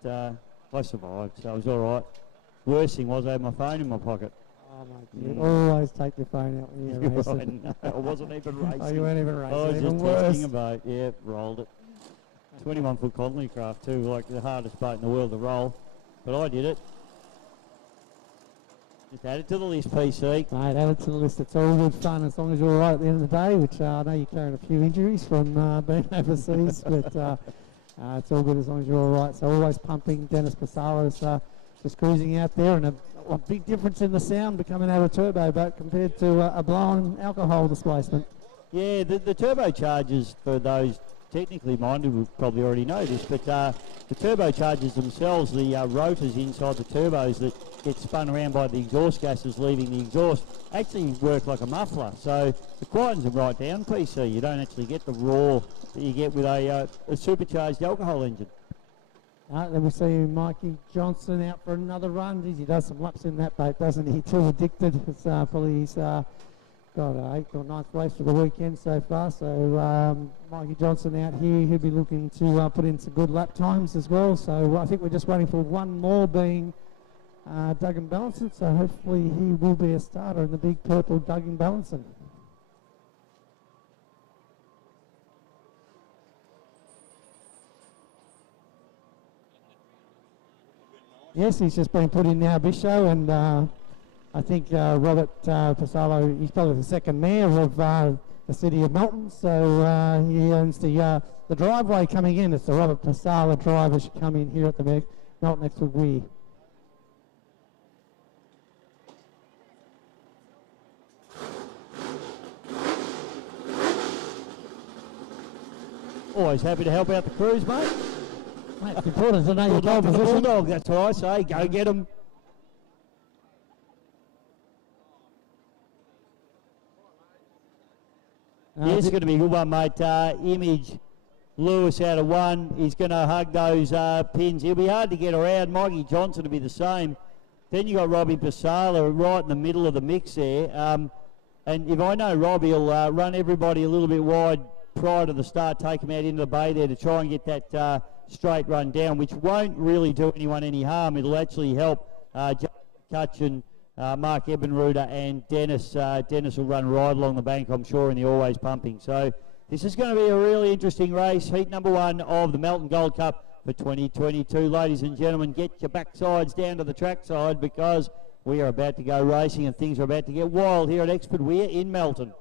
But I survived, so it was all right. Worst thing was I had my phone in my pocket. Oh, mate, you always take your phone out when you're racing. I wasn't even racing. Oh, you weren't even racing. I was even just worse. testing a boat. Yeah, rolled it. 21-foot Conley craft too, like the hardest boat in the world to roll. But I did it. Just add it to the list, PC. Mate, add it to the list. It's all good fun as long as you're all right at the end of the day, which I know you're carrying a few injuries from being overseas, but it's all good as long as you're all right. So always pumping. Dennis Pasalo's just cruising out there, and a big difference in the sound becoming out of a turbo boat compared to a blown alcohol displacement. Yeah, the turbochargers, for those technically minded, will probably already know this, but the turbochargers themselves, the rotors inside the turbos that get spun around by the exhaust gases leaving the exhaust, actually work like a muffler. So it quietens them right down, PC. You don't actually get the roar that you get with a supercharged alcohol engine. Then we see Mikey Johnson out for another run. Geez, he does some laps in that boat, doesn't he? Too addicted. It's probably he's got 8th or 9th race for the weekend so far. So Mikey Johnson out here, he'll be looking to put in some good lap times as well. So I think we're just waiting for one more, being Duggan Ballinson. So hopefully he will be a starter in the big purple Duggan Ballinson. Yes, he's just been put in now, Bisho, and I think Robert Pasalo, he's probably the second mayor of the city of Melton, so he owns the driveway coming in. It's the Robert Pasalo drive as you come in here at the Melton next to Wee. Always happy to help out the crews, mate. Mate, it's important to know your pole position. Bulldog, that's what I say. Go get them. This is going to be a good one, mate. Image Lewis out of 1. He's going to hug those pins. He'll be hard to get around. Mikey Johnson will be the same. Then you got Robbie Pasala right in the middle of the mix there. And if I know Robbie, he'll run everybody a little bit wide prior to the start, take them out into the bay there to try and get that straight run down, which won't really do anyone any harm. It'll actually help Cutchin, Mark Ebenruder and Dennis. Dennis will run right along the bank, I'm sure, in the always pumping. So this is going to be a really interesting race. Heat number 1 of the Melton Gold Cup for 2022. Ladies and gentlemen, get your backsides down to the trackside, because we are about to go racing and things are about to get wild here at Exford Weir in Melton.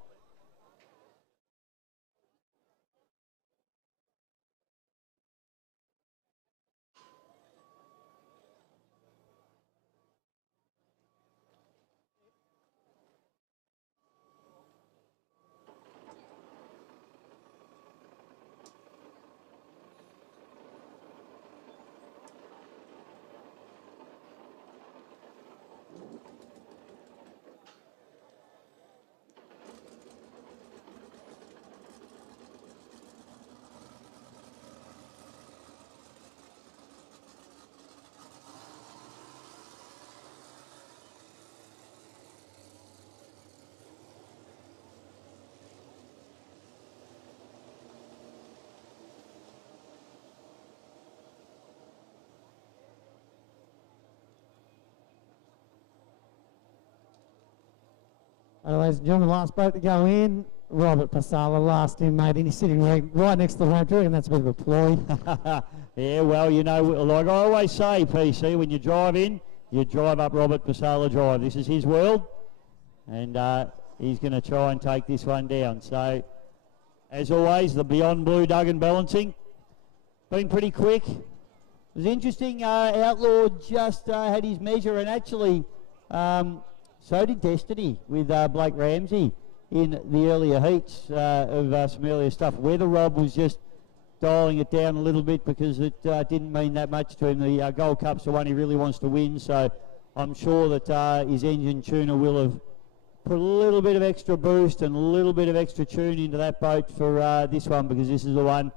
Ladies and gentlemen, last boat to go in. Robert Pasala last in, mate, and he's sitting right next to the ramp, and that's a bit of a ploy. Yeah, well, you know, like I always say, PC, when you drive in, you drive up Robert Pasala Drive. This is his world, and he's going to try and take this one down. So, as always, the Beyond Blue Duggan Balancing. Been pretty quick. It was interesting. Outlaw just had his measure, and actually so did Destiny with Blake Ramsey in the earlier heats of some earlier stuff. Weather Rob was just dialing it down a little bit because it didn't mean that much to him. The Gold Cup's the one he really wants to win, so I'm sure that his engine tuner will have put a little bit of extra boost and a little bit of extra tune into that boat for this one, because this is the one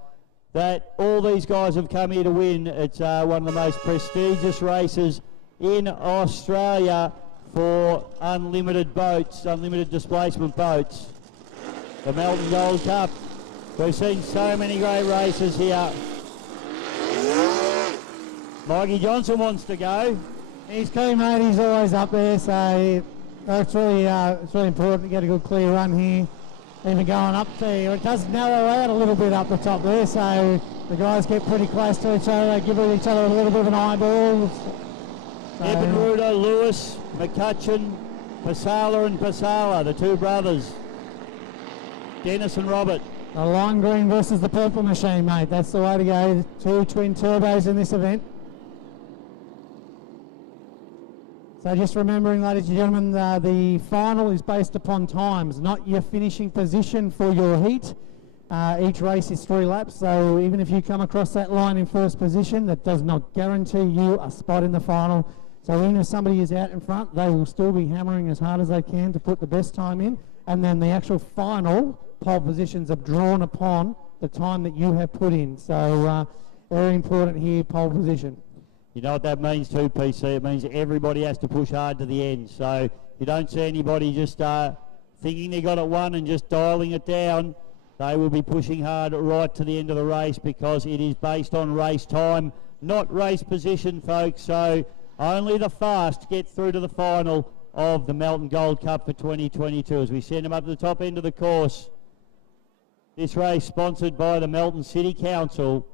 that all these guys have come here to win. It's one of the most prestigious races in Australia for unlimited boats, unlimited displacement boats. The Melton Gold Cup. We've seen so many great races here. Mikey Johnson wants to go. He's keen, mate. He's always up there, so it's really important to get a good clear run here. Even going up there, it does narrow out a little bit up the top there, so the guys get pretty close to each other. They give each other a little bit of an eyeball. Ebenruder, Lewis, McCutcheon, Pasala and Pasala, the two brothers. Dennis and Robert. The lime green versus the purple machine, mate. That's the way to go. Two twin turbos in this event. So just remembering, ladies and gentlemen, the final is based upon times, not your finishing position for your heat. Each race is 3 laps, so even if you come across that line in first position, that does not guarantee you a spot in the final. So even if somebody is out in front, they will still be hammering as hard as they can to put the best time in, and then the actual final pole positions are drawn upon the time that you have put in. So very important here, pole position. You know what that means too, PC? It means everybody has to push hard to the end. So you don't see anybody just thinking they got it won and just dialing it down. They will be pushing hard right to the end of the race because it is based on race time, not race position, folks. So only the fast get through to the final of the Melton Gold Cup for 2022 as we send them up to the top end of the course. This race sponsored by the Melton City Council.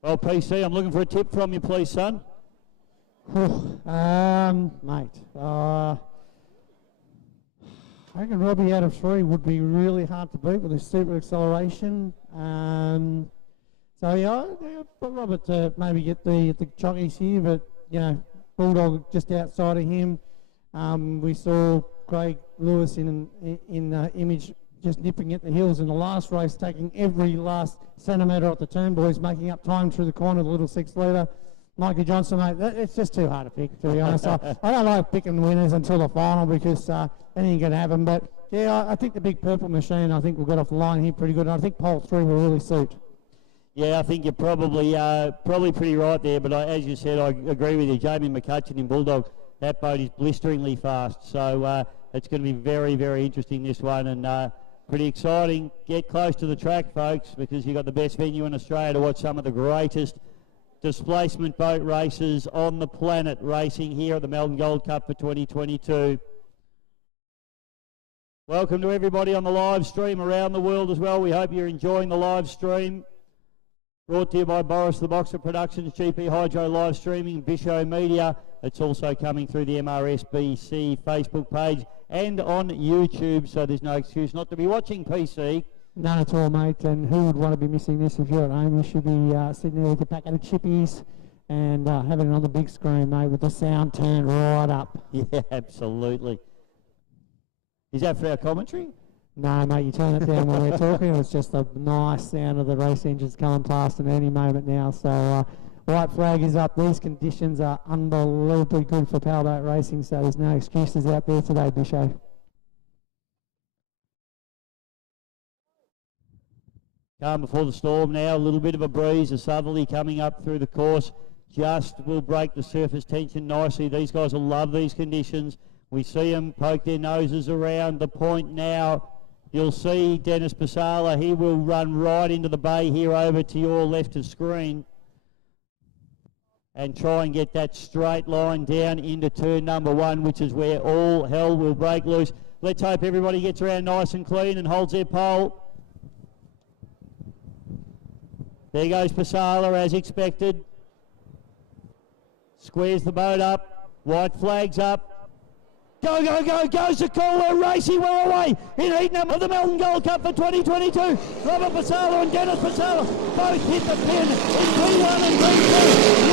Well, PC, I'm looking for a tip from you, please, son. Mate, I reckon Robbie out of 3 would be really hard to beat with his super acceleration. So yeah, I'll put Robert to maybe get the jockeys here, but you know, Bulldog just outside of him. We saw Clyde Lewis in image just nipping at the heels in the last race, taking every last centimetre off the turn, boys, making up time through the corner, the little 6-litre. Mikey Johnson, mate, it's just too hard to pick, to be honest. I don't like picking winners until the final because anything can happen. But yeah, I think the big purple machine, I think we'll get off the line here pretty good. And I think pole 3 will really suit. Yeah, I think you're probably pretty right there. But as you said, I agree with you. Jamie McCutcheon in Bulldog, that boat is blisteringly fast. So it's going to be very, very interesting, this one. And pretty exciting. Get close to the track, folks, because you've got the best venue in Australia to watch some of the greatest displacement boat races on the planet racing here at the Melton Gold Cup for 2022. Welcome to everybody on the live stream around the world as well. We hope you're enjoying the live stream. Brought to you by Boris the Boxer Productions, GP Hydro Live Streaming, Bisho Media. It's also coming through the MRSBC Facebook page and on YouTube, so there's no excuse not to be watching, PC. None at all, mate, and who would want to be missing this if you're at home? You should be sitting there with your packet of chippies and having it on the big screen, mate, with the sound turned right up. Yeah, absolutely. Is that for our commentary? No, mate, you turn it down when we're talking. It's just a nice sound of the race engines coming past at any moment now. So white flag is up. These conditions are unbelievably good for powerboat racing, so there's no excuses out there today, Bisho. Calm before the storm now, a little bit of a breeze. A southerly coming up through the course just will break the surface tension nicely. These guys will love these conditions. We see them poke their noses around the point now. You'll see Dennis Pasala, he will run right into the bay here over to your left of screen and try and get that straight line down into turn number 1, which is where all hell will break loose. Let's hope everybody gets around nice and clean and holds their pole. There goes Pasala as expected. Squares the boat up. White flags up. Go, go, go, goes the call. We're racing, we're away in heat number of the Melton Gold Cup for 2022. Robert Pasala and Dennis Pasala both hit the pin in P1 and P2.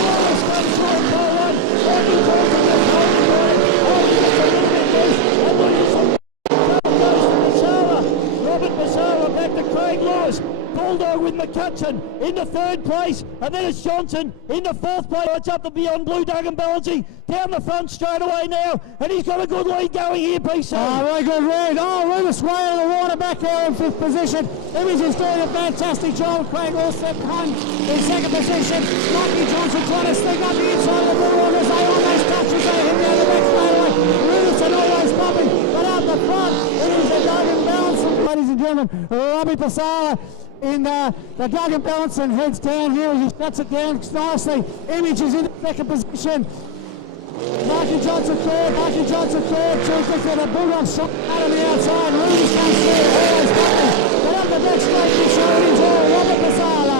Lewis comes through in pole 1. Andy turns to the pole 3. Oh, just a little bit loose. And Lucas goes to Pasala. Robert Pasala back to Clyde Lewis. Bulldog with Jamie McCutcheon into third place, and then it's Johnson into fourth place. It's up the Beyond Blue, Duggan balancing down the front straight away now, and he's got a good lead going here, PC. Oh, very good lead. Oh, Rufus way on the water back there in fifth position. Image is doing a fantastic job. Craig Allsep Hunt in second position. Mikey Johnson trying to sneak up the inside of the Bulldogs as they almost touch as they hit down the back straightaway. Rufus and always popping, but out the front, it is a Duggan balancing. Ladies and gentlemen, Robbie Pasala in the Duggan balancing heads down here as he shuts it down nicely. Image is in second position. Mikey Johnson third, Tuesday for the Bulldogs shot out on the outside. Rudy comes through, always coming. But up the back straight, he showed his all. Robert Pasala.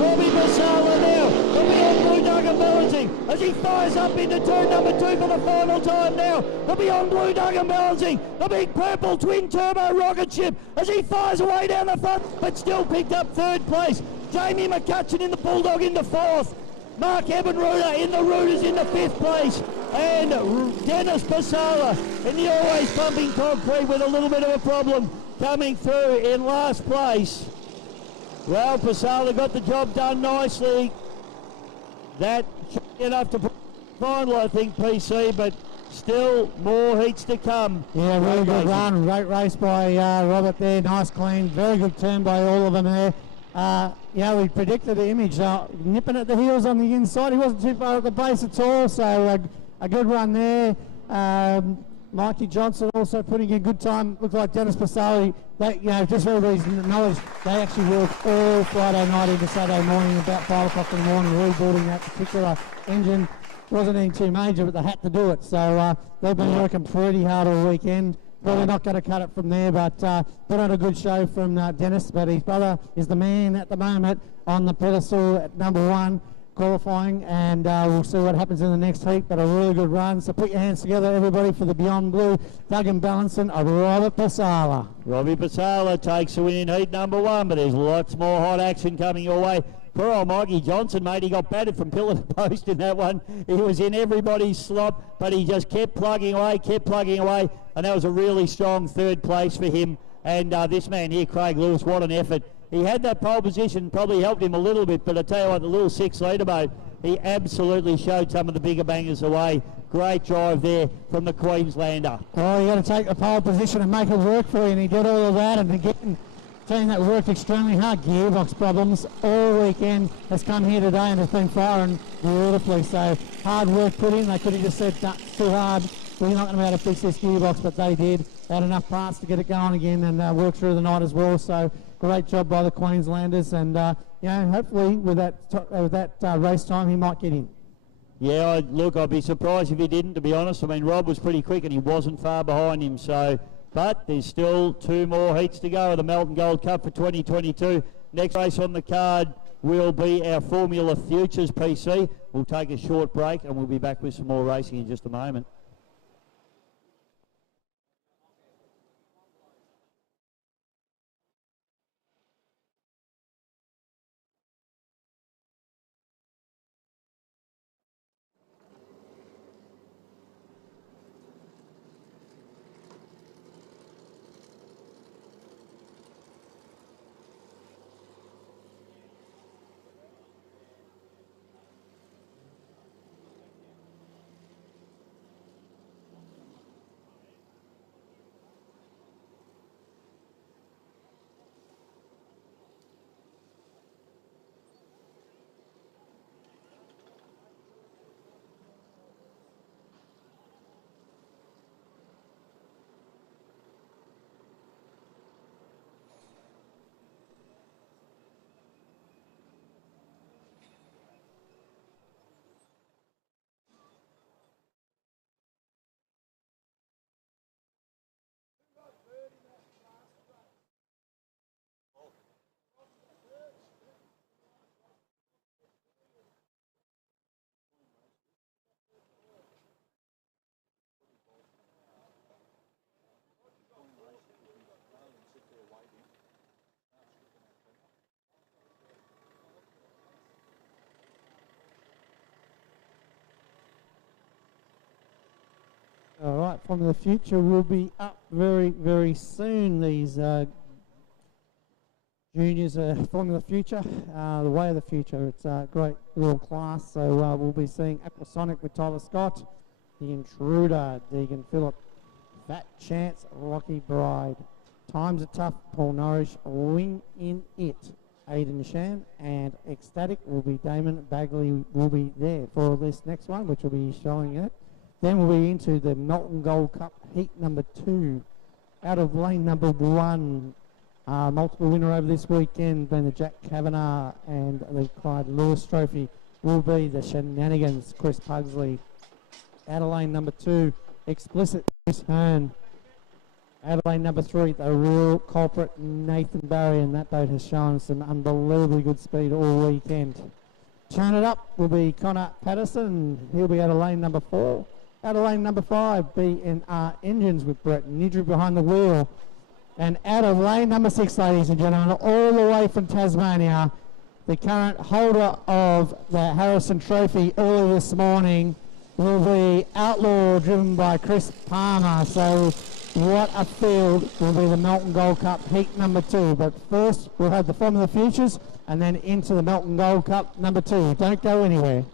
Robbie Pasala now. The Beyond Blue Duggan balancing as he fires up into turn number 2 for the final time now. The Beyond Blue Duggan balancing. The big purple twin turbo rocket ship as he fires away down the front, but still picked up third place. Jamie McCutcheon in the Bulldog into fourth. Mark Ebenruder in the Rooters into fifth place, and Dennis Pasala in the Always Pumping Concrete with a little bit of a problem coming through in last place. Well, Pasala got the job done nicely. That should be enough to put final, I think, PC, but still more heats to come. Yeah, really good run. Great race by Robert there. Nice clean. Very good turn by all of them there. Yeah, we predicted the Image nipping at the heels on the inside. He wasn't too far at the base at all, so a good run there. Mikey Johnson also putting in good time. Looks like Dennis Pasali, just for everybody's knowledge, they actually worked all Friday night into Saturday morning, about 5 o'clock in the morning, rebuilding that particular engine. Wasn't anything too major, but they had to do it. So they've been working pretty hard all weekend. Probably not going to cut it from there, but put on a good show from Dennis. But his brother is the man at the moment on the pedestal at number 1 qualifying, and we'll see what happens in the next heat. But a really good run. So put your hands together, everybody, for the Beyond Blue Duggan balancing of Robert Pasala. Robbie Pasala takes the win in heat number 1, but there's lots more hot action coming your way. Poor old Mikey Johnson, mate, he got battered from pillar to post in that one. He was in everybody's slop, but he just kept plugging away, and that was a really strong third place for him. And this man here, Craig Lewis, what an effort. He had that pole position, probably helped him a little bit, but I tell you what, the little 6-litre boat, he absolutely showed some of the bigger bangers away. Great drive there from the Queenslander. Oh, you got to take the pole position and make it work for you, and he did all of that, and again, team that worked extremely hard. Gearbox problems all weekend has come here today and has been firing beautifully. So hard work put in. They could have just said too hard. We're not going to be able to fix this gearbox, but they did. They had enough parts to get it going again and work through the night as well. So great job by the Queenslanders, and hopefully with that race time he might get in. Yeah, look, I'd be surprised if he didn't, to be honest. I mean, Rob was pretty quick and he wasn't far behind him. So. But there's still 2 more heats to go of the Melton Gold Cup for 2022. Next race on the card will be our Formula Futures PC. We'll take a short break and we'll be back with some more racing in just a moment. All right, from the future will be up very, very soon. These Juniors are Formula Future, the way of the future. It's a great little class. So we'll be seeing Aquasonic with Tyler Scott, The Intruder, Deegan Phillip, Fat Chance, Rocky Bride, Times Are Tough, Paul Norrish, Wing in It, Aidan Shan, and Ecstatic will be Damon Bagley will be there for this next one, which will be showing it. Then we'll be into the Melton Gold Cup heat number 2. Out of lane number 1, multiple winner over this weekend, being the Jack Kavanagh and the Clyde Lewis Trophy, will be the Shenanigans, Chris Pugsley. Out of lane number 2, Explicit, Chris Hearn. Out of lane number 3, the real culprit, Nathan Barry, and that boat has shown some unbelievably good speed all weekend. Turn it up will be Connor Patterson. He'll be out of lane number 4. Out of lane number 5, B&R Engines with Brett Nidry behind the wheel. And out of lane number 6, ladies and gentlemen, all the way from Tasmania, the current holder of the Harrison Trophy early this morning will be Outlaw, driven by Chris Palmer. So what a field will be the Melton Gold Cup heat number 2. But first, we'll have the Formula Futures and then into the Melton Gold Cup number 2. Don't go anywhere.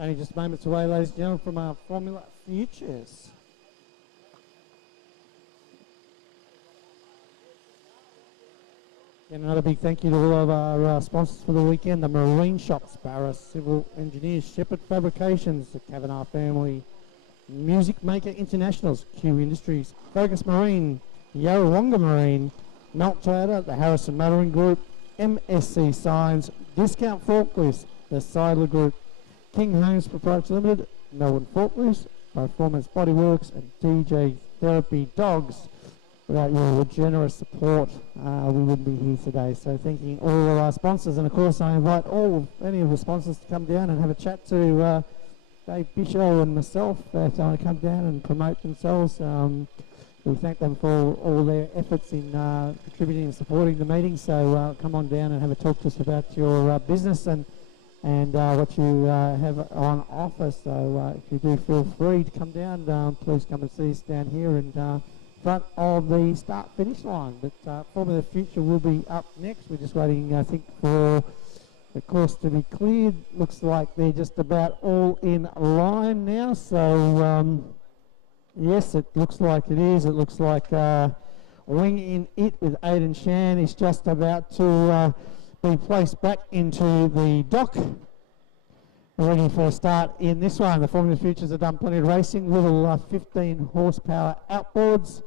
Only just moments away, ladies and gentlemen, from our Formula Futures. And another big thank you to all of our sponsors for the weekend, the Marine Shops, Barra Civil Engineers, Shepherd Fabrications, the Kavanagh Family, Music Maker Internationals, Q Industries, Focus Marine, Yarrawonga Marine, Melt Toyota, the Harrison Motoring Group, MSC Signs, Discount Forklifts, the Seidler Group, King Homes Proprietary Limited, Melbourne Forklifts, Performance Bodyworks, and DJ Therapy Dogs. Without your generous support, we wouldn't be here today. So thanking all of our sponsors, and of course I invite any of the sponsors to come down and have a chat to Dave Bishow and myself if they want to come down and promote themselves. We thank them for all their efforts in contributing and supporting the meeting. So come on down and have a talk to us about your business and what you have on offer. So if you do feel free to come down, please come and see us down here and front of the start-finish line. But Formula Future will be up next. We're just waiting, I think, for the course to be cleared. Looks like they're just about all in line now. So, yes, it looks like it is. It looks like Wing in It with Aidan Shan is just about to be placed back into the dock. Ready for a start in this one. The Formula Futures have done plenty of racing, little 15 horsepower outboards,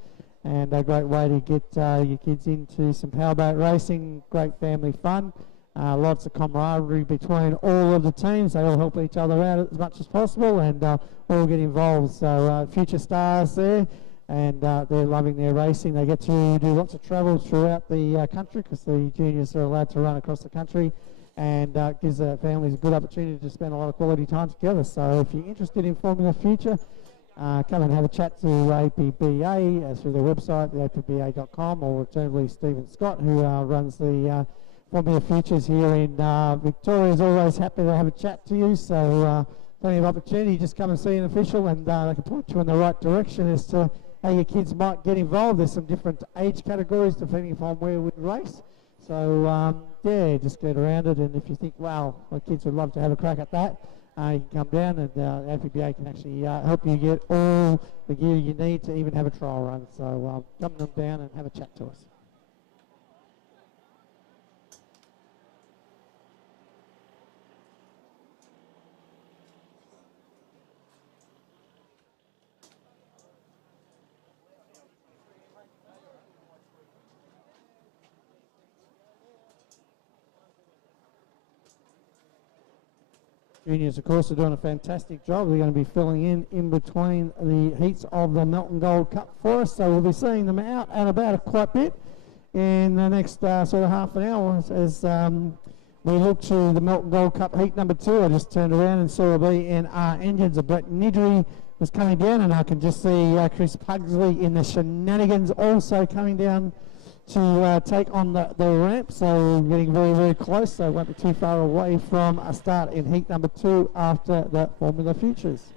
and a great way to get your kids into some powerboat racing. Great family fun, lots of camaraderie between all of the teams. They all help each other out as much as possible and all get involved. So future stars there, and they're loving their racing. They get to do lots of travel throughout the country because the juniors are allowed to run across the country, and gives families a good opportunity to spend a lot of quality time together. So if you're interested in Formula Future, come and have a chat to APBA through their website, apba.com, or alternatively Stephen Scott, who runs the Formula Futures here in Victoria, is always happy to have a chat to you. So plenty of opportunity. Just come and see an official, and they can point you in the right direction as to how your kids might get involved. There's some different age categories depending upon where we race. So yeah, just get around it, and if you think, wow, my kids would love to have a crack at that, you can come down, and the APBA can actually help you get all the gear you need to even have a trial run. So come down and have a chat to us. Juniors, of course, are doing a fantastic job. They're going to be filling in between the heats of the Melton Gold Cup for us. So we'll be seeing them out and about quite a bit in the next sort of half an hour as we look to the Melton Gold Cup heat number 2. I just turned around and saw a BNR engines. A Brett Nidri was coming down, and I can just see Chris Pugsley in the shenanigans also coming down to take on the ramp. So getting very, very close, so won't be too far away from a start in heat number 2 after the Formula Futures.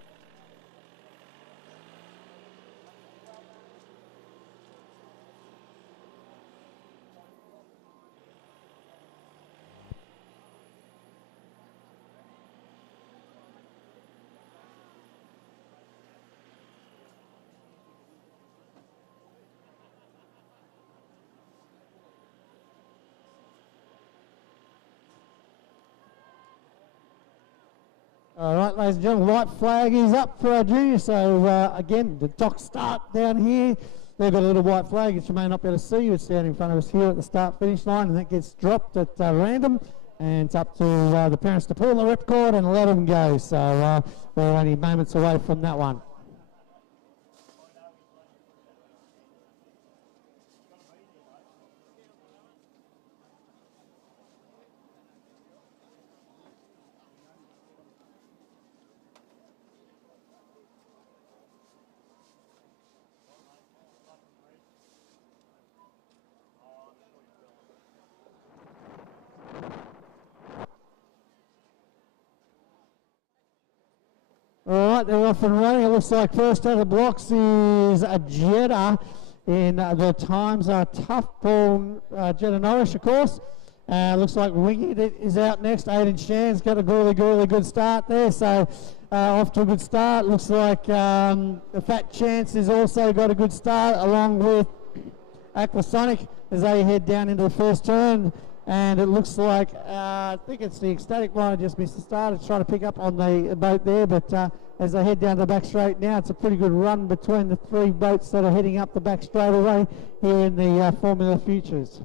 All right, ladies and gentlemen, white flag is up for our juniors. So again, the dock start down here. They've got a little white flag, which you may not be able to see. It's down in front of us here at the start-finish line, and that gets dropped at random. And it's up to the parents to pull the ripcord and let them go. So we're only moments away from that one. All right, they're off and running. It looks like first out of the blocks is a Jeddah, and the times are tough. Paul Jeddah Norris, of course, Looks like Winged is out next. Aiden Shan's got a really good start there, so off to a good start. Looks like the Fat Chance has also got a good start, along with Aquasonic as they head down into the first turn. And it looks like, I think it's the Ecstatic might have just missed the start. It's trying to pick up on the boat there, but as they head down the back straight now, it's a pretty good run between the three boats that are heading up the back straight away here in the Formula Futures.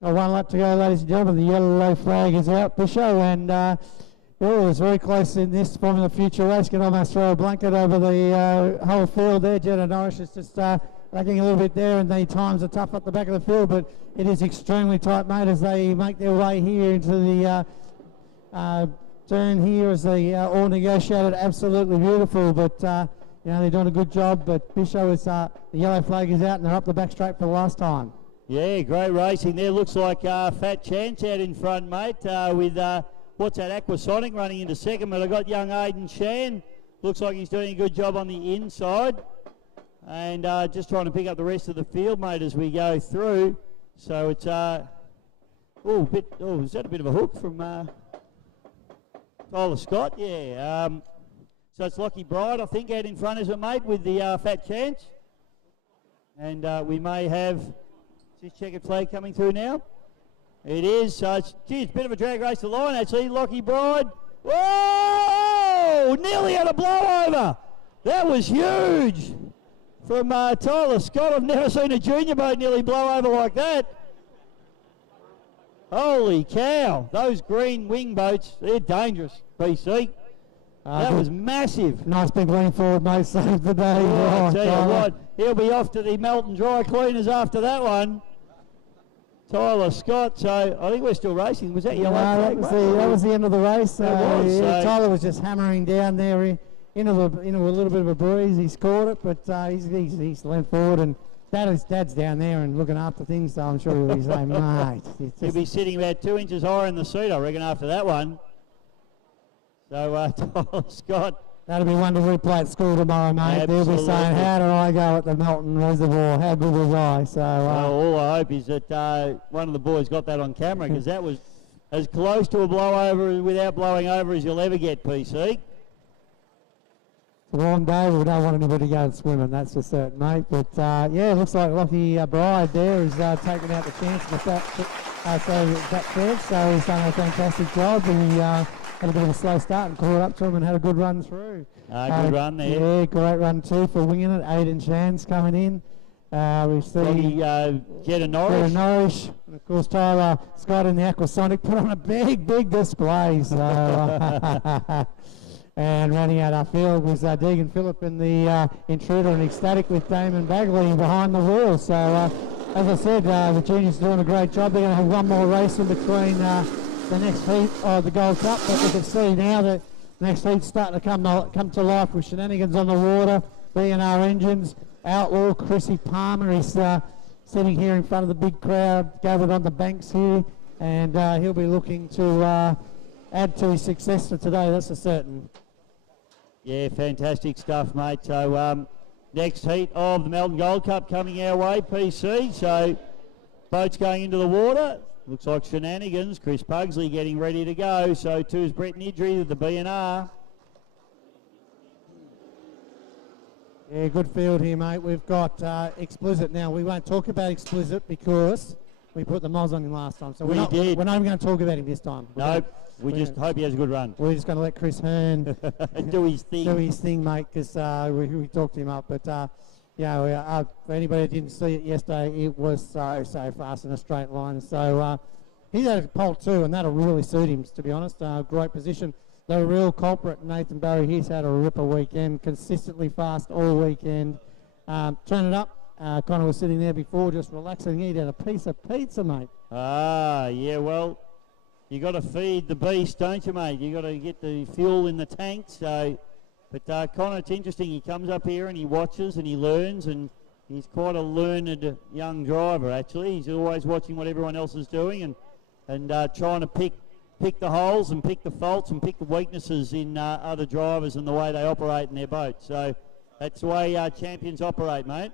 One lap to go, ladies and gentlemen. The yellow flag is out, Bisho, and it was very close in this Formula Future race. Can almost throw a blanket over the whole field there. Jenna Norris is just lacking a little bit there, and the times are tough at the back of the field, but it is extremely tight, mate, as they make their way here into the turn here as they all negotiated. Absolutely beautiful, but you know, they're doing a good job. But Bisho is the yellow flag is out, and they're up the back straight for the last time. Yeah, great racing there. Looks like Fat Chance out in front, mate, with what's that, Aquasonic running into second, but I got young Aiden Shan. Looks like he's doing a good job on the inside, and just trying to pick up the rest of the field, mate, as we go through. So it's is that a bit of a hook from Tyler Scott? Yeah. So it's Lockie Bride, I think, out in front, is it, mate, with the Fat Chance, and we may have this checkered flag coming through now. It is. So it's a bit of a drag race to the line, actually. Lockie Bride. Whoa! Nearly had a blowover. That was huge from Tyler Scott. I've never seen a junior boat nearly blow over like that. Holy cow. Those green wing boats, they're dangerous, BC. That was massive. Nice big lean forward, mate. Saved the day. Oh, I tell you what, he'll be off to the Melton dry cleaners after that one. Tyler Scott, so I think we're still racing. Was that yellow flag? That was the end of the race. So Tyler was just hammering down there into a little bit of a breeze. He scored it, but he's leaned forward, and Dad's down there and looking after things, so I'm sure he'll be saying, mate. He'll be sitting about 2 inches higher in the seat, I reckon, after that one. So Tyler Scott. That'll be one to replay at school tomorrow, mate. Absolutely. They'll be saying, how did I go at the Melton Reservoir? How good was I? So all I hope is that one of the boys got that on camera, because that was as close to a blowover without blowing over as you'll ever get, PC. It's a warm day. We don't want anybody to go swimming, that's for certain, mate. But yeah, it looks like Lockie Bride there is taking out the chance of that chance. So he's done a fantastic job. He had a bit of a slow start and caught up to him and had a good run through. Good run there. Yeah, great run too for winging it. Aiden Shan's coming in. We see Jetta Norris. And of course, Tyler Scott in the Aquasonic put on a big display. So, and running out our field was Deegan Phillip in the Intruder and Ecstatic with Damon Bagley behind the wheel. So, as I said, the juniors are doing a great job. They're going to have one more race in between the next heat of the Gold Cup, but we can see now that the next heat's starting to come to life with shenanigans on the water, B&R engines. Outlaw Chrissy Palmer is sitting here in front of the big crowd gathered on the banks here, and he'll be looking to add to his success for today, that's for certain. Yeah, fantastic stuff, mate. So next heat of the Melton Gold Cup coming our way, PC. So boats going into the water. Looks like shenanigans. Chris Pugsley getting ready to go. So too is Brett Nidri with the B&R. Yeah, good field here, mate. We've got Explicit now. We won't talk about Explicit because we put the moz on him last time. So we're not even going to talk about him this time. Nope. We just hope he has a good run. We're just going to let Chris Hearn do his thing, mate, because we talked him up. But yeah, for anybody who didn't see it yesterday, it was so fast in a straight line. So he's at pole 2, and that'll really suit him, to be honest. Great position. The real culprit, Nathan Barry, he's had a ripper weekend, consistently fast all weekend. Turn it up. Connor was sitting there before, just relaxing. He'd had a piece of pizza, mate. Yeah, well, you got to feed the beast, don't you, mate? You got to get the fuel in the tank. So, but Connor, it's interesting. He comes up here and he watches and he learns, and he's quite a learned young driver. Actually, he's always watching what everyone else is doing and trying to pick the holes and pick the faults and pick the weaknesses in other drivers and the way they operate in their boat. So that's the way champions operate, mate.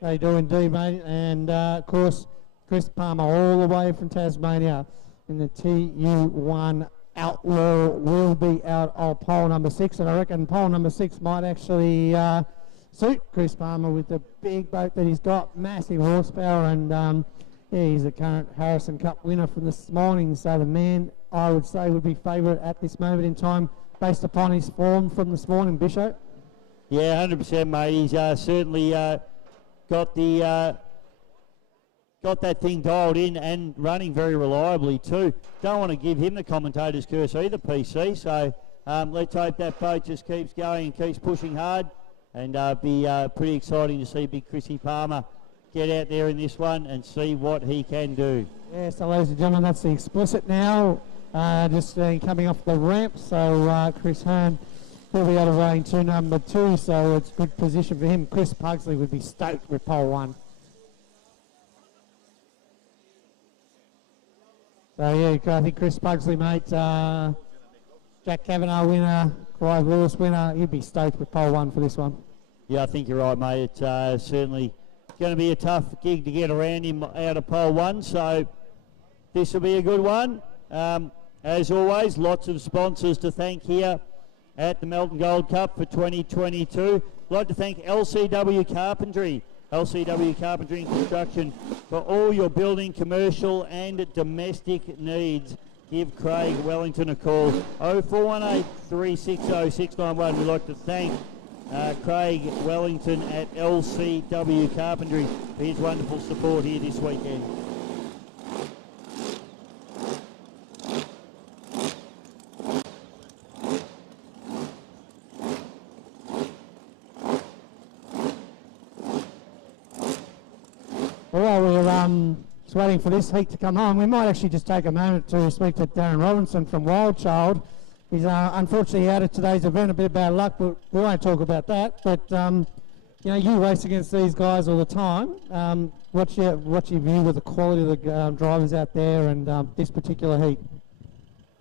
They do indeed, mate. And of course, Chris Palmer all the way from Tasmania in the TU1 Outlaw will be out of pole number 6, and I reckon pole number 6 might actually suit Chris Palmer with the big boat that he's got, massive horsepower, and yeah, he's the current Harrison Cup winner from this morning, so the man I would say would be favourite at this moment in time based upon his form from this morning, Bishop. Yeah, 100%, mate. He's certainly got that thing dialed in and running very reliably too. Don't want to give him the commentator's curse either, PC. So let's hope that boat just keeps going and keeps pushing hard, and be pretty exciting to see big Chrissy Palmer get out there in this one and see what he can do. Yeah, so ladies and gentlemen, that's the Explicit now. Just coming off the ramp, so Chris Hearn will be out of lane 2, number 2, so it's a good position for him. Chris Pugsley would be stoked with pole 1. So yeah, I think Chris Pugsley, mate, Jack Kavanagh winner, Clyde Lewis winner, he'd be stoked with pole 1 for this one. Yeah, I think you're right, mate. It's certainly going to be a tough gig to get around him out of pole 1, so this will be a good one. As always, lots of sponsors to thank here at the Melton Gold Cup for 2022. I'd like to thank LCW Carpentry and Construction for all your building, commercial and domestic needs. Give Craig Wellington a call, 0418 360 691. We'd like to thank Craig Wellington at LCW Carpentry for his wonderful support here this weekend. Well, we're just waiting for this heat to come on. We might actually just take a moment to speak to Darren Robinson from Wild Child. He's unfortunately out of today's event, a bit of bad luck, but we won't talk about that. But you know, you race against these guys all the time. What's your view of the quality of the drivers out there and this particular heat?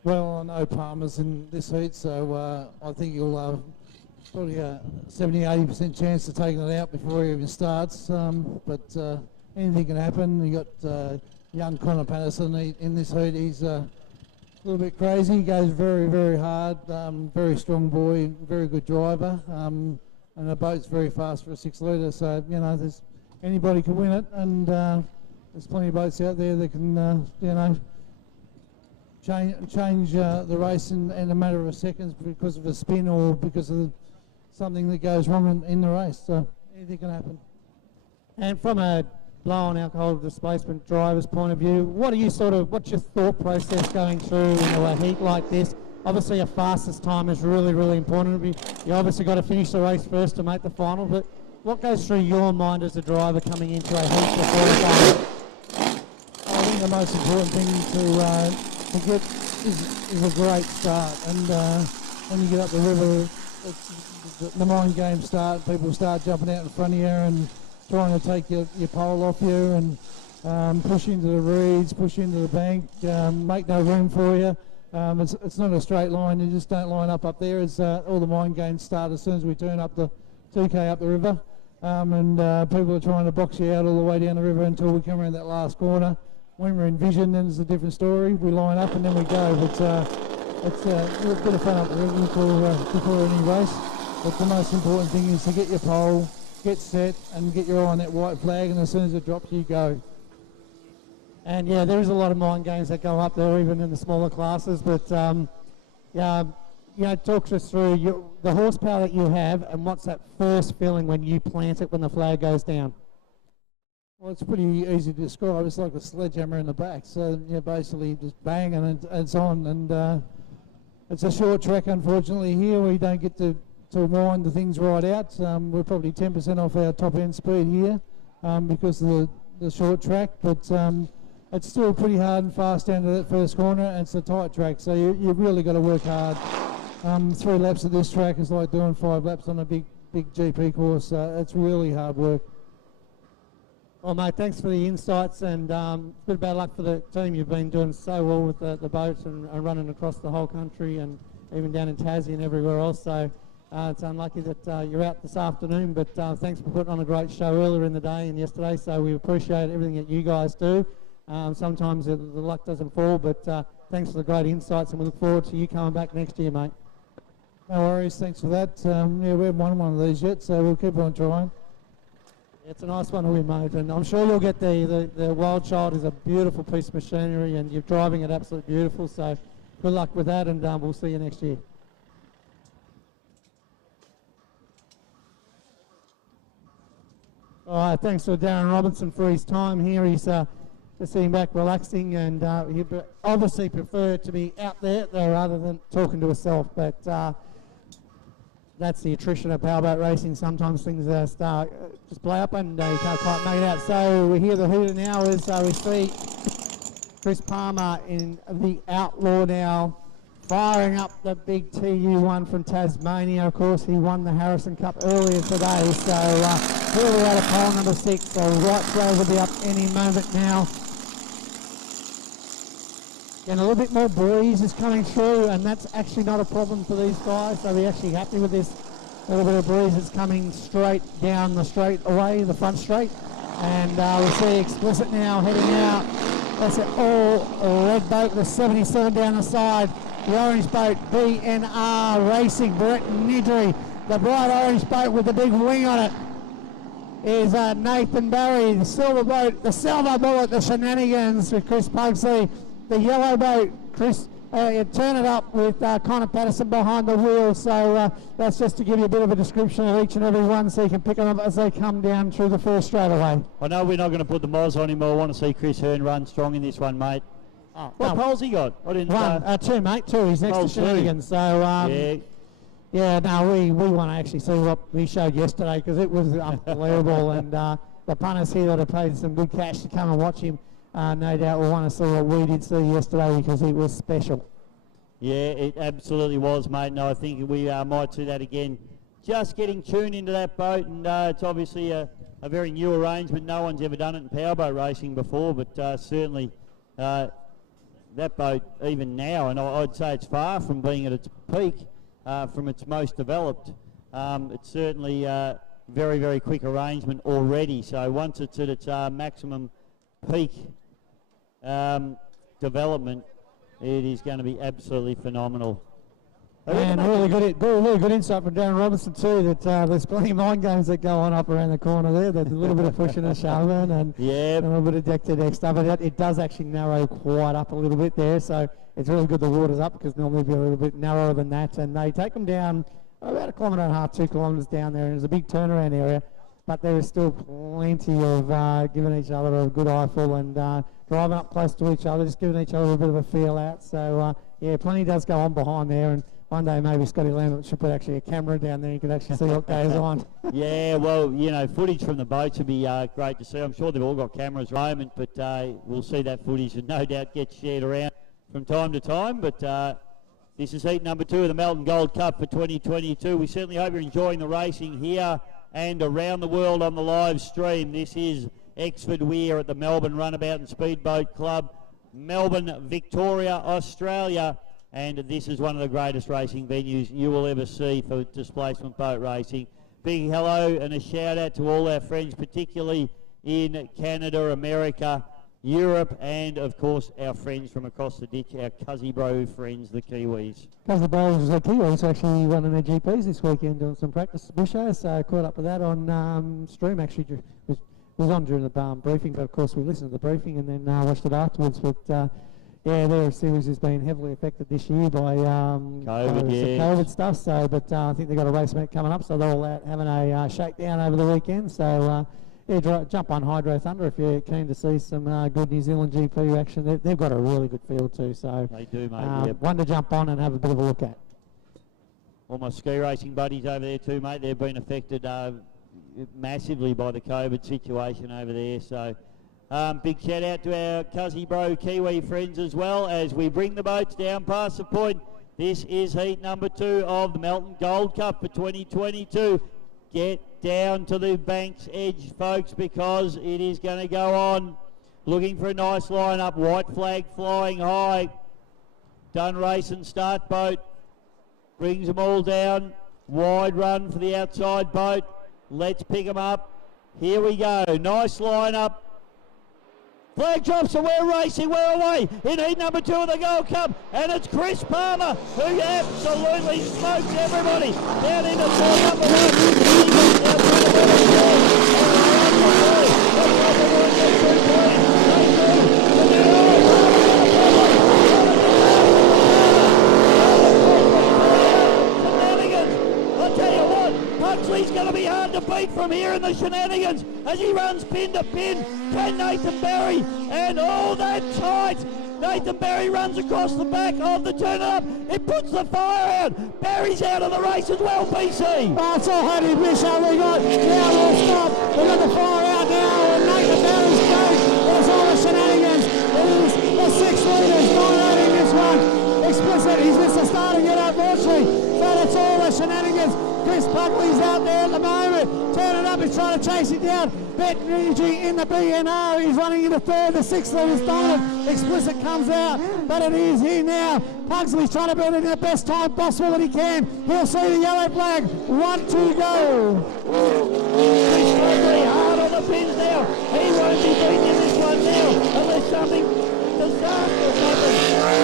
Well, I know Palmer's in this heat, so I think you'll probably a 70-80% chance of taking it out before he even starts. But anything can happen. You got young Connor Patterson in this heat. He's a little bit crazy. He goes very, very hard. Very strong boy, very good driver. And the boat's very fast for a 6 litre. So you know, anybody can win it, and there's plenty of boats out there that can you know, change the race in a matter of seconds because of a spin or because of something that goes wrong in the race. So anything can happen. And from a blow-on alcohol displacement driver's point of view, what's your thought process going through a heat like this? Obviously, a fastest time is really, really important. You obviously got to finish the race first to make the final, but what goes through your mind as a driver coming into a heat before the final? I think the most important thing to get is a great start, and when you get up the river, the mind games start. People start jumping out in front of you and trying to take your pole off you and push into the reeds, push into the bank, make no room for you. It's not a straight line. You just don't line up there. As all the mind games start as soon as we turn up the 2K up the river. and people are trying to box you out all the way down the river until we come around that last corner. When we're in vision, then it's a different story. We line up and then we go. But it's a bit of fun up the river before any race. But the most important thing is to get your pole, get set, and get your eye on that white flag, and as soon as it drops, you go. And yeah, there is a lot of mind games that go up there, even in the smaller classes. But yeah, you know, talk us through the horsepower that you have, and what's that first feeling when you plant it when the flag goes down? Well, it's pretty easy to describe. It's like a sledgehammer in the back. So yeah, basically just bang and it's on. And it's a short track, unfortunately. Here we don't get to wind the things right out. We're probably 10% off our top end speed here because of the short track. But it's still pretty hard and fast down to that first corner, and it's a tight track, so you've really got to work hard. 3 laps of this track is like doing 5 laps on a big GP course. It's really hard work. Well, mate, thanks for the insights, and it's been bad luck for the team. You've been doing so well with the boats and running across the whole country and even down in Tassie and everywhere else. So it's unlucky that you're out this afternoon, but thanks for putting on a great show earlier in the day and yesterday. So we appreciate everything that you guys do. Sometimes the luck doesn't fall, but thanks for the great insights, and we look forward to you coming back next year, mate. No worries, thanks for that. Yeah, we haven't won one of these yet, so we'll keep on trying. It's a nice one to win, mate, and I'm sure you'll get the Wild Child is a beautiful piece of machinery, and you're driving it absolutely beautiful, so good luck with that, and we'll see you next year. All right, thanks to Darren Robinson for his time here. He's just sitting back relaxing, and he obviously preferred to be out there rather than talking to himself, but that's the attrition of powerboat racing. Sometimes things start just play up and you can't quite make it out. So we hear the hooter now as we see Chris Palmer in the Outlaw now, firing up the big TU1 from Tasmania. Of course, he won the Harrison Cup earlier today. So here we are at pole number 6. So right flag will be up any moment now. And a little bit more breeze is coming through, and that's actually not a problem for these guys. So we're actually happy with this little bit of breeze that's coming straight down the straight away, the front straight. And we see Explicit now heading out. That's it, all red boat, the 77 down the side. The orange boat, BNR Racing, Brett Nidri. The bright orange boat with the big wing on it is Nathan Barry. The silver boat, the silver bullet, the Shenanigans with Chris Pugsley. The yellow boat, Chris, turn it up with Connor Patterson behind the wheel. So that's just to give you a bit of a description of each and every one, so you can pick them up as they come down through the first straightaway. I know we're not going to put the moz on him, but I want to see Chris Hearn run strong in this one, mate. Oh, what pole's he got? I didn't. 2, mate. 2. He's next to Shenanigans. So yeah, no, we want to actually see what we showed yesterday, because it was unbelievable. And the punters here that have paid some good cash to come and watch him, no doubt will want to see what we did see yesterday, because it was special. Yeah, it absolutely was, mate. No, I think we might see that again. Just getting tuned into that boat, and it's obviously a very new arrangement. No one's ever done it in powerboat racing before, but certainly that boat, even now, and I'd say it's far from being at its peak, from its most developed. It's certainly very, very quick arrangement already. So once it's at its maximum peak development, it is going to be absolutely phenomenal. And really good insight from Darren Robinson too, that there's plenty of mind games that go on up around the corner there. There's a little bit of pushing and shoving, and a little bit of deck to deck stuff, but it does actually narrow quite up a little bit there, so it's really good the water's up, because normally it'd be a little bit narrower than that. And they take them down about 1.5 kilometres, 2 kilometres down there, and there's a big turnaround area, but there is still plenty of giving each other a good eyeful and driving up close to each other, just giving each other a bit of a feel out. So yeah, plenty does go on behind there, and one day maybe Scotty Lambert should put actually a camera down there. You can actually see what goes on. Yeah, well, you know, footage from the boats would be great to see. I'm sure they've all got cameras at the moment, but we'll see that footage and no doubt get shared around from time to time. But this is heat number 2 of the Melton Gold Cup for 2022. We certainly hope you're enjoying the racing here and around the world on the live stream. This is Exford Weir at the Melbourne Runabout and Speedboat Club, Melbourne, Victoria, Australia. And this is one of the greatest racing venues you will ever see for displacement boat racing. big hello and a shout out to all our friends, particularly in Canada, America, Europe, and of course our friends from across the ditch, our Cuzzy Bro friends, the Kiwis. Cuzzy Bros, the Kiwis, actually running their GPs this weekend, doing some practice bushes, so caught up with that on stream. Actually was on during the briefing, but of course we listened to the briefing and then watched it afterwards. But yeah, their series has been heavily affected this year by COVID stuff. So, but I think they've got a race meet coming up, so they're all out having a shakedown over the weekend. So yeah, jump on Hydro Thunder if you're keen to see some good New Zealand GP action. They've got a really good field too. So they do, mate. Yep. One to jump on and have a bit of a look at. All my ski racing buddies over there too, mate. They've been affected massively by the COVID situation over there. So big shout out to our Cuzzy Bro Kiwi friends as well as we bring the boats down past the point. This is heat number 2 of the Melton Gold Cup for 2022. Get down to the bank's edge, folks, because it is going to go on. Looking for a nice lineup. White flag flying high. Done race and start boat. Brings them all down. Wide run for the outside boat. Let's pick them up. Here we go. Nice lineup. Flag drops and we're racing. We're away in heat number 2 of the Gold Cup. And it's Chris Palmer who absolutely smokes everybody down into turn number 1. I'll tell you what, Huxley's going to be hard to beat from here in the shenanigans as he runs pin to pin. Can Nathan Barry, and all that tight. Nathan Barry runs across the back of the turn up. It puts the fire out. Barry's out of the race as well, BC. Oh, it's all Honey Bishop. They got now we'll stop. They got the fire out now, and Nathan Barry's going. There's all the shenanigans. It is the 6 leaders dominating this one. Explicit. He's missed the start again, unfortunately. So that's all the shenanigans. Chris Buckley's out there at the moment. Turning up, he's trying to chase it down. Bet Energy in the BNR. He's running into third. The 6 leaders dominant. Explicit comes out, but it is here now. Pugsley's trying to build it in the best time possible that he can. He'll see the yellow flag. 1, 2, go. Chris Buckley hard on the pins now. He won't be beaten in this one now unless something disastrous happens.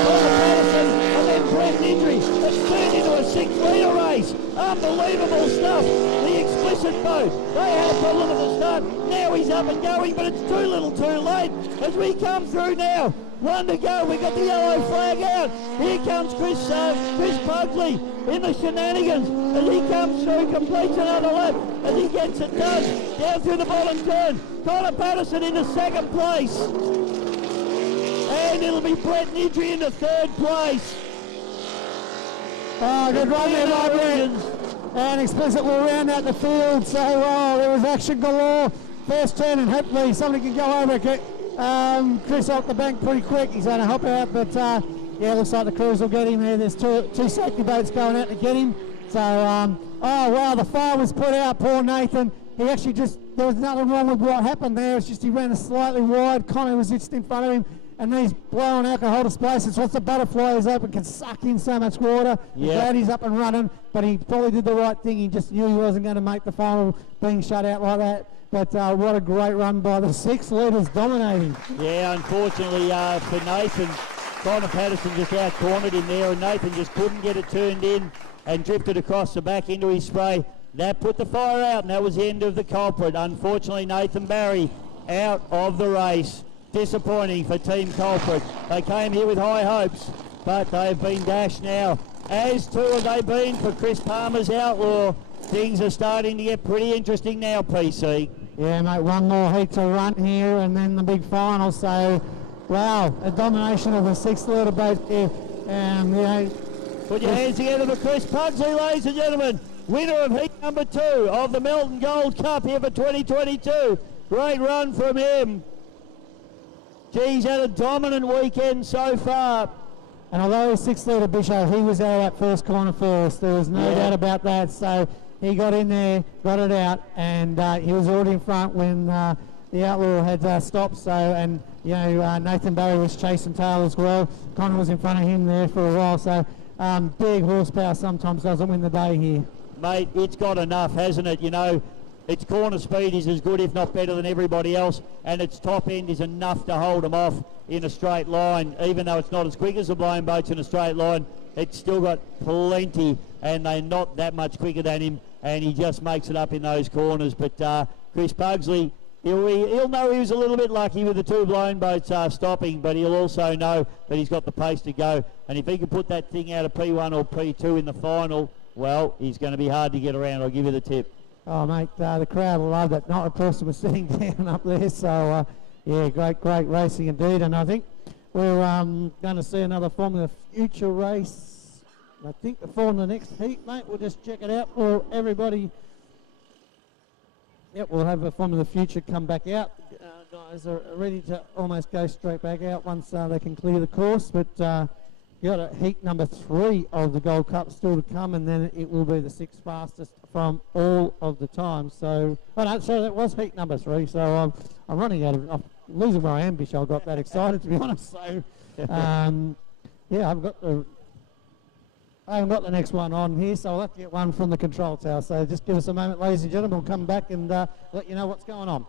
Connor Patterson and then Brett Injury. It's turned into a 6-metre race. Unbelievable stuff. The Explicit boat. They had a problem at the start. Now he's up and going, but it's too little too late as we come through now. 1 to go. We've got the yellow flag out. Here comes Chris Pugsley in the shenanigans as he comes through, completes another lap as he gets it done down through the bottom turn. Connor Patterson into 2nd place. And it'll be Brett Nidry into 3rd place. Oh, good run there by Brett. And Explicit will round out the field. So there was action galore. First turn, and hopefully somebody can go over it. Chris off the bank pretty quick. He's going to help out, but yeah, looks like the crews will get him there. There's two safety boats going out to get him. So, oh wow, the fire was put out. Poor Nathan. He actually there was nothing wrong with what happened there. It's just he ran slightly wide. Connor was just in front of him. And these blowing alcohol displacements, once the butterfly is open, can suck in so much water. Yep. Glad he's up and running, but he probably did the right thing. He just knew he wasn't going to make the final being shut out like that. But what a great run by the 6 leaders dominating. Yeah, unfortunately for Nathan, Connor Patterson just out-cornered him there, and Nathan just couldn't get it turned in and drifted across the back into his spray. That put the fire out, and that was the end of the culprit. Unfortunately, Nathan Barry out of the race. Disappointing for Team Culprit. They came here with high hopes, but they've been dashed now. As too have they been for Chris Palmer's Outlaw. Things are starting to get pretty interesting now, PC. Yeah, mate, one more heat to run here and then the big final. So, wow, a domination of the 6 leader boat here. Put your hands together for Chris Pugsley, ladies and gentlemen. Winner of heat number 2 of the Melton Gold Cup here for 2022. Great run from him. He's had a dominant weekend so far. And although 6 leader Bishop, he was out at first corner first. There was no doubt about that. So he got in there, got it out, and he was already in front when the Outlaw had stopped. So, and you know, Nathan Barry was chasing tail as well. Connor was in front of him there for a while. So big horsepower sometimes doesn't win the day here. mate, it's got enough, hasn't it? You know, its corner speed is as good, if not better, than everybody else, and its top end is enough to hold them off in a straight line. Even though it's not as quick as the blown boats in a straight line, it's still got plenty, and they're not that much quicker than him, and he just makes it up in those corners. But Chris Pugsley, he'll know he was a little bit lucky with the two blown boats stopping, but he'll also know that he's got the pace to go, and if he can put that thing out of P1 or P2 in the final, well, he's going to be hard to get around, I'll give you the tip. Oh, mate, the crowd will love that. Not a person was sitting down up there, so yeah, great racing indeed. And I think we're going to see another Formula Future race. I think before the next heat, mate, we'll just check it out for everybody. Yep, we'll have a Formula Future come back out. Guys are ready to almost go straight back out once they can clear the course, but you got a heat number 3 of the Gold Cup still to come, and then it will be the 6th fastest from all of the time. So, oh no, sorry, that was heat number 3. So I'm running out of, I'm losing my ambition. I got that excited, to be honest. So, yeah, I haven't got the next one on here, so I'll have to get one from the control tower. So just give us a moment, ladies and gentlemen. We'll come back and let you know what's going on.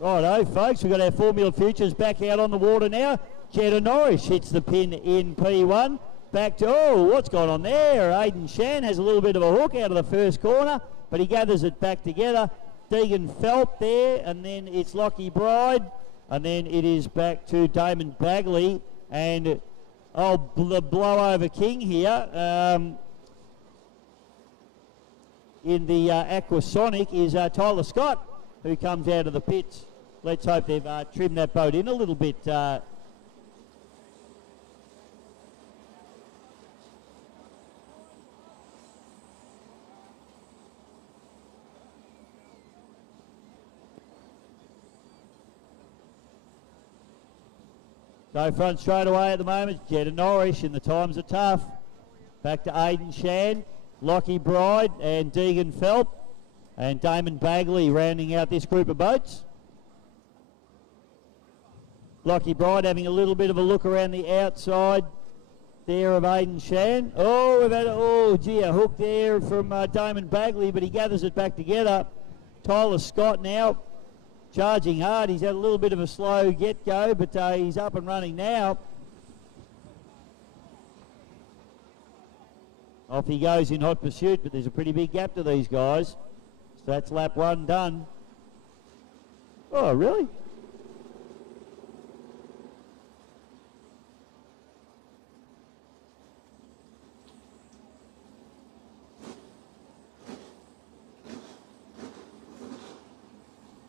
Righto, folks, we've got our Formula Futures back out on the water now. Jetta Norris hits the pin in P1. Back to, oh, what's going on there? Aidan Shan has a little bit of a hook out of the first corner, but he gathers it back together. Deegan Phelp there, and then it's Lockie Bride, and then it is back to Damon Bagley, and the blowover king here in the Aquasonic is Tyler Scott, who comes out of the pits. Let's hope they've trimmed that boat in a little bit. So front straight away at the moment, Jetta Norris, and the times are tough. Back to Aidan Shan, Lockie Bride and Deegan Phelp, and Damon Bagley rounding out this group of boats. Lockie Bride having a little bit of a look around the outside there of Aidan Shan. Oh, we've had a hook there from Damon Bagley, but he gathers it back together. Tyler Scott now charging hard. He's had a little bit of a slow get-go, but he's up and running now. Off he goes in hot pursuit, but there's a pretty big gap to these guys. So that's lap one done. Oh, really?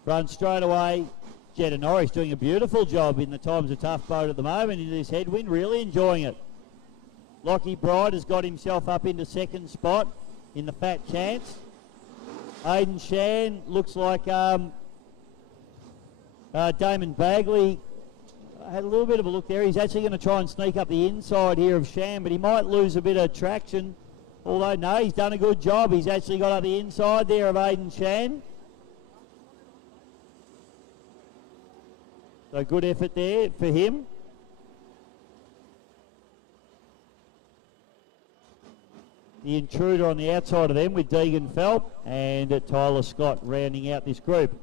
Run straight away. Jetta Norris doing a beautiful job in the times of tough boat at the moment into this headwind, really enjoying it. Lockie Bride has got himself up into second spot in the Fat Chance. Aidan Shan looks like Damon Bagley had a little bit of a look there. He's actually going to try and sneak up the inside here of Shan, but he might lose a bit of traction. Although, no, he's done a good job. He's actually got up the inside there of Aidan Shan. So good effort there for him. The intruder on the outside of them with Deegan Phelp and Tyler Scott rounding out this group.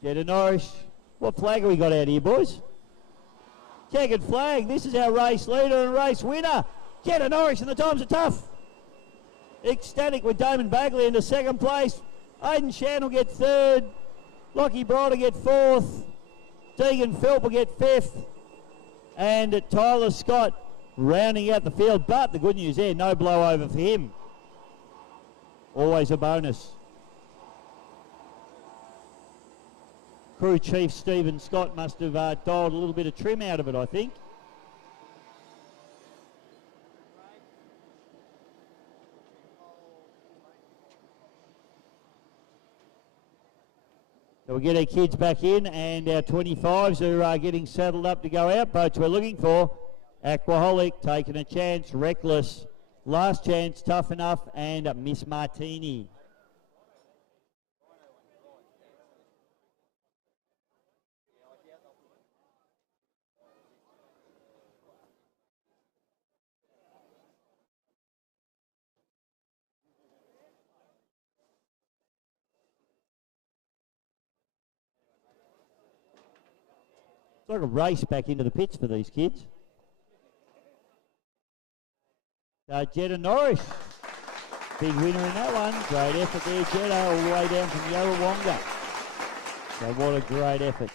Jetta Norris. What flag have we got out here, boys? Checkered flag. This is our race leader and race winner. Jetta Norris, and the times are tough. Ecstatic with Damon Bagley into second place. Aidan Shan will get third. Lockie Bride will get fourth. Deegan Phelp will get fifth. And Tyler Scott rounding out the field. But the good news there, no blowover for him. Always a bonus. Crew Chief Stephen Scott must have dialed a little bit of trim out of it, I think. So we'll get our kids back in and our 25s who are getting saddled up to go out. Boats we're looking for. Aquaholic, Taking a Chance, Reckless, Last Chance, Tough Enough, and Miss Martini. It's like a race back into the pits for these kids. Jetta Norris, big winner in that one. Great effort there, Jetta, all the way down from Yarrawonga. So what a great effort.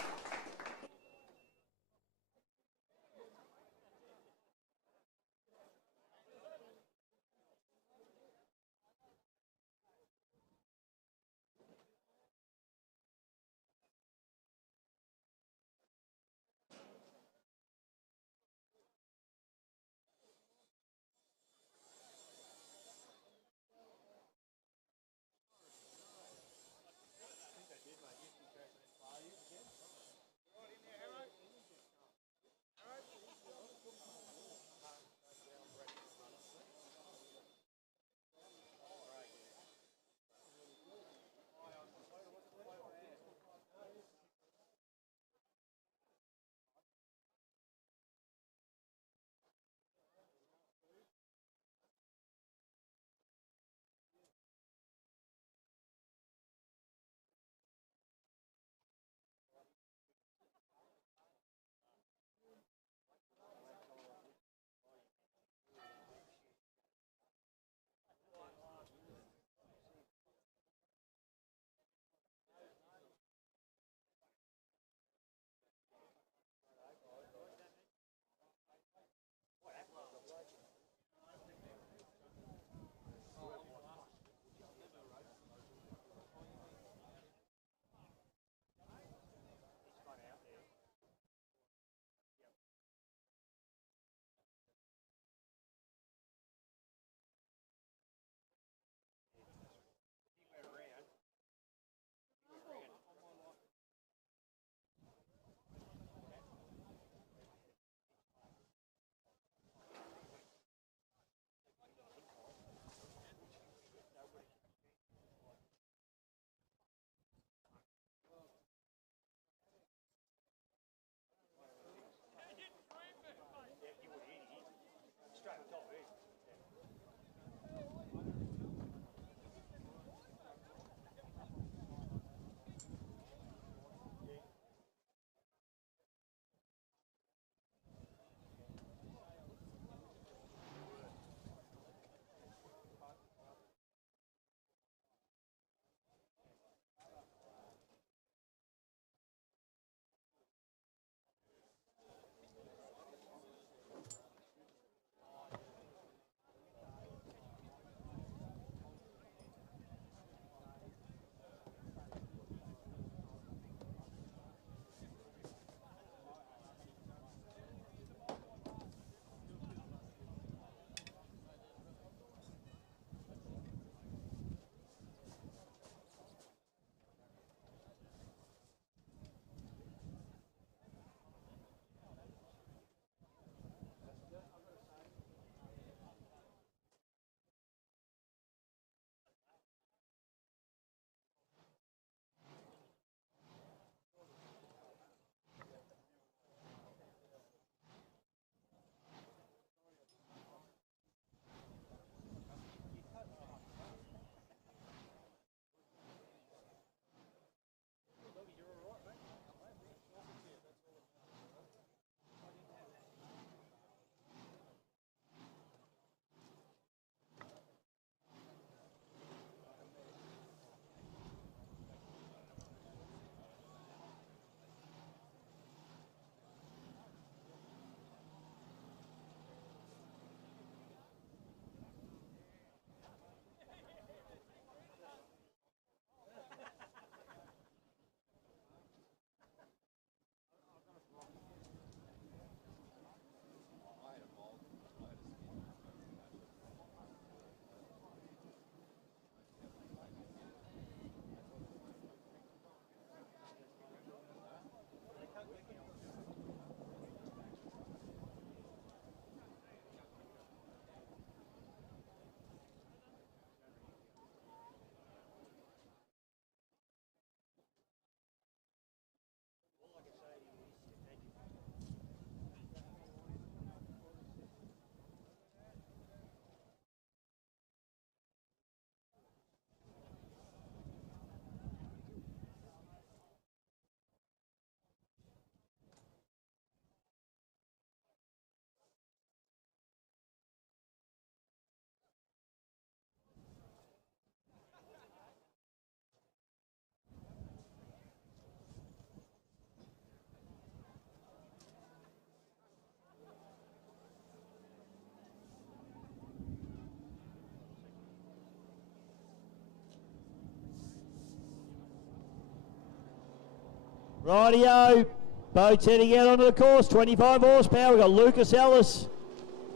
Rightio. Boat's heading out onto the course. 25 horsepower. We've got Lucas Ellis,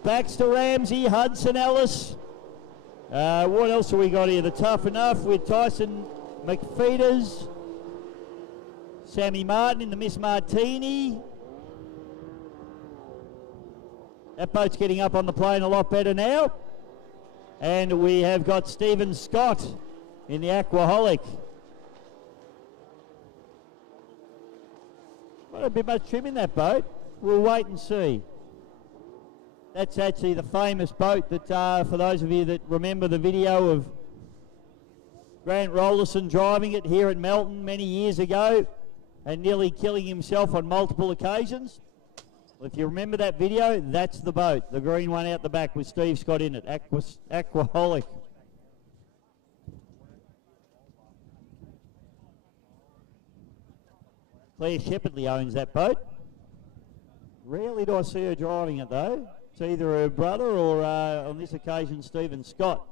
Baxter Ramsey, Hudson Ellis. What else have we got here? The Tough Enough with Tyson McFeeters. Sammy Martin in the Miss Martini. That boat's getting up on the plane a lot better now. And we have got Stephen Scott in the Aquaholic. Not a bit much trim in that boat. We'll wait and see. That's actually the famous boat that, for those of you that remember the video of Grant Rollerson driving it here at Melton many years ago and nearly killing himself on multiple occasions. Well, if you remember that video, that's the boat, the green one out the back with Steve Scott in it, Aquaholic. Claire Shepherdley owns that boat. Rarely do I see her driving it though. It's either her brother or on this occasion Stephen Scott.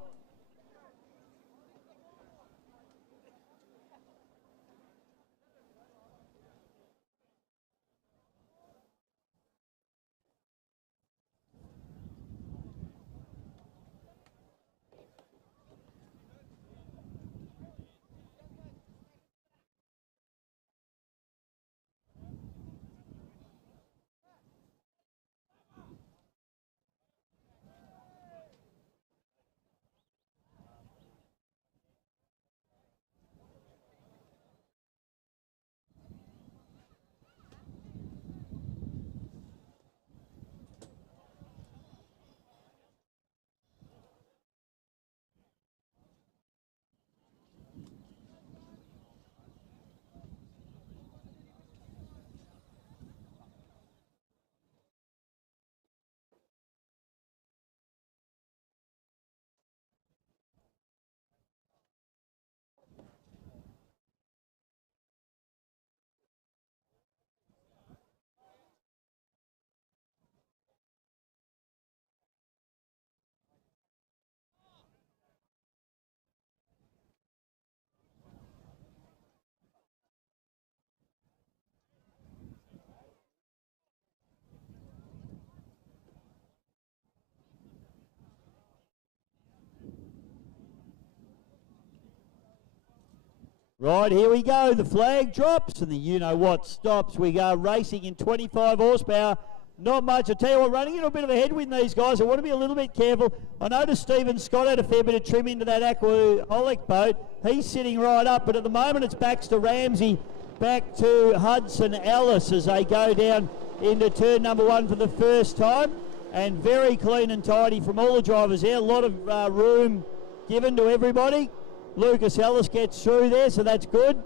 Right, here we go. The flag drops and the you-know-what stops. We go racing in 25 horsepower. Not much. I tell you what, running into a bit of a headwind, these guys. I want to be a little bit careful. I noticed Stephen Scott had a fair bit of trim into that Aquaholic boat. He's sitting right up, but at the moment it's Baxter Ramsey back to Hudson Ellis as they go down into turn number one for the first time. And very clean and tidy from all the drivers there. A lot of room given to everybody. Lucas Ellis gets through there, so that's good.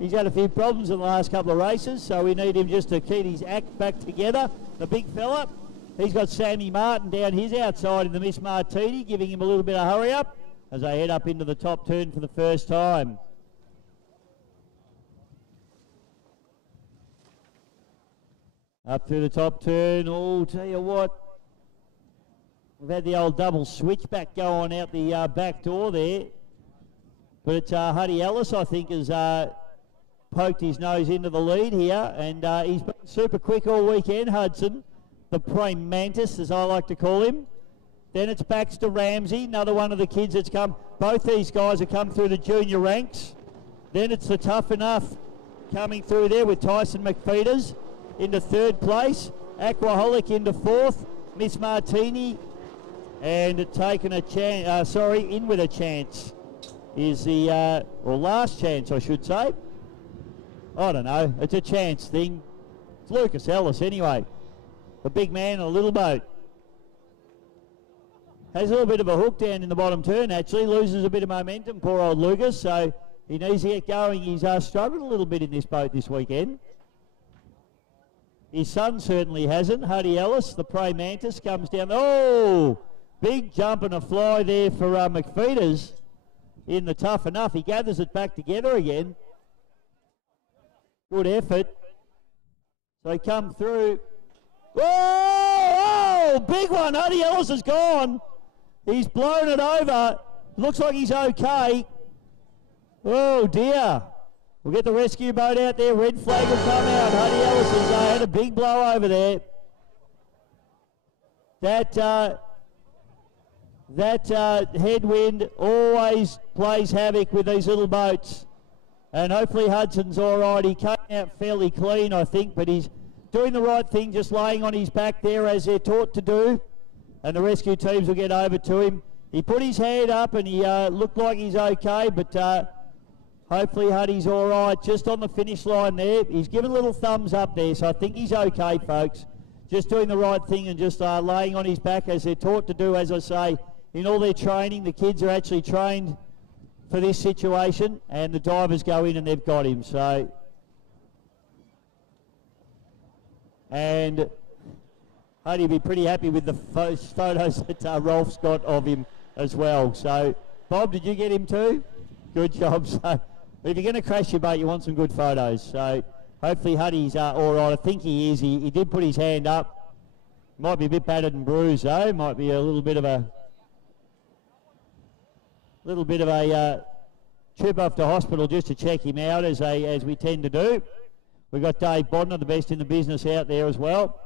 He's had a few problems in the last couple of races, so we need him just to keep his act back together. The big fella, he's got Sammy Martin down his outside in the Miss Martini, giving him a little bit of hurry up as they head up into the top turn for the first time. Up through the top turn, oh, tell you what. We've had the old double switchback going out the back door there. But it's Huddy Ellis, I think, has poked his nose into the lead here. And he's been super quick all weekend, Hudson. The prime mantis, as I like to call him. Then it's Baxter Ramsey, another one of the kids that's come. Both these guys have come through the junior ranks. Then it's the Tough Enough coming through there with Tyson McFeeters into third place. Aquaholic into fourth. Miss Martini and taking a chance, in with a chance is the, or last chance I should say. I don't know, it's a chance thing. It's Lucas Ellis anyway. A big man in a little boat. Has a little bit of a hook down in the bottom turn actually, loses a bit of momentum, poor old Lucas, so he needs to get going. He's struggled a little bit in this boat this weekend. His son certainly hasn't. Huddy Ellis, the prey mantis, comes down. Oh, big jump and a fly there for McFeeters in the Tough Enough. He gathers it back together again. Good effort. So they come through. Whoa! Oh, big one. Huddy Ellis is gone. He's blown it over. Looks like he's okay. Oh, dear. We'll get the rescue boat out there. Red flag will come out. Huddy Ellis has had a big blow over there. That headwind always plays havoc with these little boats. And hopefully Hudson's all right. He came out fairly clean, I think, but he's doing the right thing, just laying on his back there as they're taught to do. And the rescue teams will get over to him. He put his hand up and he looked like he's okay, but hopefully Huddy's all right. Just on the finish line there. He's given a little thumbs up there, so I think he's okay, folks. Just doing the right thing and just laying on his back as they're taught to do, as I say. In all their training, the kids are actually trained for this situation, and the divers go in and they've got him. So, and Huddy will be pretty happy with the photos that Rolf's got of him as well. So, Bob, did you get him too? Good job. So, if you're going to crash your boat, you want some good photos. So, hopefully Huddy's all right. I think he is. He did put his hand up. Might be a bit battered and bruised though. Might be a little bit of a trip off to hospital just to check him out, as we tend to do. We've got Dave Bodner, the best in the business, out there as well.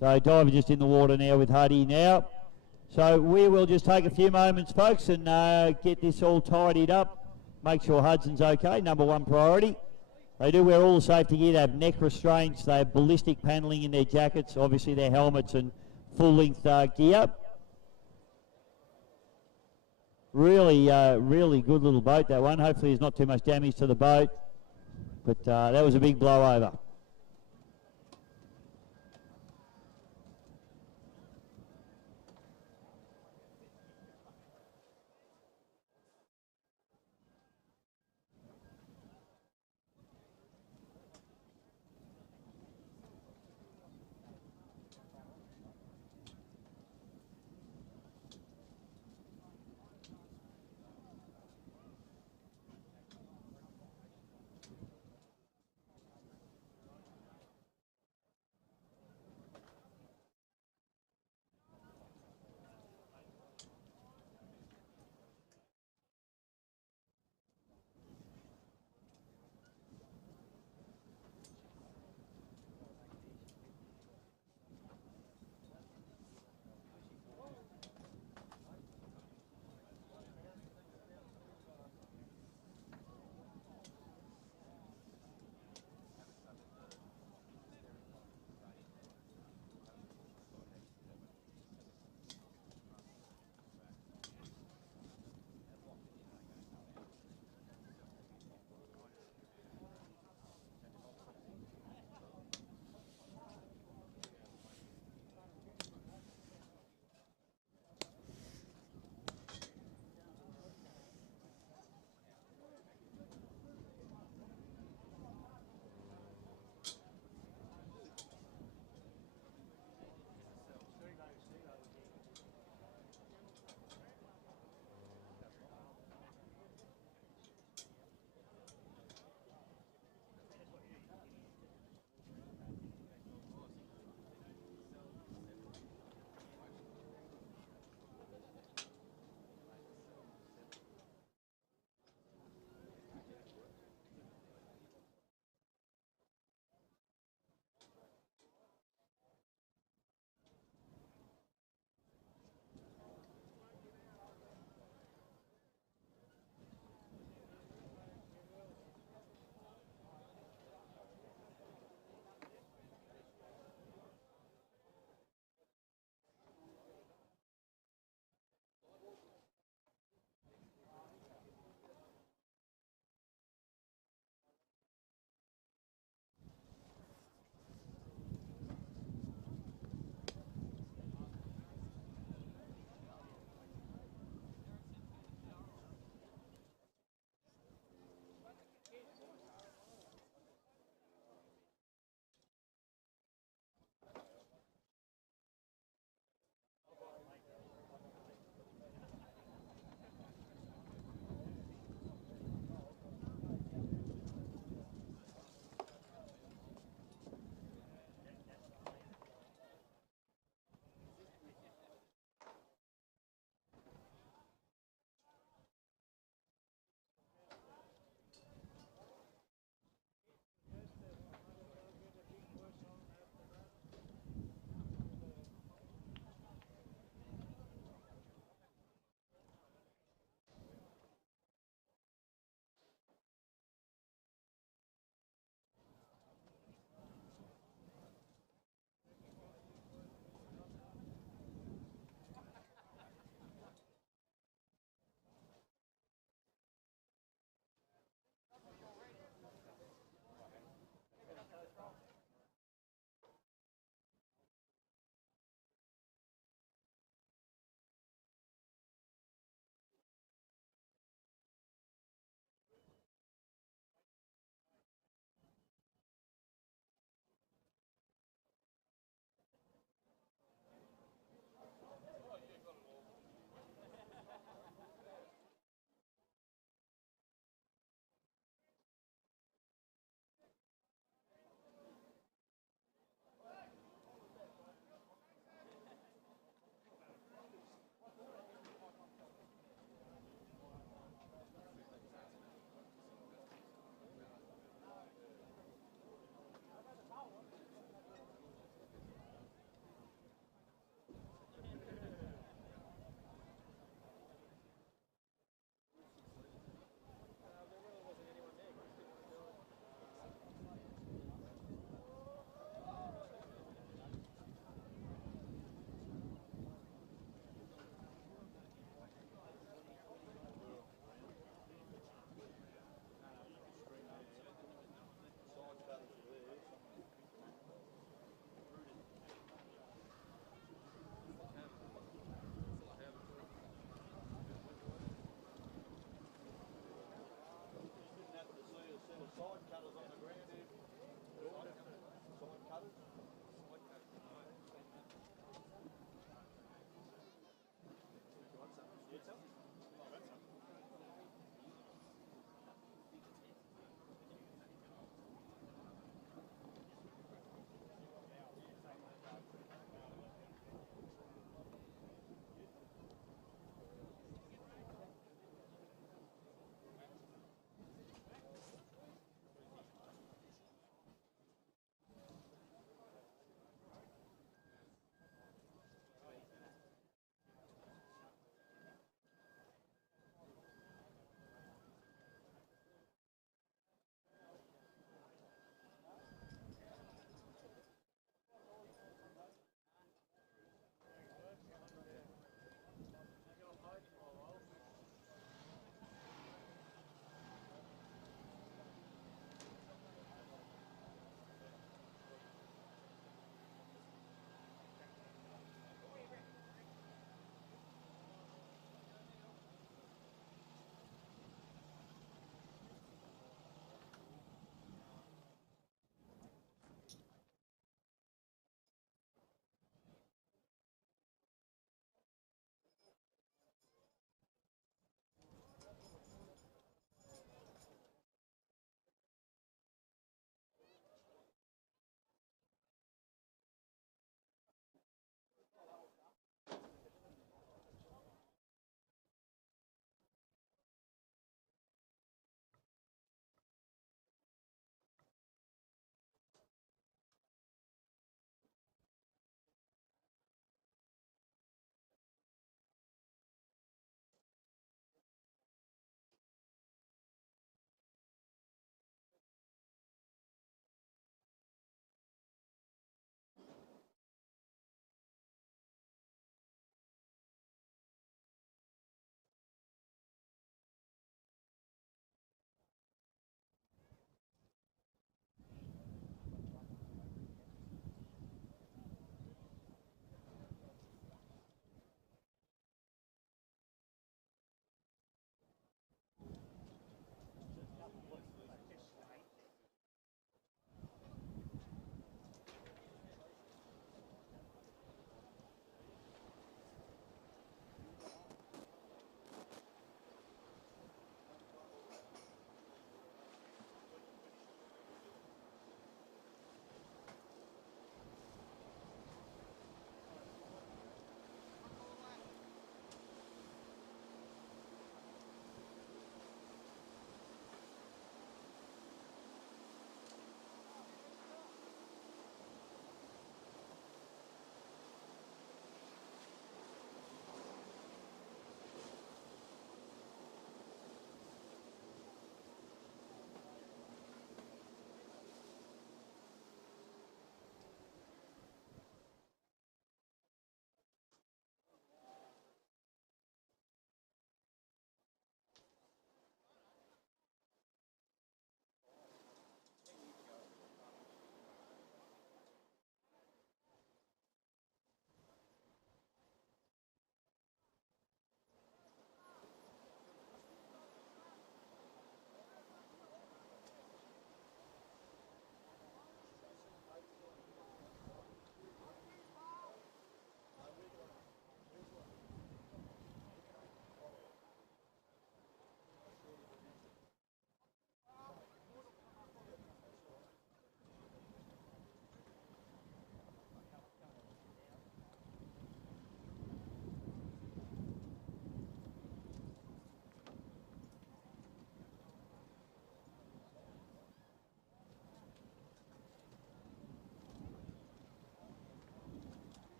So diver just in the water now with Huddy now. So we will just take a few moments, folks, and get this all tidied up. Make sure Hudson's okay, number one priority. They do wear all the safety gear. They have neck restraints. They have ballistic panelling in their jackets, obviously their helmets and full-length gear. Really, really good little boat, that one. Hopefully there's not too much damage to the boat. But that was a big blowover.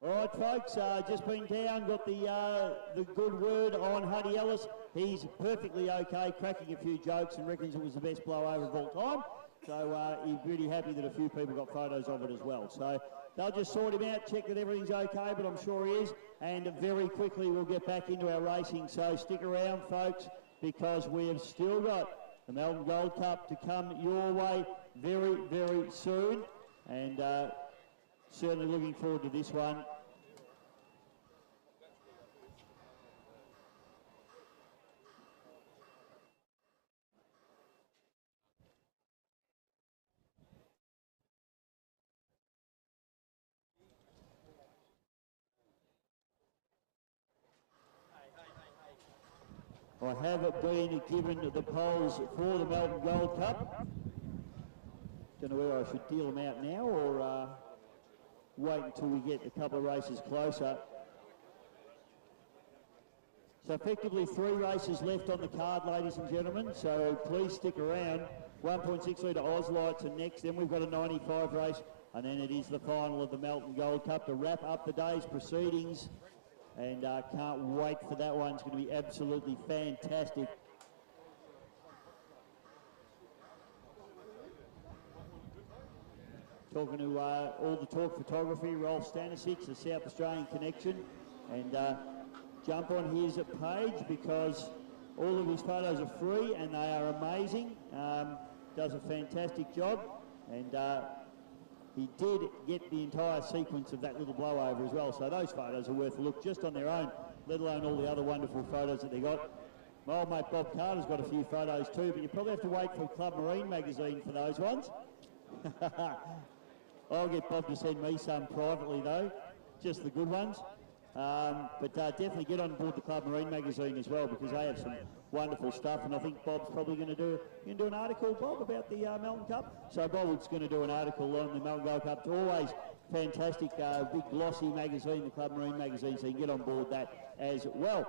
All right, folks, just been down, got the good word on Huddy Ellis. He's perfectly okay, cracking a few jokes and reckons it was the best blowover of all time. So he's really happy that a few people got photos of it as well. So they'll just sort him out, check that everything's okay, but I'm sure he is. And very quickly we'll get back into our racing. So stick around, folks, because we have still got the Melton Gold Cup to come your way very, very soon. And certainly looking forward to this one. I have been given the polls for the Melton Gold Cup. Don't know whether I should deal them out now or wait until we get a couple of races closer. So effectively 3 races left on the card, ladies and gentlemen, so please stick around. 1.6 litre Ozlights are next, then we've got a 95 race, and then it is the final of the Melton Gold Cup to wrap up the day's proceedings. And can't wait for that one. It's going to be absolutely fantastic. Talking to all the talk photography, Rolf Stanisic, the South Australian connection, and jump on his page because all of his photos are free and they are amazing. Does a fantastic job, and he did get the entire sequence of that little blowover as well, so those photos are worth a look just on their own, let alone all the other wonderful photos that they got. My old mate Bob Carter's got a few photos too, but you probably have to wait for Club Marine magazine for those ones. I'll get Bob to send me some privately though, just the good ones. But definitely get on board the Club Marine magazine as well, because they have some wonderful stuff, and I think Bob's probably going to do an article, Bob, about the Melton Cup. So Bob is going to do an article on the Melton Gold Cup. It's always fantastic, big glossy magazine, the Club Marine magazine, so you can get on board that as well.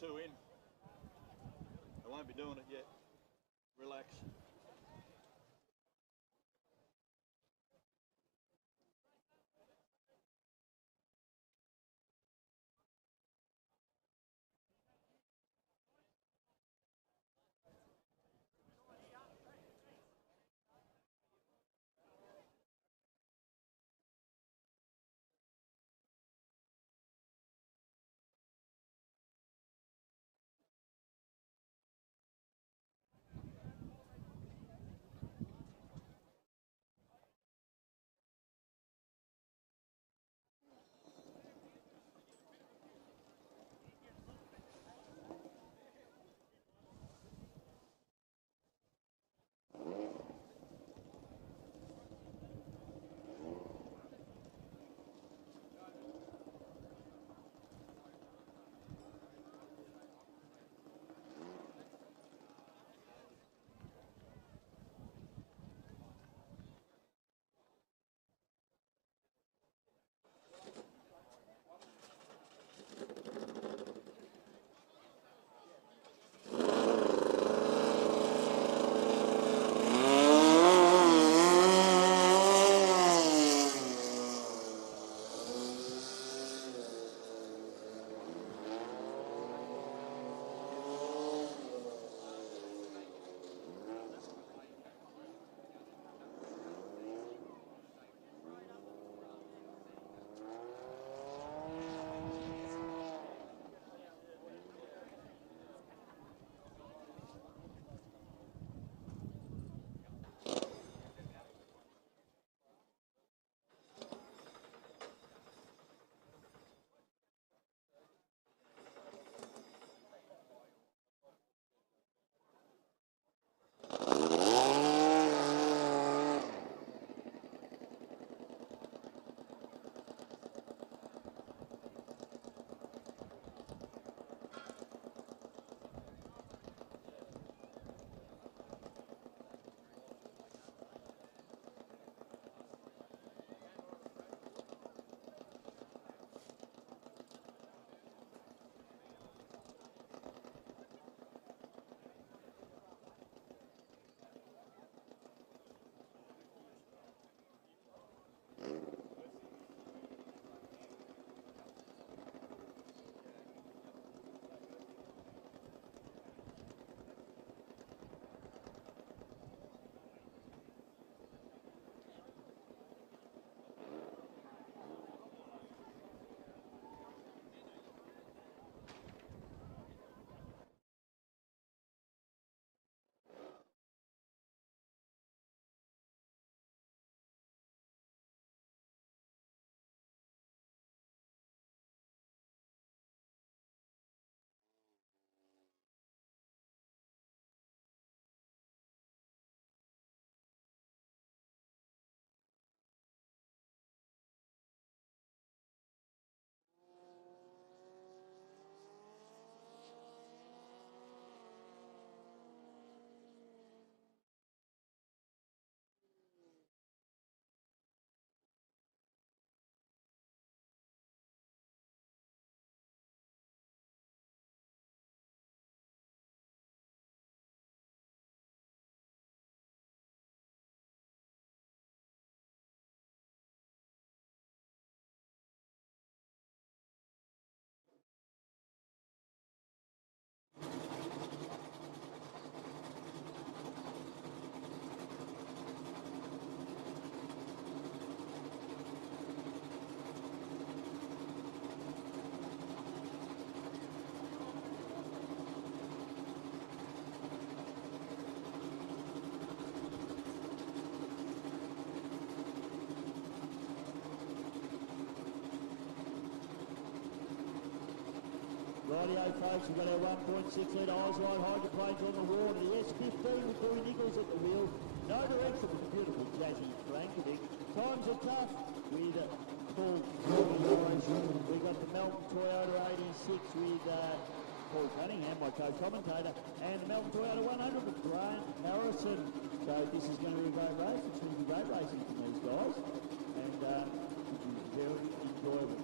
2 in. I won't be doing it yet. Relax. Rightio, folks, we've got our 1.6 litre Eyes-Wide Hydroplanes on the water. The S15 with Corey Nichols at the wheel. No direction with the beautiful Jazzy Frankovic. Times are tough with Paul Lewis. We've got the Melton Toyota 86 with Paul Cunningham, my co-commentator, and the Melton Toyota 100 with Grant Harrison. So this is going to be a great race. It's going to be great racing from these guys, and it is very enjoyable.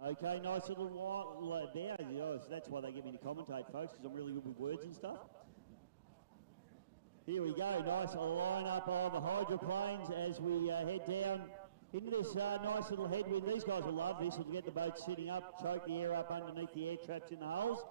Okay, nice little line there. Yes, that's why they get me to commentate, folks, because I'm really good with words and stuff. Here we go, nice line up of the hydroplanes as we head down into this nice little headwind. These guys will love this. We'll get the boat sitting up, choke the air up underneath the air traps in the hulls.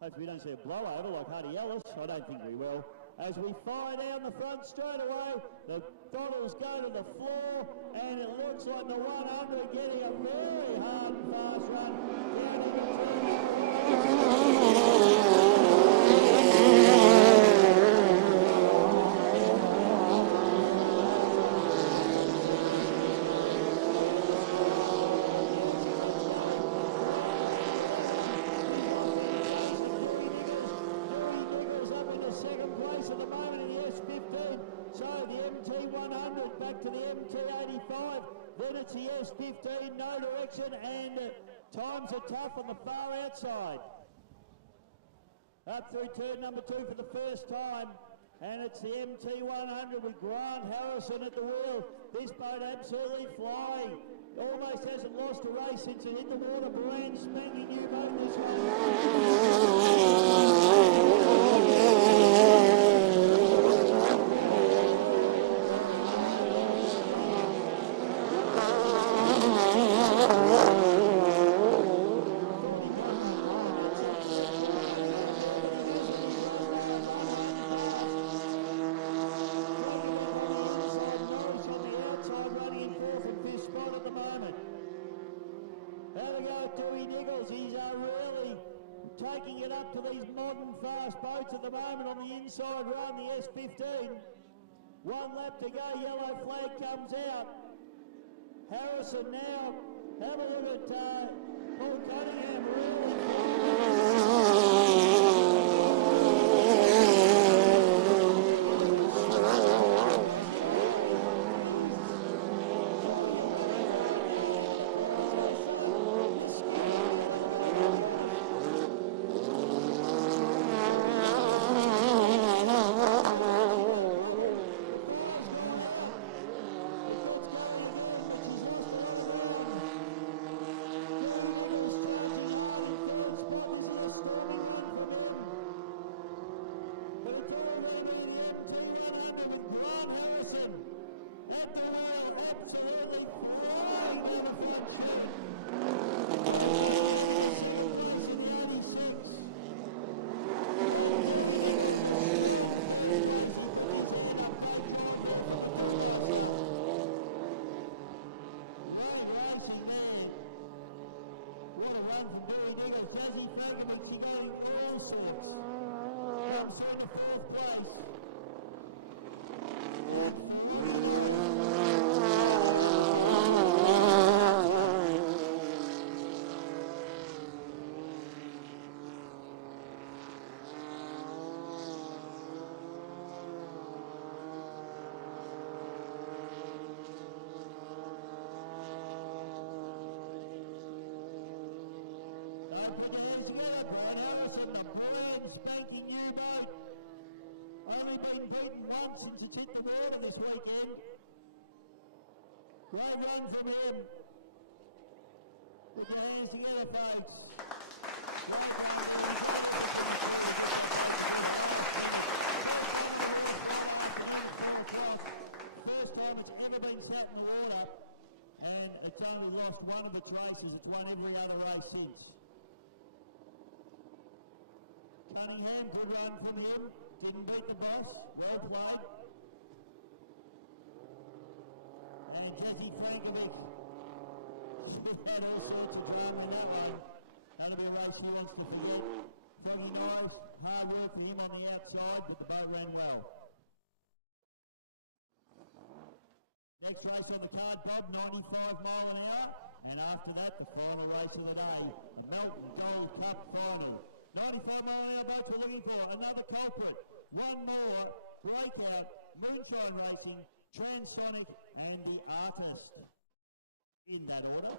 Hopefully we don't see a blowover like Hardy Ellis. I don't think we will. As we fire down the front straight away, the throttles go to the floor, and it looks like the 100 getting a very hard and fast run down into it's the S15, no direction, and times are tough on the far outside. Up through turn number 2 for the first time, and it's the MT100 with Grant Harrison at the wheel. This boat absolutely flying. Almost hasn't lost a race since it hit the water. Brand spanking new boat this taking it up to these modern fast boats at the moment on the inside run, the S15. 1 lap to go, yellow flag comes out. Harrison now, have a look at Paul Cunningham really. Been beaten once since it's hit the water this weekend. Great run from him. Put your hands together, folks. First time it's ever been sat in the water, and it's only lost one of its races. It's won every other race since. Cunningham, good run from him. Didn't beat the boss. Well played. And Jesse Frankovic. We've had all sorts of drama in that one. None of the race he wants to forget. Froggy Norris, hard work for him on the outside, but the boat ran well. Next race on the card, Bob, 95 mile an hour. And after that, the final race of the day, the Melton Gold Cup final. 95 mile an hour boats we're looking for. Another culprit. One more. Breakout. Moonshine Racing. Transonic. And the Artist. In that order.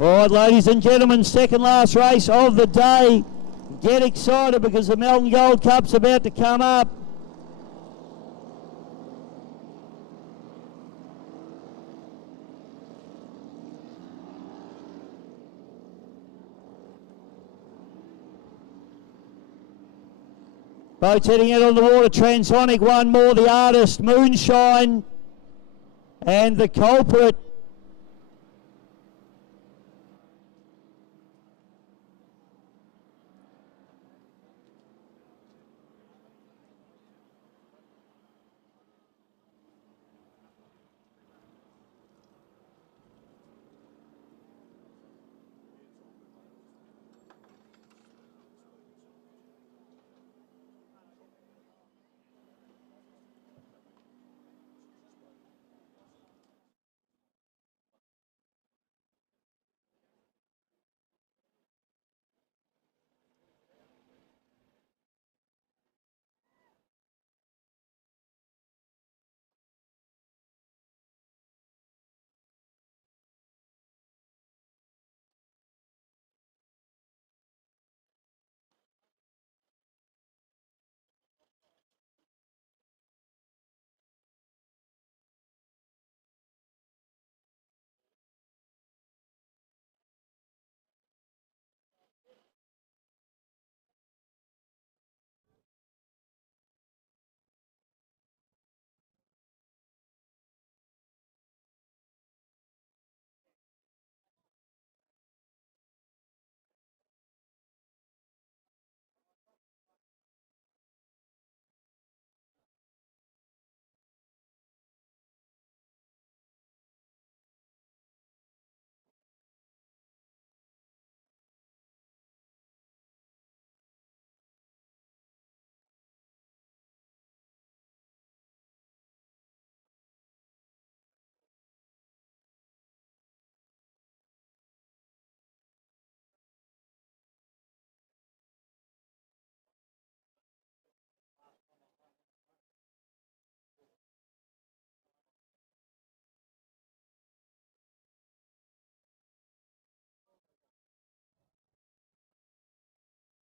All right, ladies and gentlemen, second last race of the day. Get excited because the Melton Gold Cup's about to come up. Boats heading out on the water. Transonic, one more. The Artist, Moonshine, and the Culprit.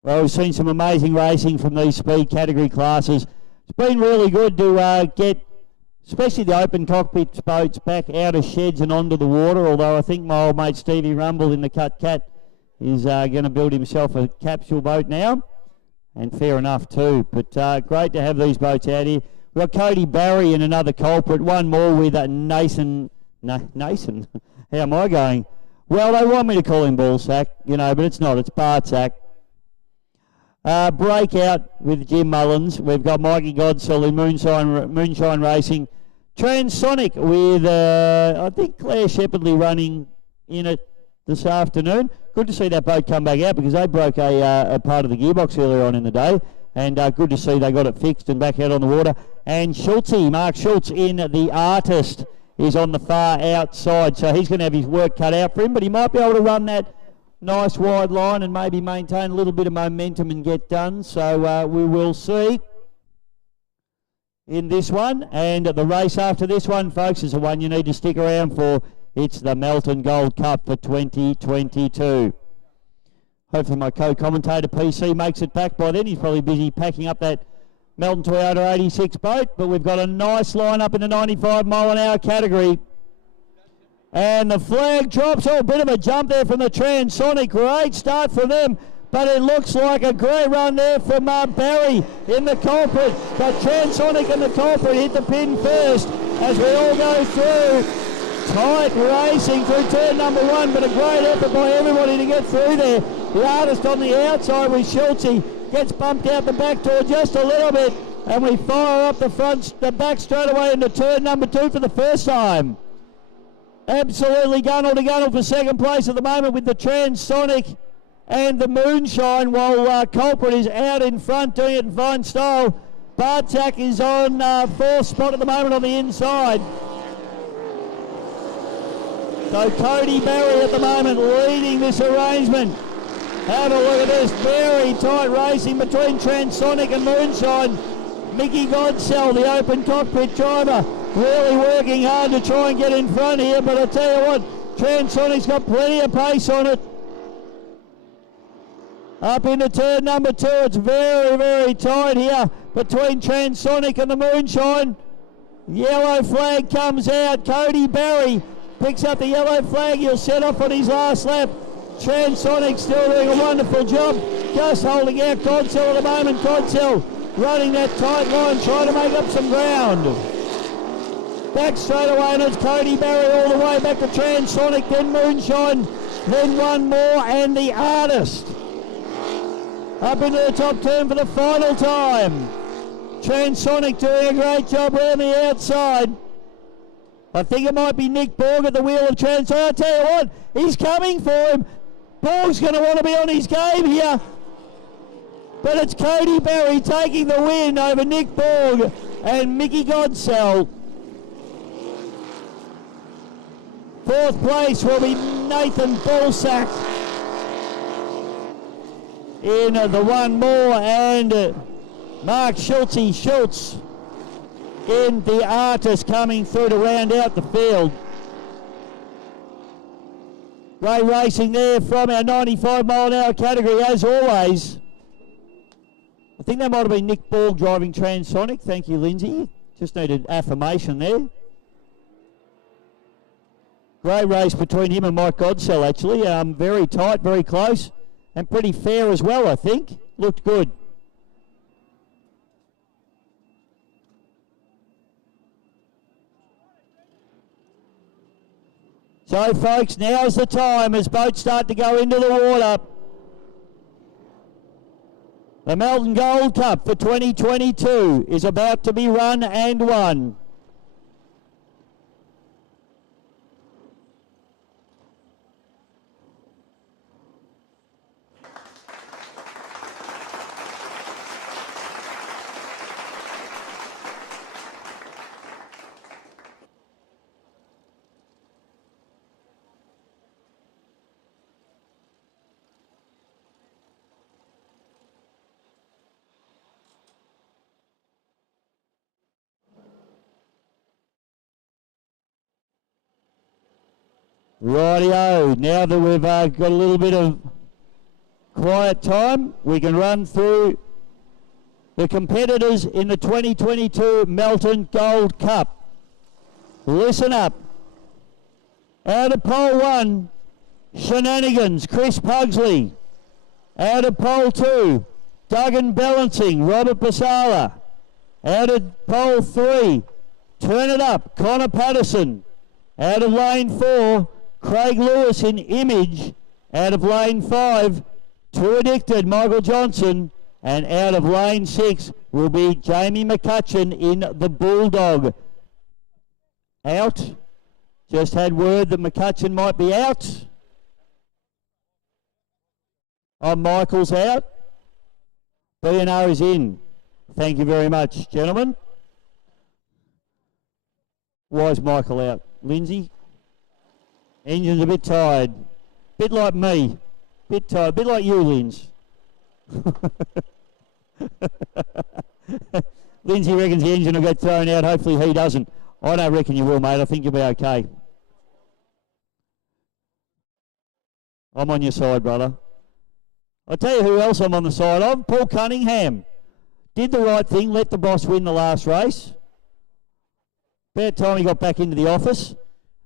Well, we've seen some amazing racing from these speed category classes. It's been really good to get, especially the open cockpit boats, back out of sheds and onto the water, although I think my old mate Stevie Rumble in the Cut Cat is going to build himself a capsule boat now, and fair enough too. But great to have these boats out here. We've got Cody Barry and another Culprit, one more with Nason, how am I going? Well, they want me to call him Ballsack, you know, but it's not, it's Bartsack. Breakout with Jim Mullins. We've got Mikey Godsell in Moonshine Racing. Transonic with, I think, Claire Shepherdley running in it this afternoon. Good to see that boat come back out because they broke a part of the gearbox earlier on in the day. And good to see they got it fixed and back out on the water. And Schultze, Mark Schultz in the Artist, is on the far outside. So he's going to have his work cut out for him, but he might be able to run that nice wide line and maybe maintain a little bit of momentum and get done. So we will see in this one. And the race after this one, folks, is the one you need to stick around for. It's the Melton Gold Cup for 2022. Hopefully my co-commentator PC makes it back by then. He's probably busy packing up that Melton Toyota 86 boat. But we've got a nice line-up in the 95-mile-an-hour category. And the flag drops. Oh, a bit of a jump there from the Transonic. Great start for them. But it looks like a great run there from Barry in the Culprit. But Transonic and the Culprit hit the pin first as we all go through. Tight racing through turn number one, but a great effort by everybody to get through there. The Artist on the outside with Schultze gets bumped out the back door just a little bit. And we fire up the back straight away into turn number two for the first time. Absolutely gunnel to gunnel for second place at the moment with the Transonic and the Moonshine, while Culprit is out in front doing it in fine style. Bartak is on fourth spot at the moment on the inside. So Cody Barry at the moment leading this arrangement. Have a look at this, very tight racing between Transonic and Moonshine. Mickey Godsell, the open cockpit driver, really working hard to try and get in front here, but I tell you what, Transonic's got plenty of pace on it. Up into turn number 2, it's very, very tight here between Transonic and the Moonshine. Yellow flag comes out. Cody Barry picks up the yellow flag. He'll set off on his last lap. Transonic still doing a wonderful job. Just holding out Godsell at the moment. Godsell running that tight line, trying to make up some ground. Back straight away, and it's Cody Barry all the way back to Transonic, then Moonshine, then one more, and the Artist. Up into the top turn for the final time. Transonic doing a great job around the outside. I think it might be Nick Borg at the wheel of Transonic. I'll tell you what, he's coming for him. Borg's going to want to be on his game here. But it's Cody Barry taking the win over Nick Borg and Mickey Godsell. 4th place will be Nathan Balsack in the one more, and Mark Schultz in the Artist coming through to round out the field. Great racing there from our 95-mile-an-hour category, as always. I think that might have been Nick Borg driving Transonic. Thank you, Lindsay. Just needed affirmation there. Great race between him and Mike Godsell, actually. Very tight, very close, and pretty fair as well, I think. Looked good. So, folks, now's the time as boats start to go into the water. The Melton Gold Cup for 2022 is about to be run and won. Rightio, now that we've got a little bit of quiet time, we can run through the competitors in the 2022 Melton Gold Cup. Listen up. Out of pole 1, Shenanigans, Chris Pugsley. Out of pole 2, Duggan Balancing, Robert Basala. Out of pole 3, Turn It Up, Connor Patterson. Out of lane 4, Craig Lewis in Image. Out of lane 5, Too Addicted, Michael Johnson. And out of lane 6 will be Jamie McCutcheon in the Bulldog. Out. Just had word that McCutcheon might be out. Oh, Michael's out. B&R is in. Thank you very much, gentlemen. Why is Michael out? Lindsay? Engine's a bit tired. Bit like me. Bit tired. Bit like you, Linz. Lindsay reckons the engine will get thrown out. Hopefully he doesn't. I don't reckon you will, mate. I think you'll be okay. I'm on your side, brother. I'll tell you who else I'm on the side of. Paul Cunningham. Did the right thing, let the boss win the last race. About time he got back into the office.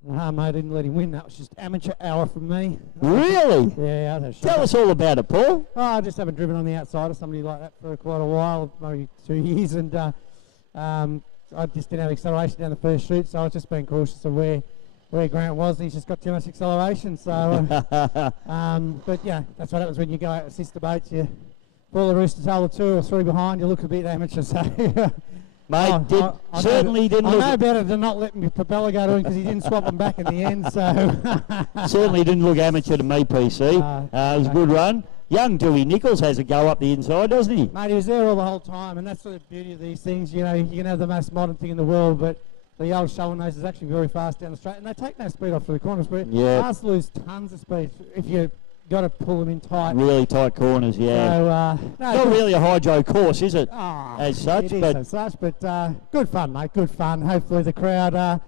No, mate, I didn't let him win. That was just amateur hour from me. Really? Yeah, that's Tell us all about it, Paul. Oh, I just haven't driven on the outside of somebody like that for quite a while, maybe 2 years, and I just didn't have acceleration down the first chute, so I was just being cautious of where Grant was. He's just got too much acceleration, so... but yeah, that's what happens when you go out with sister boats. You pull the rooster tail or 2 or 3 behind, you look a bit amateur, so... Mate, certainly didn't look... I know better than not letting my propeller go to him because he didn't swap them back in the end, so... Certainly didn't look amateur to me, PC. It was a good run. Young Dewey Nichols has a go up the inside, doesn't he? Mate, he was there all the whole time, and that's the beauty of these things. You know, you can have the most modern thing in the world, but the old shovel nose is actually very fast down the straight, and they take no speed off to the corners, but cars lose tons of speed if you got to pull them in tight. Really tight corners, yeah. So, not really a hydro course, is it? As such, it is as such, but good fun, mate. Good fun. Hopefully the crowd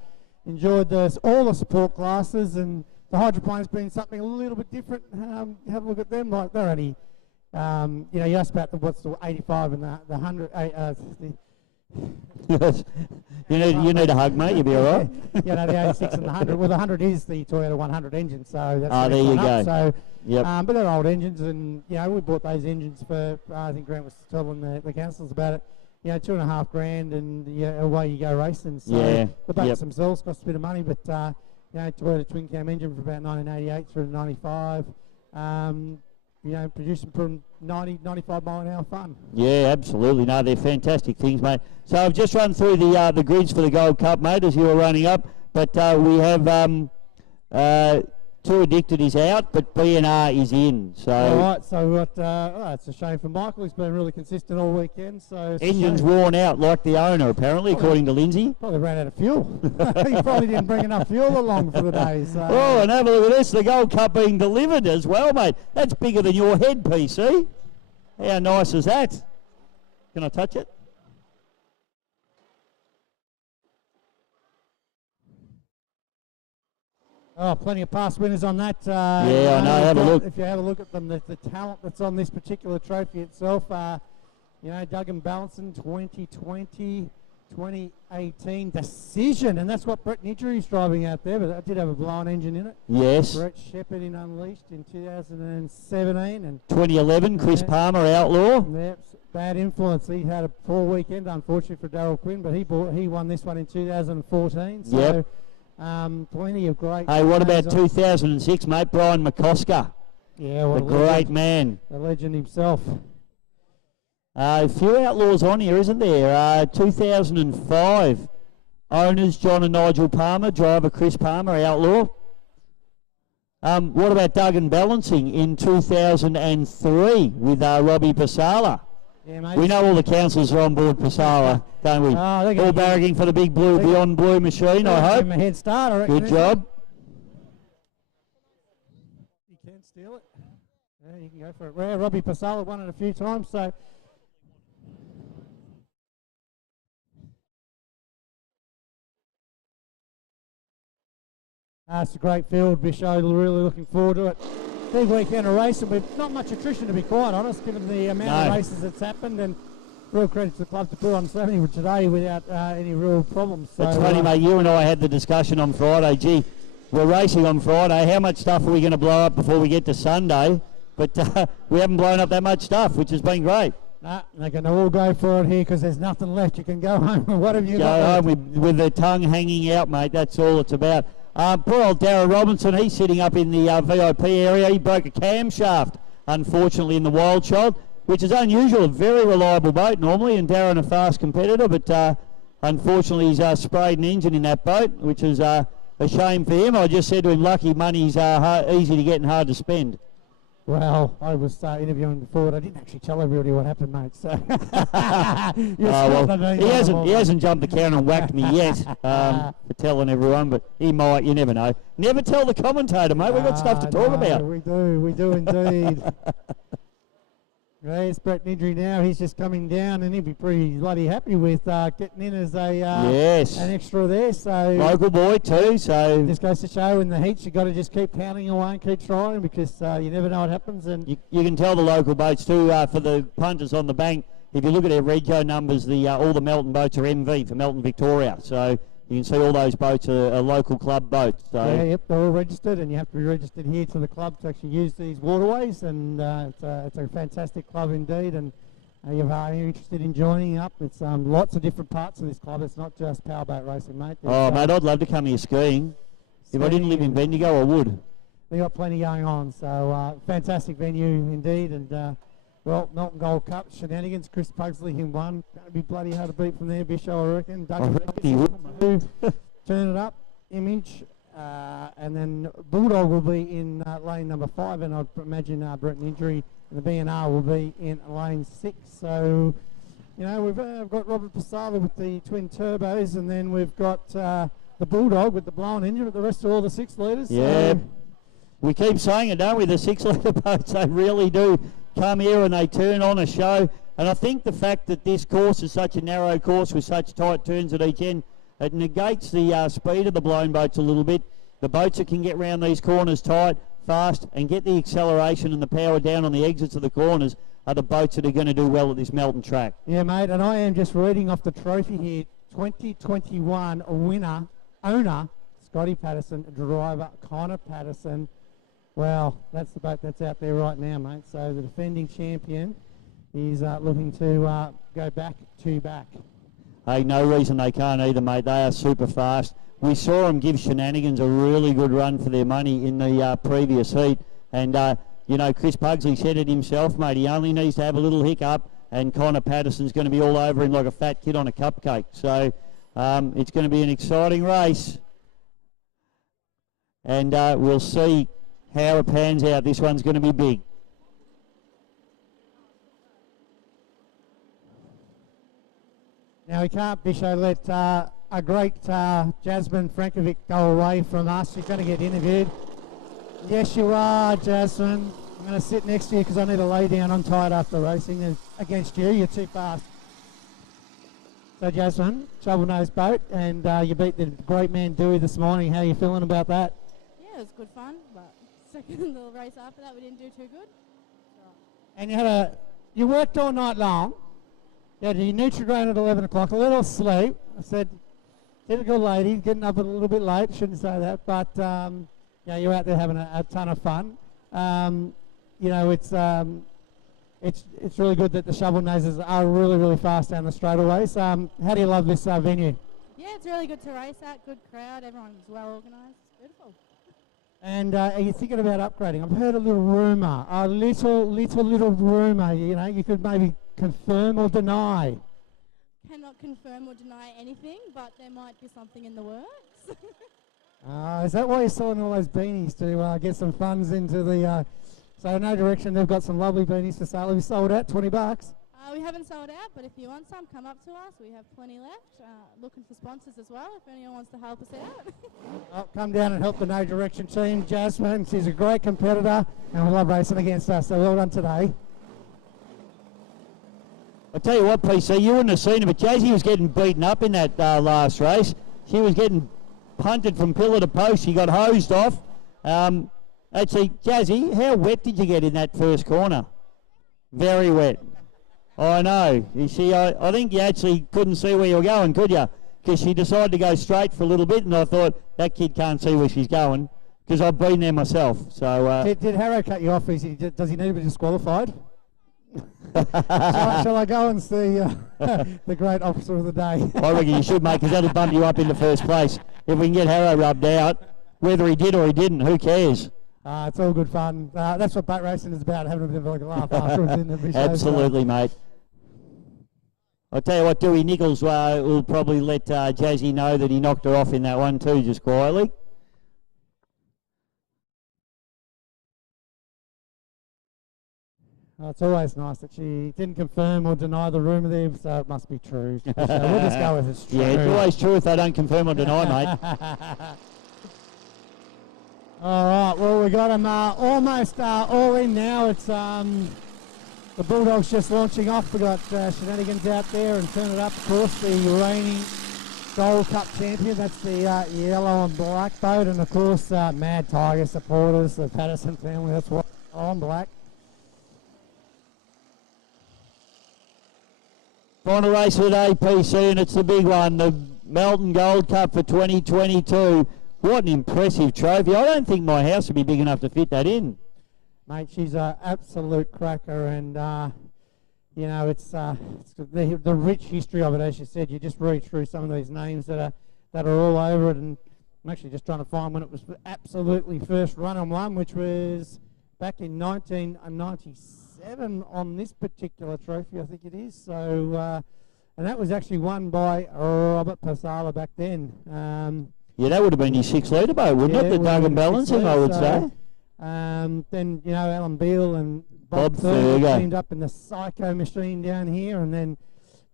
enjoyed all the support classes, and the Hydroplane's been something a little bit different. Have a look at them. Like they're only, you know, you asked about what's the 85 and the 100. You need a hug, mate. You'll be all right. You know, the 86 and the 100. Well, the 100 is the Toyota 100 engine, so that's there you go. So, yep. But they're old engines, and you know, we bought those engines for. I think Grant was telling the councillors about it. You know, $2.5 grand, and away you go racing. So the boats themselves cost a bit of money, but you know, Toyota twin cam engine from about 1988 through to 95. You know, producing from 90, 95 mile an hour fun. Yeah, absolutely. No, they're fantastic things, mate. So I've just run through the grids for the Gold Cup, mate, as you were running up. But we have Too Addicted is out, but B&R is in. So all right. So what? It's a shame for Michael. He's been really consistent all weekend. So engine's worn out, like the owner, apparently, according to Lindsay. Probably ran out of fuel. He probably didn't bring enough fuel along for the day. So. Oh, and have a look at this. The Gold Cup being delivered as well, mate. That's bigger than your head, PC. How nice is that? Can I touch it? Oh, plenty of past winners on that. I know. Have a look. If you have a look at them, the talent that's on this particular trophy itself, you know, Duggan Balanson, 2020, 2018 Decision, and that's what Brett Nidgery's driving out there, but that did have a blown engine in it. Yes. Brett Shepherd in Unleashed in 2017. And 2011, Chris Palmer, Outlaw. Yep, bad influence. He had a poor weekend, unfortunately, for Darryl Quinn, but he won this one in 2014. So yep. Plenty of great. Hey, what about 2006, mate? Brian McCosker. Yeah, what the great man. The legend himself. A few outlaws on here, isn't there? 2005. Owners John and Nigel Palmer, driver Chris Palmer, outlaw. What about Duggan Balancing in 2003 with Robbie Pasala? Yeah, mate. We know all the councillors are on board Pasala, don't we? All barracking for the big blue, beyond blue machine, I hope. Give him a head start, I reckon. Good job. You can steal it. Yeah, you can go for it. Rare. Robbie Pasala won it a few times, so. It's a great field, Bisho. Really looking forward to it. Big weekend of racing, but not much attrition, to be quite honest, given the amount of races that's happened. And real credit to the club to put on so many today without any real problems. So, it's funny, mate. You and I had the discussion on Friday. Gee, we're racing on Friday. How much stuff are we going to blow up before we get to Sunday? But we haven't blown up that much stuff, which has been great. Nah, they're going to all go for it here because there's nothing left. You can go home. What have you got? Go home with the tongue hanging out, mate. That's all it's about. Poor old Darren Robinson, he's sitting up in the VIP area. He broke a camshaft, unfortunately, in the Wild Child, which is unusual. A very reliable boat normally, and Darren a fast competitor, but unfortunately he's sprayed an engine in that boat, which is a shame for him. I just said to him, lucky money's easy to get and hard to spend. Well, I was interviewing before, but I didn't actually tell everybody what happened, mate. So he hasn't jumped the counter and whacked me yet for telling everyone, but he might. You never know. Never tell the commentator, mate. We've got stuff to talk about. We do indeed. There's Brett Nidgery now. He's just coming down, and he'll be pretty bloody happy with getting in as a an extra there. So local boy too. So this goes to show in the heats you've got to just keep pounding away and keep trying because you never know what happens. And you can tell the local boats too for the punters on the bank. If you look at their rego numbers, all the Melton boats are MV for Melton Victoria. So you can see all those boats are local club boats. So yeah, yep, they're all registered, and you have to be registered here to the club to actually use these waterways. And it's a fantastic club indeed. And if you're interested in joining up, it's lots of different parts of this club. It's not just powerboat racing, mate. Mate, I'd love to come here skiing. If I didn't live in Bendigo, I would. We've got plenty going on, so fantastic venue indeed. And well, Melton Gold Cup, shenanigans. Chris Pugsley, him won. Going to be bloody hard to beat from there, Bisho, I reckon. Turn it up, Image. And then Bulldog will be in lane number 5, and I'd imagine Brett Nidgery and the B&R will be in lane 6. So, you know, we've got Robert Pasala with the twin turbos, and then we've got the Bulldog with the blown engine, but the rest are all the 6 litres. Yeah. So we keep saying it, don't we? The 6-litre boats, they really do come here and they turn on a show. And I think the fact that this course is such a narrow course with such tight turns at each end, it negates the speed of the blown boats a little bit. The boats that can get round these corners tight, fast, and get the acceleration and the power down on the exits of the corners are the boats that are going to do well at this Melton track. Yeah, mate, and I am just reading off the trophy here. 2021 owner, Scotty Patterson, driver, Connor Patterson. Well, that's the boat that's out there right now, mate. So the defending champion is looking to go back to back. Hey, no reason they can't either, mate. They are super fast. We saw them give Shenanigans a really good run for their money in the previous heat. And, you know, Chris Pugsley said it himself, mate. He only needs to have a little hiccup and Connor Patterson's going to be all over him like a fat kid on a cupcake. So it's going to be an exciting race. And we'll see how it pans out. This one's going to be big. Now we can't, Bisho, let a great Jasmine Frankovic go away from us. She's going to get interviewed. Yes, you are, Jasmine. I'm going to sit next to you because I need to lay down. I'm tired after racing against you. You're too fast. So, Jasmine, shovel nose boat, and you beat the great man Dewey this morning. How are you feeling about that? Yeah, it was good fun, but second little race after that we didn't do too good. And you worked all night long. You had your Nutrigrain at 11 o'clock, a little sleep. I said, typical lady, getting up a little bit late. Shouldn't say that, but yeah, you're out there having a ton of fun. You know, it's really good that the shovel noses are really, really fast down the straightaways. How do you love this venue? Yeah, it's really good to race at. Good crowd. Everyone's well organised. It's beautiful. And are you thinking about upgrading? I've heard a little rumour, a little rumour. You know, you could maybe confirm or deny. Cannot confirm or deny anything, but there might be something in the works. Is that why you're selling all those beanies to get some funds into the... So No Direction, they've got some lovely beanies for sale. Have you sold out? $20? We haven't sold out, but if you want some, come up to us. We have plenty left. Looking for sponsors as well, if anyone wants to help us out. Oh, come down and help the No Direction team. Jasmine, she's a great competitor, and we love racing against us, so well done today. I tell you what, PC, you wouldn't have seen it, but Jazzy was getting beaten up in that last race. She was getting punted from pillar to post. She got hosed off. Actually, Jazzy, how wet did you get in that first corner? Very wet. I know. You see, I think you actually couldn't see where you were going, could you? Because she decided to go straight for a little bit, and I thought, that kid can't see where she's going, because I've been there myself. So Did Harrow cut you off? Does he need to be disqualified? shall I go and see the great officer of the day? I reckon you should, mate, because that'll bump you up into first place. If we can get Harrow rubbed out, whether he did or he didn't, who cares? It's all good fun. That's what boat racing is about, having a bit of like a laugh afterwards. In Absolutely, mate. I'll tell you what, Dewey Nichols will probably let Jazzy know that he knocked her off in that one too, just quietly. It's always nice that she didn't confirm or deny the rumour there, so it must be true. So we'll just go with it's true. Yeah, it's always true if they don't confirm or deny, mate. All right, well, we got them almost all in now. It's the Bulldogs just launching off. We got Shenanigans out there and Turn It Up, of course, the reigning Gold Cup champion. That's the yellow and black boat, and of course, Mad Tiger supporters, the Patterson family. That's what on black. Final race of the day, PC, and it's the big one, the Melton Gold Cup for 2022. What an impressive trophy. I don't think my house would be big enough to fit that in. Mate, she's an absolute cracker, and, you know, it's the rich history of it, as you said. You just read through some of these names that are all over it, and I'm actually just trying to find when it was absolutely first run on one, which was back in 1997 on this particular trophy, I think it is. So, and that was actually won by Robert Pasala back then. Yeah, that would have been his 6-litre boat, wouldn't it? The Doug and Balancing, I would say. Then, you know, Alan Beale and Bob Thurber teamed up in the Psycho Machine down here, and then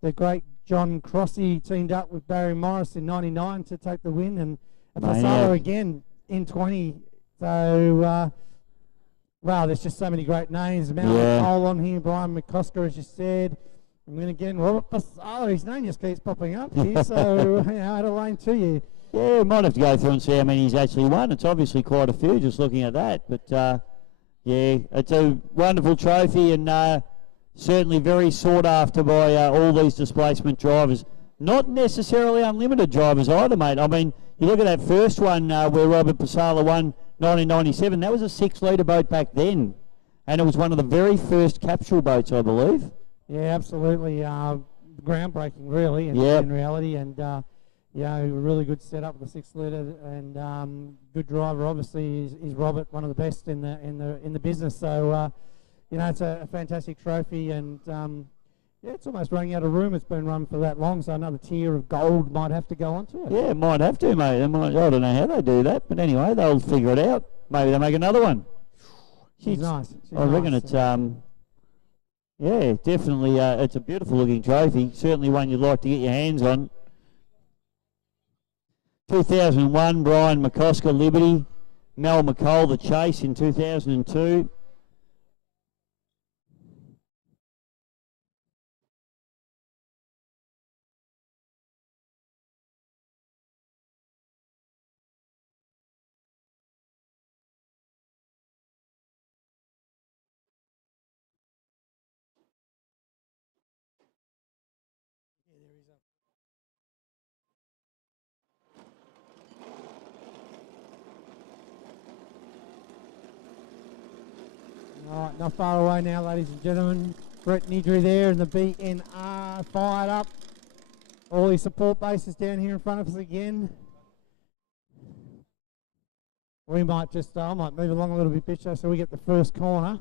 the great John Crossy teamed up with Barry Morris in '99 to take the win, and Pasala again in 20. So, wow, there's just so many great names. Malcolm Cole on here, Brian McCosker, as you said. And then again, Robert Pasala, his name just keeps popping up here, so, you know, Adelaine to you. Yeah, might have to go through and see how many he's actually won. It's obviously quite a few just looking at that. But, yeah, it's a wonderful trophy and certainly very sought after by all these displacement drivers. Not necessarily unlimited drivers either, mate. I mean, you look at that first one where Robert Pasala won 1997. That was a 6-litre boat back then. And it was one of the very first capsule boats, I believe. Yeah, absolutely. Groundbreaking, really, in reality. And, yeah, a really good setup with the 6-litre and good driver. Obviously, is Robert, one of the best in the business. So, you know, it's a fantastic trophy, and yeah, it's almost running out of room. It's been run for that long, so another tier of gold might have to go onto it. Yeah, might have to, mate. I don't know how they do that, but anyway, they'll figure it out. Maybe they'll make another one. She's nice. I reckon it's yeah, definitely. It's a beautiful looking trophy. Certainly one you'd like to get your hands on. 2001, Brian McCosker, Liberty. Mel McColl, the Chase in 2002. All right, not far away now, ladies and gentlemen. Brett Nidri there in the BNR, fired up. All his support bases down here in front of us again. We might just, I might move along a little bit, Bitcho, so we get the first corner.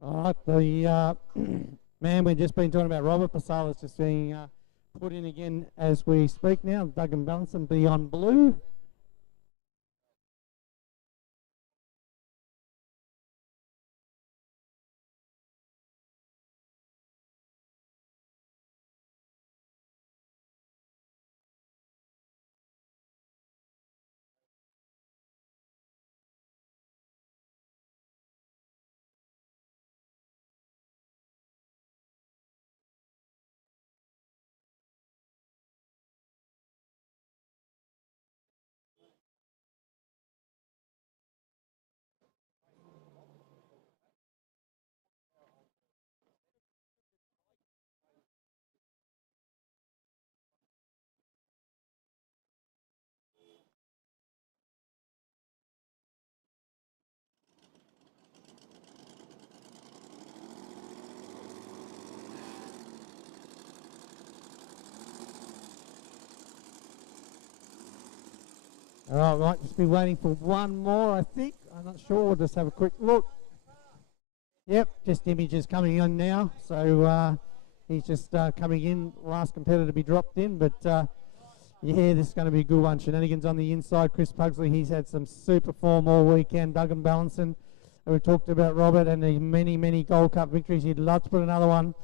All right, the man we've just been talking about, Robert Pasala, is just being put in again as we speak now. Duggan Ballinson be on blue. All right, might just be waiting for one more, I think. I'm not sure. We'll just have a quick look. Yep, just images coming in now. So he's just coming in. Last competitor to be dropped in. But, yeah, this is going to be a good one. Shenanigans on the inside. Chris Pugsley, he's had some super form all weekend. Duggan Ballinson, we've talked about Robert and the many, many Gold Cup victories. He'd love to put another one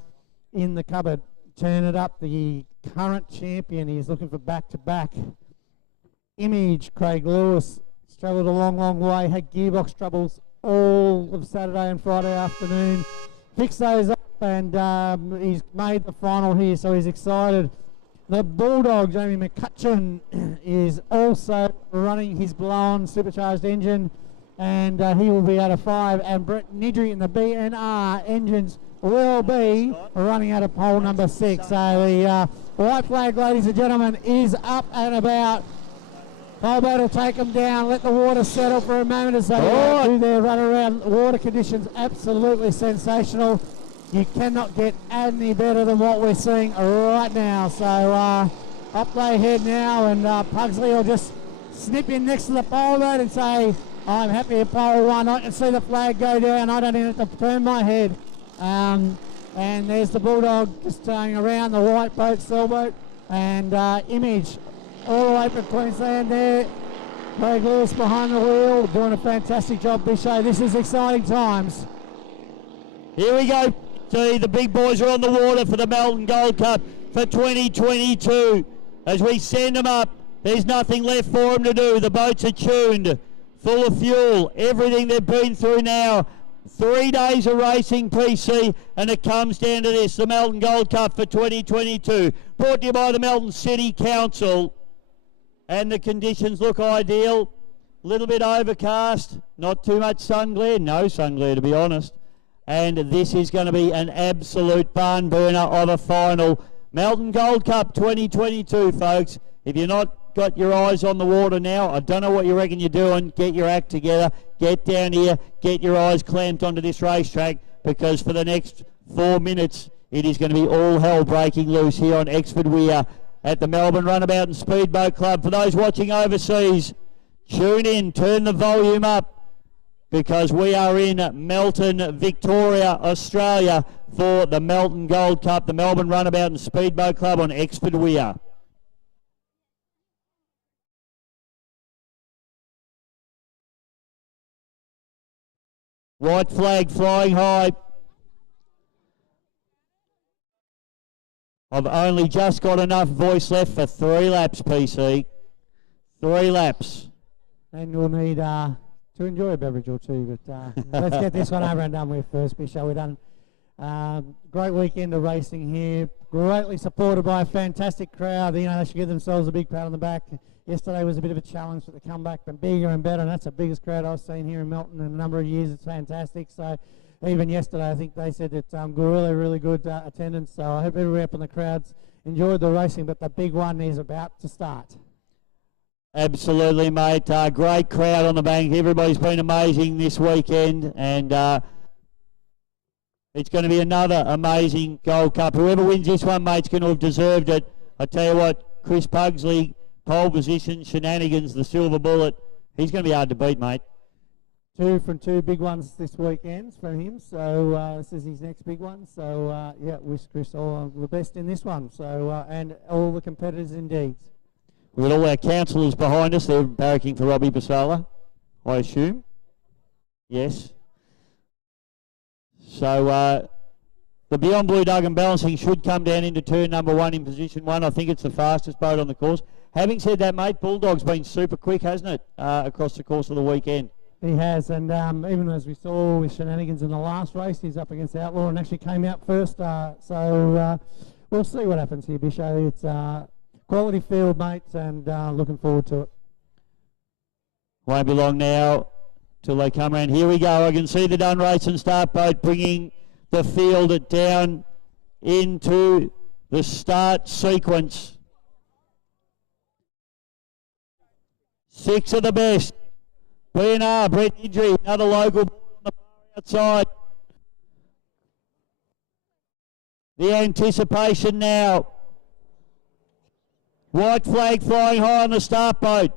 in the cupboard. Turn it up. The current champion, he's looking for back-to-back. Image, Clyde Lewis, travelled a long, long way, had gearbox troubles all of Saturday and Friday afternoon. Fixed those up and he's made the final here, so he's excited. The Bulldog, Jamie McCutcheon, is also running his blown supercharged engine, and he will be out of 5. And Brett Nidri in the BNR engines will be running out of pole number 6. So the white flag, ladies and gentlemen, is up and about. Pole boat will take them down, let the water settle for a moment as they do their run around. Water conditions absolutely sensational. You cannot get any better than what we're seeing right now. So up they head now, and Pugsley will just snip in next to the pole boat and say, I'm happy at pole 1. I can see the flag go down. I don't even have to turn my head. And there's the Bulldog just turning around the white boat, sailboat, and Image all the way from Queensland there. Clyde Lewis behind the wheel, doing a fantastic job, Bisho. This is exciting times. Here we go. See, the big boys are on the water for the Melton Gold Cup for 2022. As we send them up, there's nothing left for them to do. The boats are tuned, full of fuel, everything they've been through now. 3 days of racing, PC, and it comes down to this, the Melton Gold Cup for 2022. Brought to you by the Melton City Council. And the conditions look ideal. A little bit overcast, not too much sun glare, no sun glare to be honest. And this is going to be an absolute barn burner of a final. Melton Gold Cup 2022, folks. If you're not got your eyes on the water now, I don't know what you reckon you're doing. Get your act together, get down here, get your eyes clamped onto this racetrack, because for the next 4 minutes it is going to be all hell breaking loose here on Exford Weir at the Melbourne Runabout and Speedboat Club. For those watching overseas, tune in, turn the volume up, because we are in Melton, Victoria, Australia for the Melton Gold Cup, the Melbourne Runabout and Speedboat Club on Exford Weir. White flag flying high. I've only just got enough voice left for 3 laps, PC. 3 laps. And you'll need to enjoy a beverage or two, but let's get this one over and done with first, Bisho. We're done. Great weekend of racing here. Greatly supported by a fantastic crowd. You know, they should give themselves a big pat on the back. Yesterday was a bit of a challenge, but the comeback been bigger and better, and that's the biggest crowd I've seen here in Melton in a number of years. It's fantastic. So even yesterday, I think they said that really good attendance. So I hope everybody up in the crowds enjoyed the racing, but the big one is about to start. Absolutely, mate. Great crowd on the bank. Everybody's been amazing this weekend, and it's going to be another amazing Gold Cup. Whoever wins this one, mate's going to have deserved it. I tell you what, Chris Pugsley, pole position, Shenanigans, the silver bullet. He's going to be hard to beat, mate. 2 from 2 big ones this weekend from him. So this is his next big one. So yeah, wish Chris all the best in this one. So and all the competitors indeed. We've got all our councillors behind us. They're barracking for Robbie Basala, I assume. Yes. So the Beyond Blue Dug and Balancing should come down into turn number 1 in position 1. I think it's the fastest boat on the course. Having said that, mate, Bulldog's been super quick, hasn't it, across the course of the weekend? He has, and even as we saw with Shenanigans in the last race, he's up against Outlaw and actually came out first. So we'll see what happens here, Bisho. It's quality field, mates, and looking forward to it. Won't be long now till they come around. Here we go. I can see the Dun Race and Start boat bringing the field down into the start sequence. 6 of the best. BNR, Brett Idry, another local on the far outside. The anticipation now. White flag flying high on the start boat.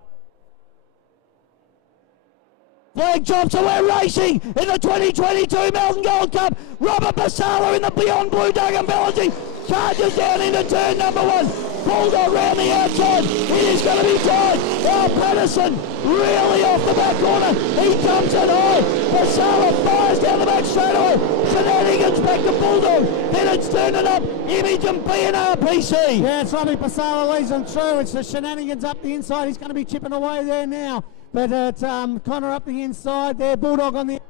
Flag drops and we're racing in the 2022 Melton Gold Cup. Robert Basala in the Beyond Blue Dug and Balancing charges down into turn number 1. Bulldog round the outside. It is going to be tight. Al Patterson really off the back corner. He jumps it high. Basala fires down the back straight away. Shenanigans back to Bulldog. Then it's turning up. Image and BNR PC. Yeah, it's Robbie Basala leads them through. It's the Shenanigans up the inside. He's going to be chipping away there now. But it's Connor up the inside there. Bulldog on the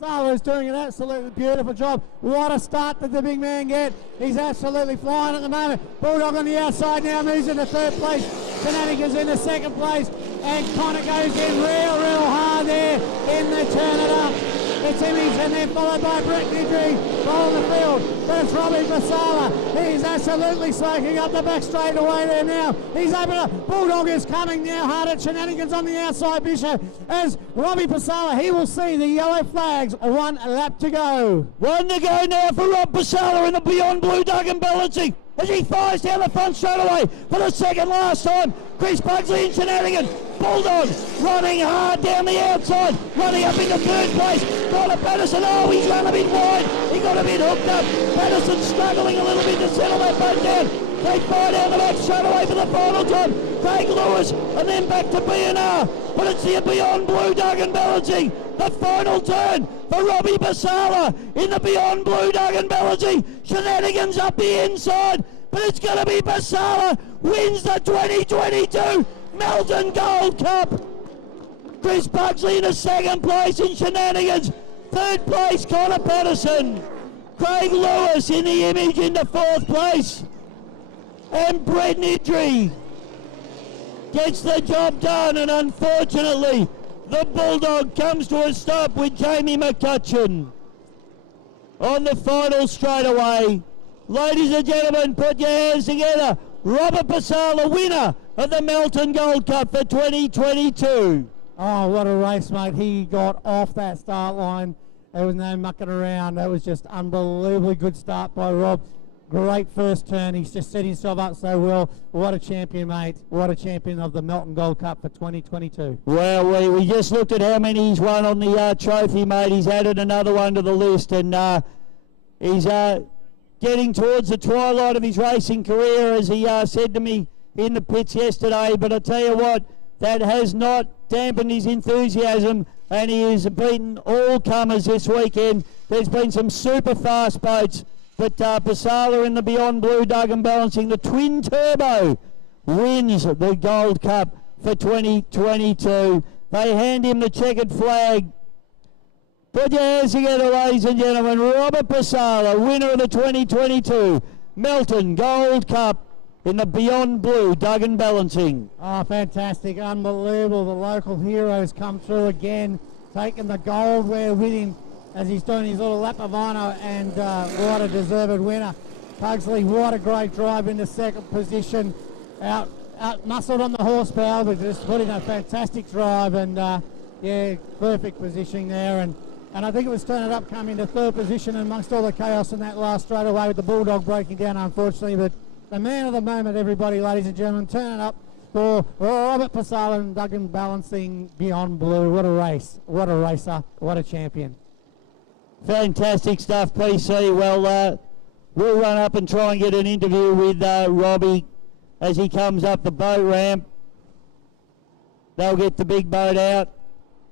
Basala's doing an absolutely beautiful job. What a start did the big man get. He's absolutely flying at the moment. Bulldog on the outside now moves into 3rd place. Shenanigans into 2nd place. And Connor goes in real hard there in the turn it up. It's Image and then followed by Brett Nidri on the field. But it's Robbie Basala. He's absolutely soaking up the back straight away there now. He's open up. Bulldog is coming now hard at Shenanigans on the outside, Bishop. As Robbie Basala, he will see the yellow flags. 1 lap to go. 1 to go now for Rob Basala in the Beyond Blue Duggan balancing. As he fires down the front straight away for the second last time. Chris Pugsley in Shenanigans. Bulldog running hard down the outside, running up into third place. Connor Patterson, oh, he's run a bit wide. He got a bit hooked up. Patterson struggling a little bit to settle that boat down. They fire down the back straight away for the final time. Clyde Lewis and then back to B&R. But it's the Beyond Blue Duggan balancing. The final turn for Robbie Basala in the Beyond Blue Duggan balancing. Shenanigans up the inside, but it's going to be Basala wins the 2022 Melton Gold Cup. Chris Pugsley in the second place in Shenanigans. Third place, Connor Patterson. Craig Lewis in the Image into fourth place. And Brett Nidri gets the job done, and unfortunately the Bulldog comes to a stop with Jamie McCutcheon on the final straightaway. Ladies and gentlemen, put your hands together. Robert Basala, winner of the Melton Gold Cup for 2022. Oh, what a race, mate. He got off that start line. There was no mucking around. That was just unbelievably good start by Rob. Great first turn. He's just set himself up so well. What a champion, mate. What a champion of the Melton Gold Cup for 2022. Well, we just looked at how many he's won on the trophy, mate. He's added another one to the list, and he's getting towards the twilight of his racing career, as he said to me in the pits yesterday. But I tell you what, that has not dampened his enthusiasm, and he has beaten all comers this weekend. There's been some super fast boats, but Basala in the Beyond Blue Duggan balancing, the twin turbo, wins the Gold Cup for 2022. They hand him the checkered flag. Put your hands together, ladies and gentlemen. Robert Basala, winner of the 2022 Melton Gold Cup in the Beyond Blue Duggan balancing. Oh, fantastic. Unbelievable. The local heroes come through again, taking the gold there with him as he's doing his little lap of honour, and what a deserved winner. Pugsley, what a great drive into second position. Out muscled on the horsepower, but just put in a fantastic drive, and yeah, perfect positioning there. And I think it was Turn It Up coming to third position amongst all the chaos in that last straightaway with the Bulldog breaking down, unfortunately. But the man of the moment, everybody, ladies and gentlemen, Turn It Up for Robert Basala and Duggan balancing Beyond Blue. What a race. What a racer. What a champion. Fantastic stuff, PC. Well, we'll run up and try and get an interview with Robbie as he comes up the boat ramp. They'll get the big boat out,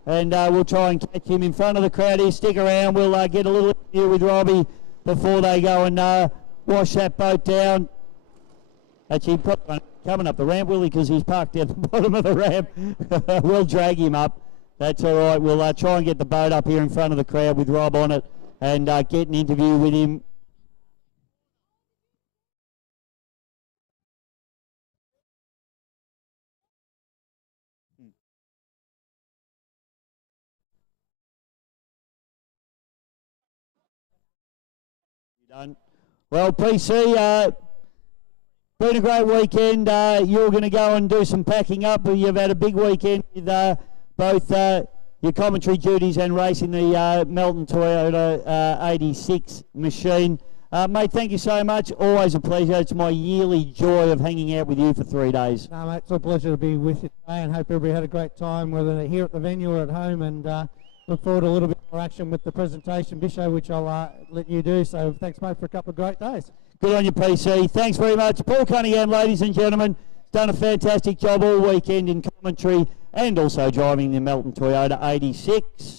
and we'll try and catch him in front of the crowd here. Stick around. We'll get a little interview with Robbie before they go and wash that boat down. Actually, probably won't be coming up the ramp, will he? Because he's parked at the bottom of the ramp. We'll drag him up. That's all right. We'll try and get the boat up here in front of the crowd with Rob on it and get an interview with him. Done. Well, PC, been a great weekend. You're going to go and do some packing up. You've had a big weekend with both your commentary duties and racing the Melton Toyota 86 machine. Mate, thank you so much. Always a pleasure. It's my yearly joy of hanging out with you for 3 days. No, mate, it's a pleasure to be with you today, and hope everybody had a great time, whether they're here at the venue or at home, and look forward to a little bit more action with the presentation, Bisho, which I'll let you do. So thanks, mate, for a couple of great days. Good on you, PC. Thanks very much. Paul Cunningham, ladies and gentlemen, done a fantastic job all weekend in commentary and also driving the Melton Toyota 86.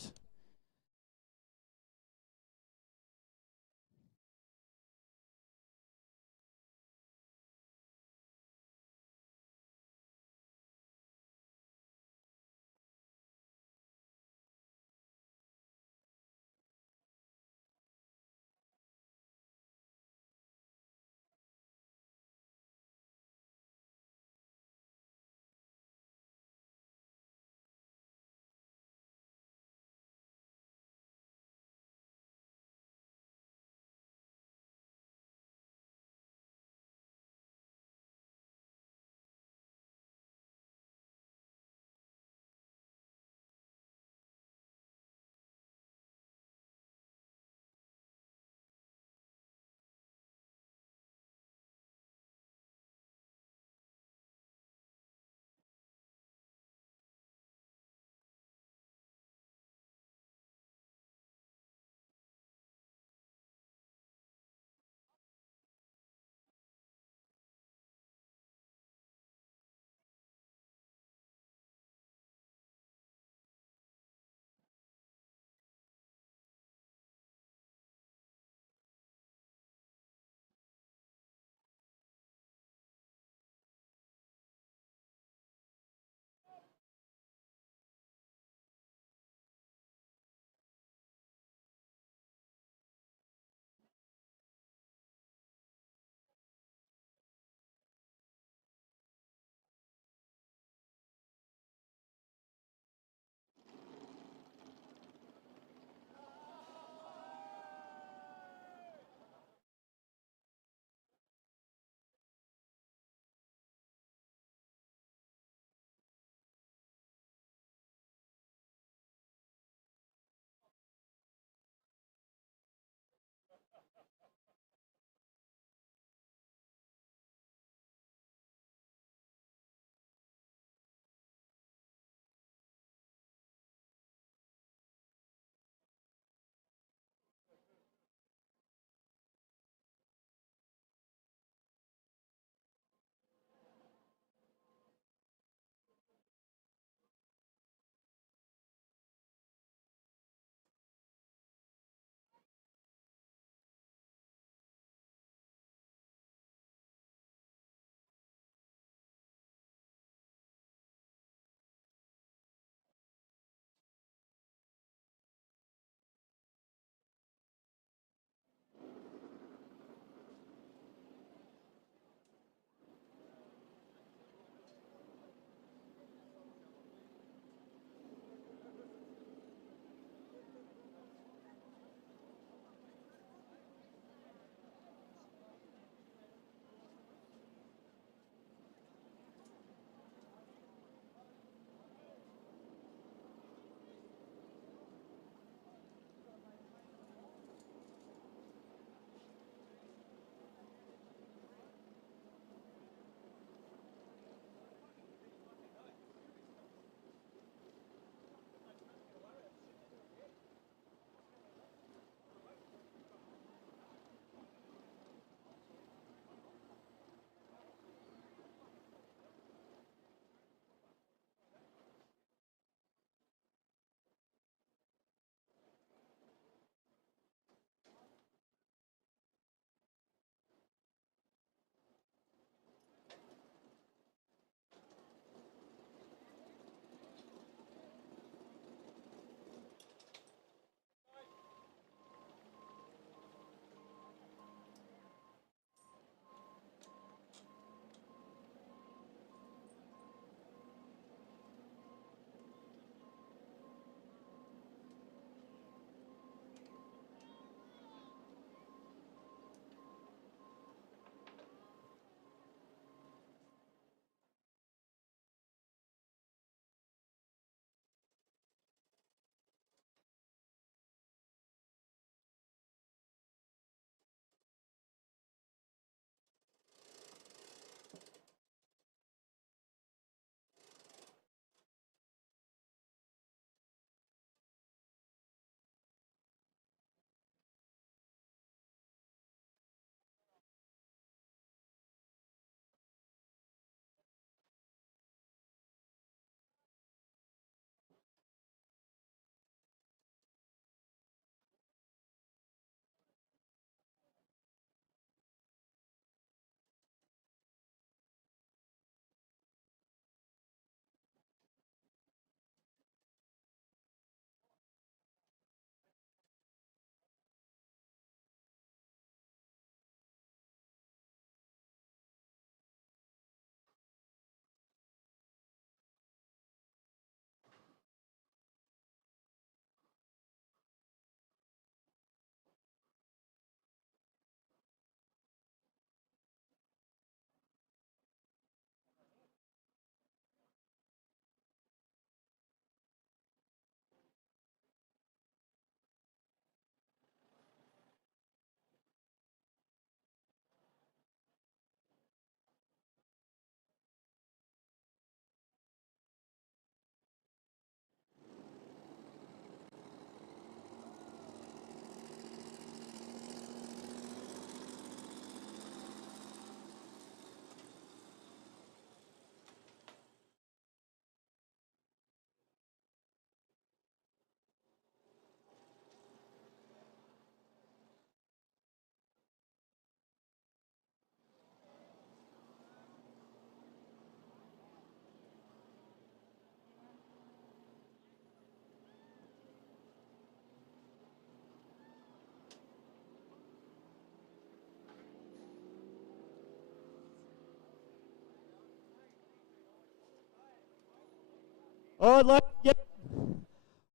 All right, yep.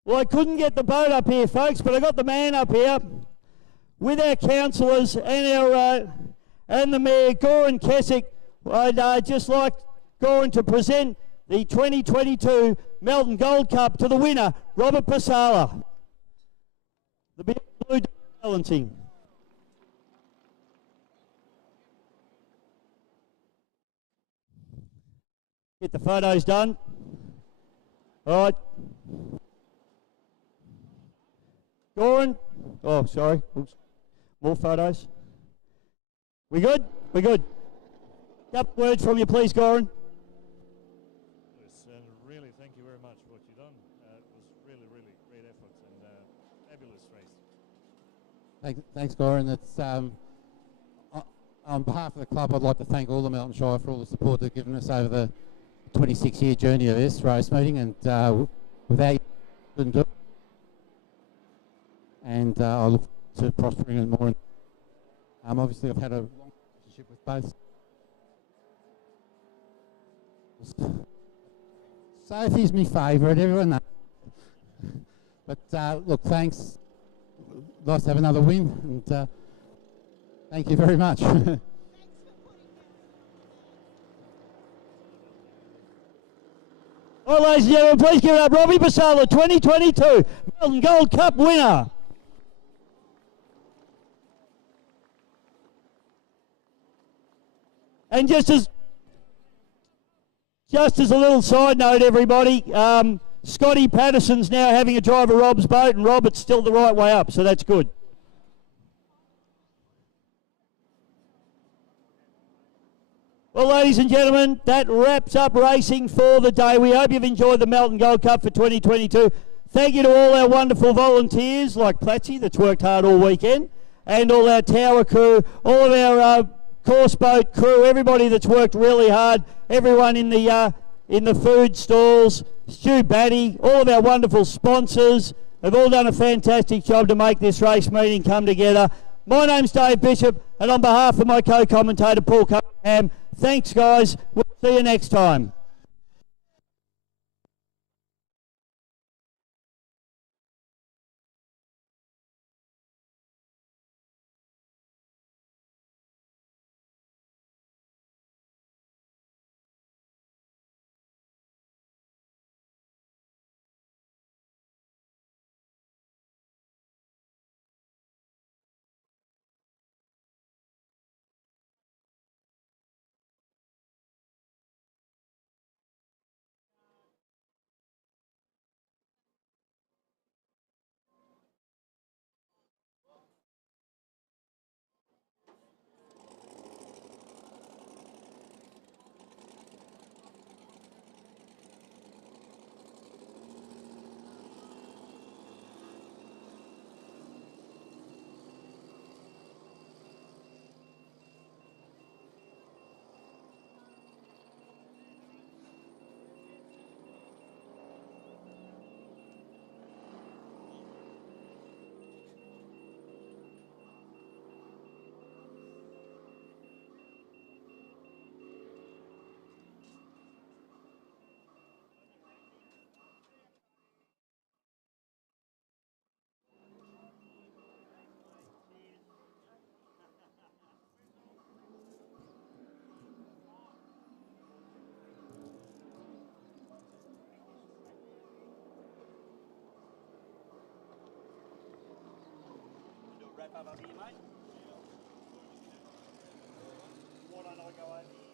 Well, I couldn't get the boat up here, folks, but I got the man up here with our councillors and our and the Mayor, Goran Kesic. I'd just like Goran to present the 2022 Melton Gold Cup to the winner, Robert Pasala. The big blue balancing. Get the photos done. All right. Goran. Oh, sorry. Oops. More photos. We good? We good. Couple words from you, please, Goran. Yes, and really thank you very much for what you've done. It was really, really great effort and fabulous race. Thanks, Goran. It's, on behalf of the club, I'd like to thank all the Melton Shire for all the support they've given us over the 26-year journey of this race meeting, and without you, couldn't do it. And I look forward to prospering and more. Obviously, I've had a long relationship with both. Sophie's my favourite, everyone knows. But look, thanks. Nice to have another win, and thank you very much. All right, ladies and gentlemen, please give it up. Robbie Pasala, 2022 Melton Gold Cup winner. And just as a little side note, everybody, Scotty Patterson's now having a drive of Rob's boat, and Robert's still the right way up, so that's good. Well, ladies and gentlemen, that wraps up racing for the day. We hope you've enjoyed the Melton Gold Cup for 2022. Thank you to all our wonderful volunteers like Platsy, that's worked hard all weekend, and all our tower crew, all of our course boat crew, everybody that's worked really hard, everyone in the food stalls, Stu Batty, all of our wonderful sponsors have all done a fantastic job to make this race meeting come together. My name's Dave Bishop, and on behalf of my co-commentator Paul Cunningham, thanks guys, we'll see you next time. Wrap up here, mate. Why don't I go over here?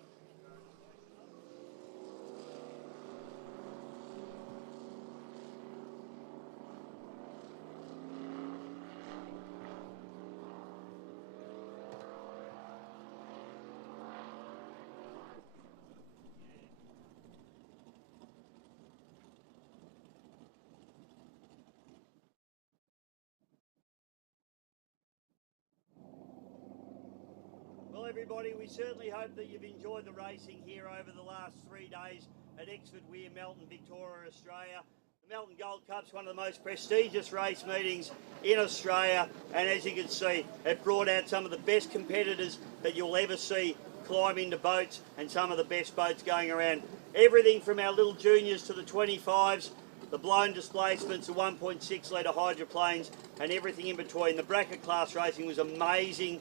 Well, everybody, we certainly hope that you've enjoyed the racing here over the last 3 days at Exford Weir, Melton, Victoria, Australia. The Melton Gold Cup's one of the most prestigious race meetings in Australia, and as you can see, it brought out some of the best competitors that you'll ever see climb into boats, and some of the best boats going around. Everything from our little juniors to the 25s, the blown displacements, the 1.6 litre hydroplanes, and everything in between. The bracket class racing was amazing.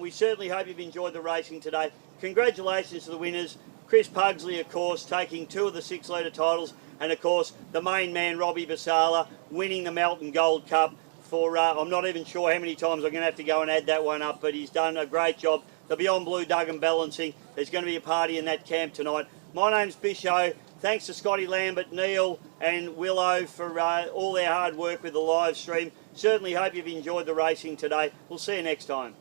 We certainly hope you've enjoyed the racing today. Congratulations to the winners. Chris Pugsley, of course, taking 2 of the 6 litre titles, and of course the main man, Robbie Basala, winning the Melton Gold Cup for, I'm not even sure how many times I'm going to have to go and add that one up, but he's done a great job. The Beyond Blue Dug and Balancing, there's going to be a party in that camp tonight. My name's Bisho. Thanks to Scotty Lambert, Neil and Willow for all their hard work with the live stream. Certainly hope you've enjoyed the racing today. We'll see you next time.